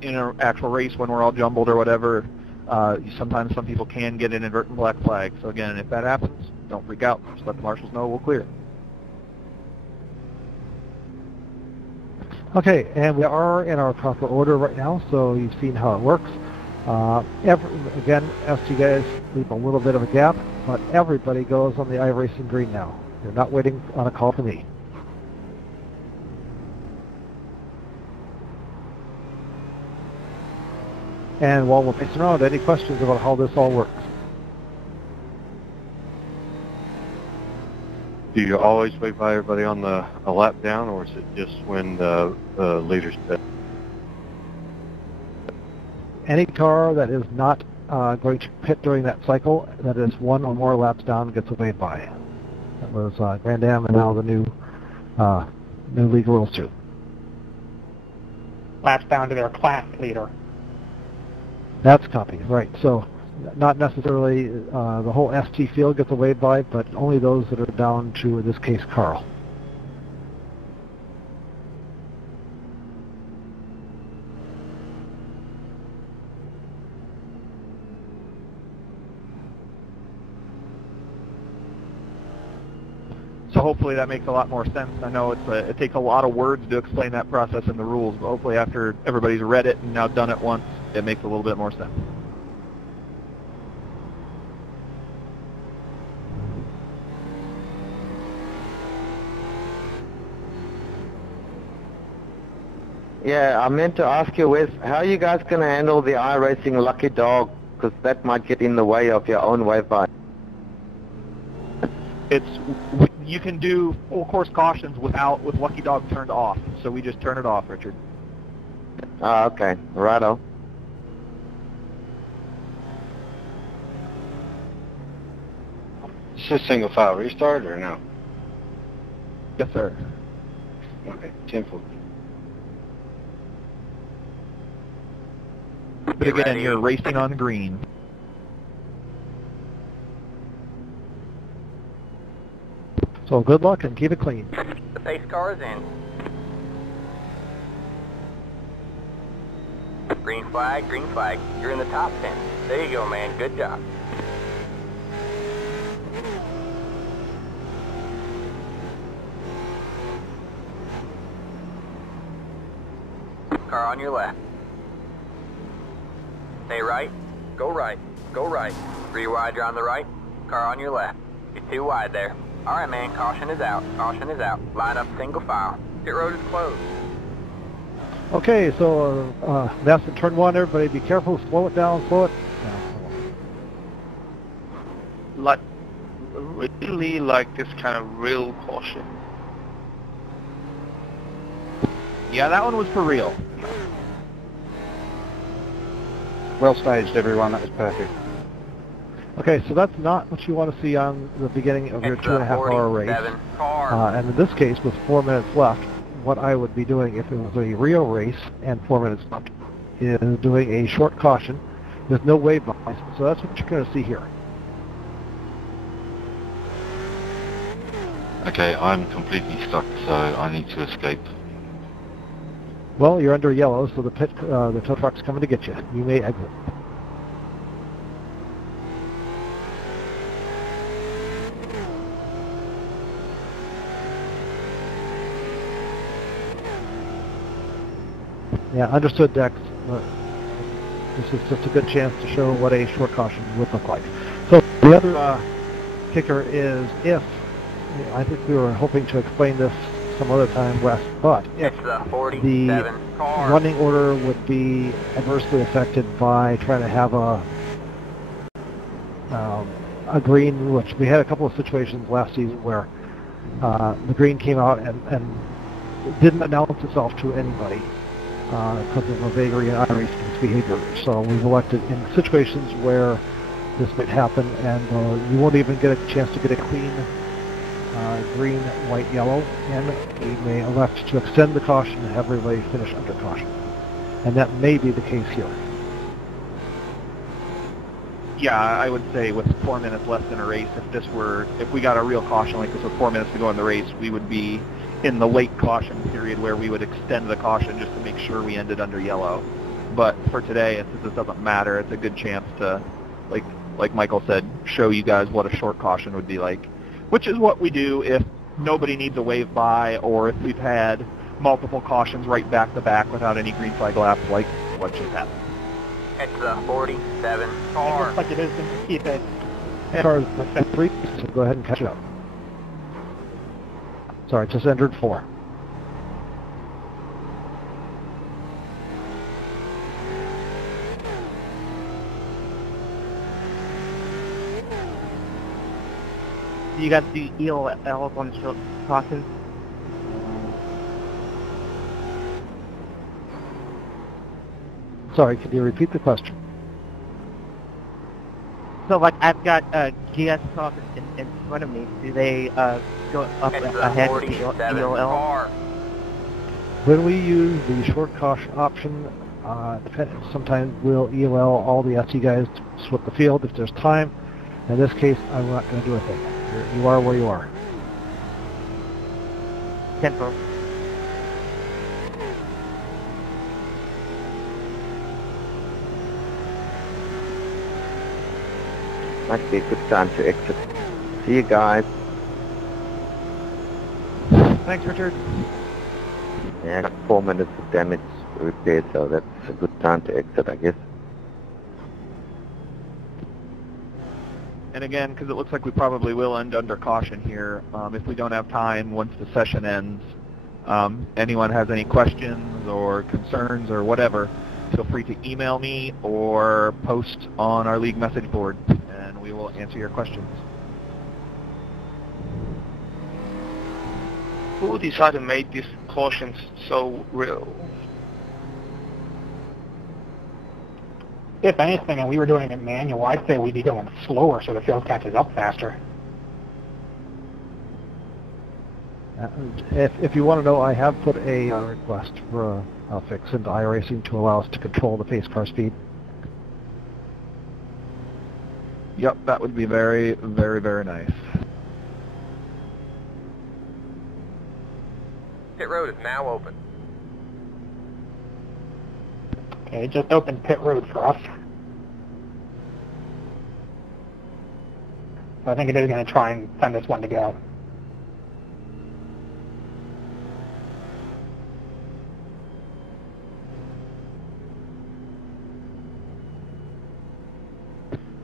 in an actual race, when we're all jumbled or whatever, sometimes some people can get an inadvertent black flag. So again, if that happens, don't freak out. Just let the marshals know. We'll clear it. Okay, and we are in our proper order right now, so you've seen how it works. Again, ST guys leave a little bit of a gap, but everybody goes on the iRacing green now. They're not waiting on a call from me. And while we're pacing around, any questions about how this all works? Do you always wave by everybody on a lap down, or is it just when the leaders pit? Any car that is not going to pit during that cycle, that is one or more laps down, gets a wave by. That was Grand Am, and now the new league rules too. Laps down to their class leader. That's copy, right. So not necessarily the whole ST field gets a wave by, but only those that are down to, in this case, Carl. So hopefully that makes a lot more sense. I know it takes a lot of words to explain that process in the rules, but hopefully after everybody's read it and now done it once, it makes a little bit more sense. Yeah, I meant to ask you, Wes, how are you guys going to handle the iRacing Lucky Dog? Because that might get in the way of your own wave by. You can do full course cautions with Lucky Dog turned off, so we just turn it off, Richard. Ah, okay. Righto. Is this single file restart or no? Yes, sir. Okay, 10-4. But again, you're racing on green. So good luck and keep it clean. The pace car is in. Green flag, green flag. You're in the top 10. There you go, man. Good job. Car on your left. Stay right. Go right. Go right. 3 wide, you're on the right. Car on your left. You're 2 wide there. Alright, man. Caution is out. Caution is out. Line up single file. Pit road is closed. Okay, so that's in turn 1. Everybody be careful. Slow it down. Slow it down. Like, really like this kind of real caution. Yeah, that one was for real. Well staged, everyone. That was perfect. Okay, so that's not what you want to see on the beginning of your 2.5-hour race. And in this case, with 4 minutes left, what I would be doing if it was a real race and 4 minutes left is doing a short caution with no wave bys. So that's what you're going to see here. Okay, I'm completely stuck, so I need to escape. Well, you're under yellow, so the tow truck's coming to get you. You may exit. Yeah, understood, Dex. This is just a good chance to show what a short caution would look like. So the other kicker is if, I think we were hoping to explain this some other time, Wes, but if the running order would be adversely affected by trying to have a green, which we had a couple of situations last season where the green came out and didn't announce itself to anybody because of a vagary and iRacing's behavior. So we've elected in situations where this might happen and you won't even get a chance to get a clean green, white, yellow, and we may elect to extend the caution and have everybody finish under caution. And that may be the case here. Yeah, I would say with 4 minutes left in a race, if we got a real caution like this with 4 minutes to go in the race, we would be in the late caution period where we would extend the caution just to make sure we ended under yellow. But for today, since it doesn't matter, it's a good chance to, like Michael said, show you guys what a short caution would be like, which is what we do if nobody needs a wave by or if we've had multiple cautions right back to back without any green flag laps like what just happened. It's the 47 It car. looks like it is going to keep it. Cars at 3, so go ahead and catch up. Sorry, just entered 4. Do you guys do EOLs on short crossings? Sorry, could you repeat the question? So, like, I've got GS talk in front of me. Do they go up ahead with the EOL? When we use the short caution option, sometimes we'll EOL all the SE guys to split the field if there's time. In this case, I'm not going to do a thing. You are where you are. 10-4. Might be a good time to exit. See you guys. Thanks, Richard. Yeah, I got 4 minutes of damage repair, so that's a good time to exit, I guess. And again, because it looks like we probably will end under caution here, if we don't have time once the session ends, anyone has any questions or concerns or whatever, feel free to email me or post on our league message board, and we will answer your questions. Who decided to make these cautions so real? If anything, and we were doing it manual, I'd say we'd be going slower so the field catches up faster. If you want to know, I have put a request for a fix into iRacing to allow us to control the pace car speed. Yep, that would be very, very, very nice. Pit road is now open. Okay, just opened pit road for us. So I think it is going to try and send this one to go.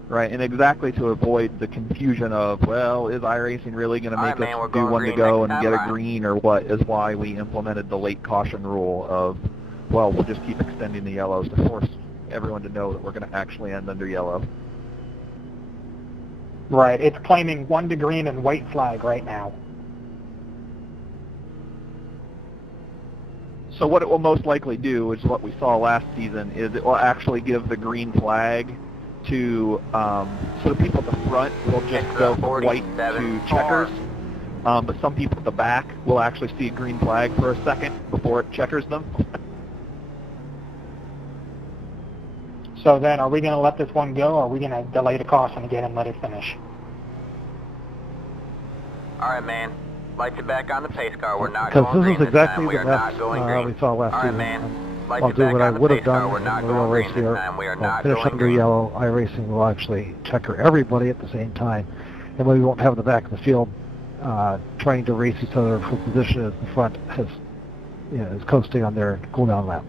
Right, and exactly to avoid the confusion of, well, is iRacing really going to make us do one to go and get a green or what, is why we implemented the late caution rule of, well, we'll just keep extending the yellows to force everyone to know that we're going to actually end under yellow. Right, it's claiming 1 to green and white flag right now. So what it will most likely do is what we saw last season, is it will actually give the green flag to, so the people at the front will just go from white to checkers, but some people at the back will actually see a green flag for a second before it checkers them. So then, are we going to let this one go, or are we going to delay the caution again and let it finish? Alright, man. Lights are back on the pace car. We're not Because going this green is exactly this time. We the are not mess going green. we saw last season. Man. I'll do what I would have done in the real race here. I'll finish under yellow. iRacing will actually checker everybody at the same time, and we won't have the back of the field trying to race each other for position as the front is coasting on their cooldown lap.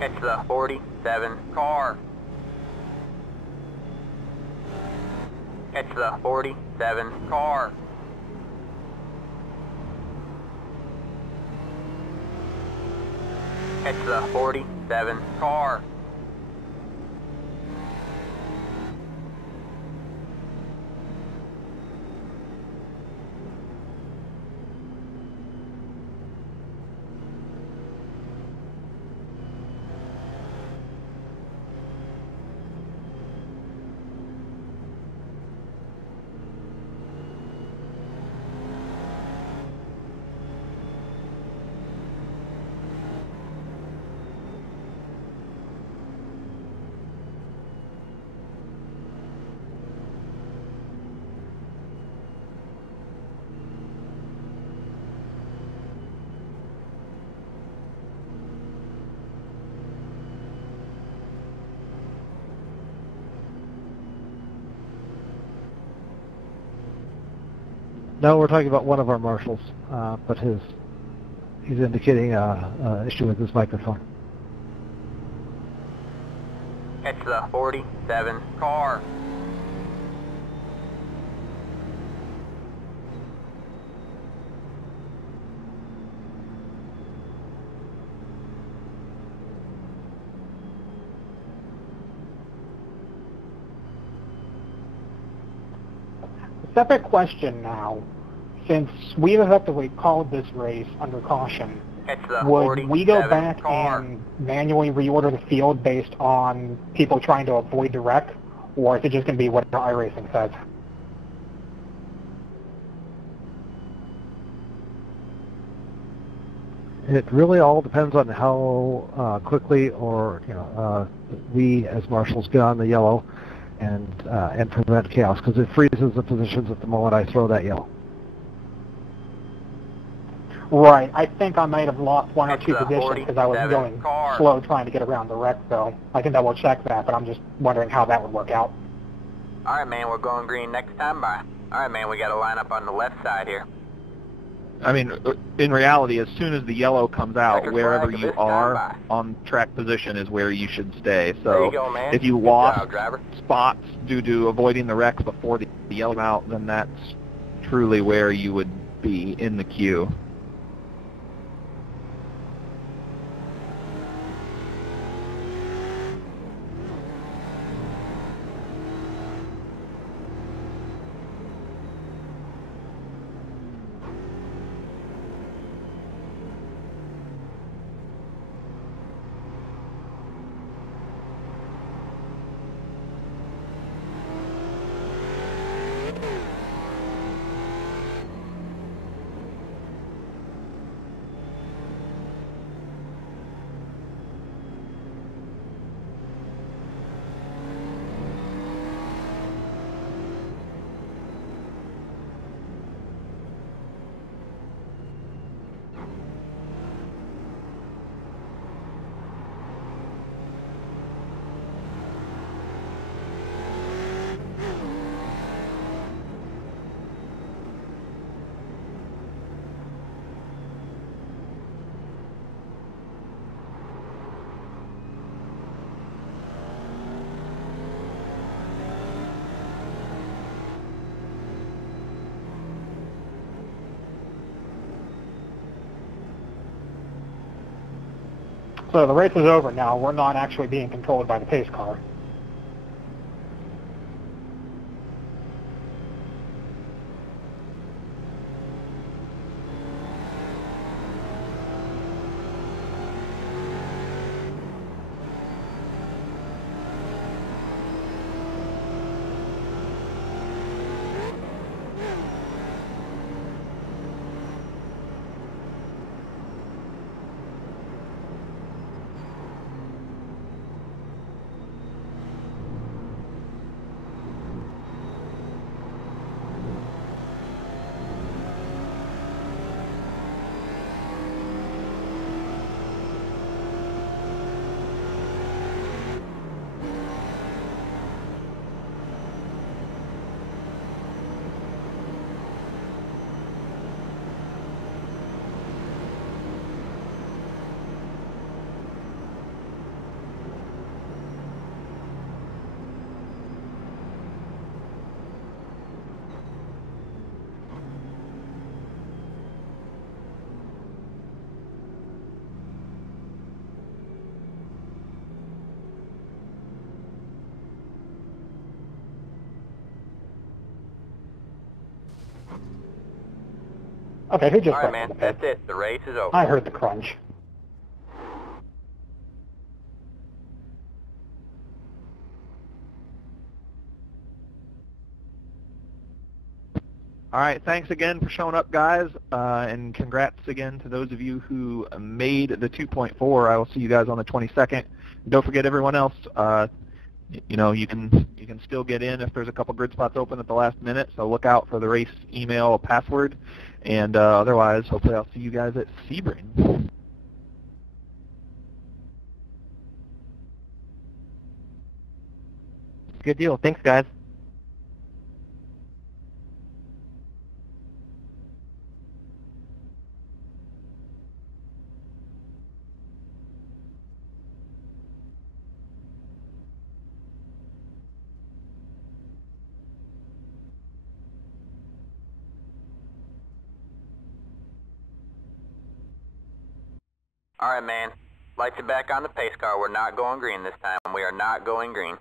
It's the 47 car. It's the 47 car. It's the 47 car. No, we're talking about one of our marshals, but he's indicating an issue with his microphone. It's the 47 car. separate question now. Since we've effectively called this race under caution, would we go back and manually reorder the field based on people trying to avoid the wreck, or is it just going to be what iRacing says? It really all depends on how quickly or we as marshals get on the yellow and prevent chaos, because it freezes the positions at the moment I throw that yellow. Right. I think I might have lost one or two positions because I was going slow trying to get around the wreck, so I can double check that, but I'm just wondering how that would work out. Alright, man, we're going green next time by. Alright, man, we got to line up on the left side here. I mean, in reality, as soon as the yellow comes out, wherever you are on track position is where you should stay. So if you lost spots due to avoiding the wrecks before the yellow came out, then that's truly where you would be in the queue. So the race is over now. We're not actually being controlled by the pace car. Okay, who just Alright, man, that's it. The race is over. I heard the crunch. All right, thanks again for showing up, guys, and congrats again to those of you who made the 2.4. I will see you guys on the 22nd. Don't forget, everyone else, you know, you can still get in if there's a couple grid spots open at the last minute, so look out for the race email password, and otherwise, hopefully I'll see you guys at Sebring. Good deal. Thanks, guys. Alright, man. Lights are back on the pace car. We're not going green this time. We are not going green.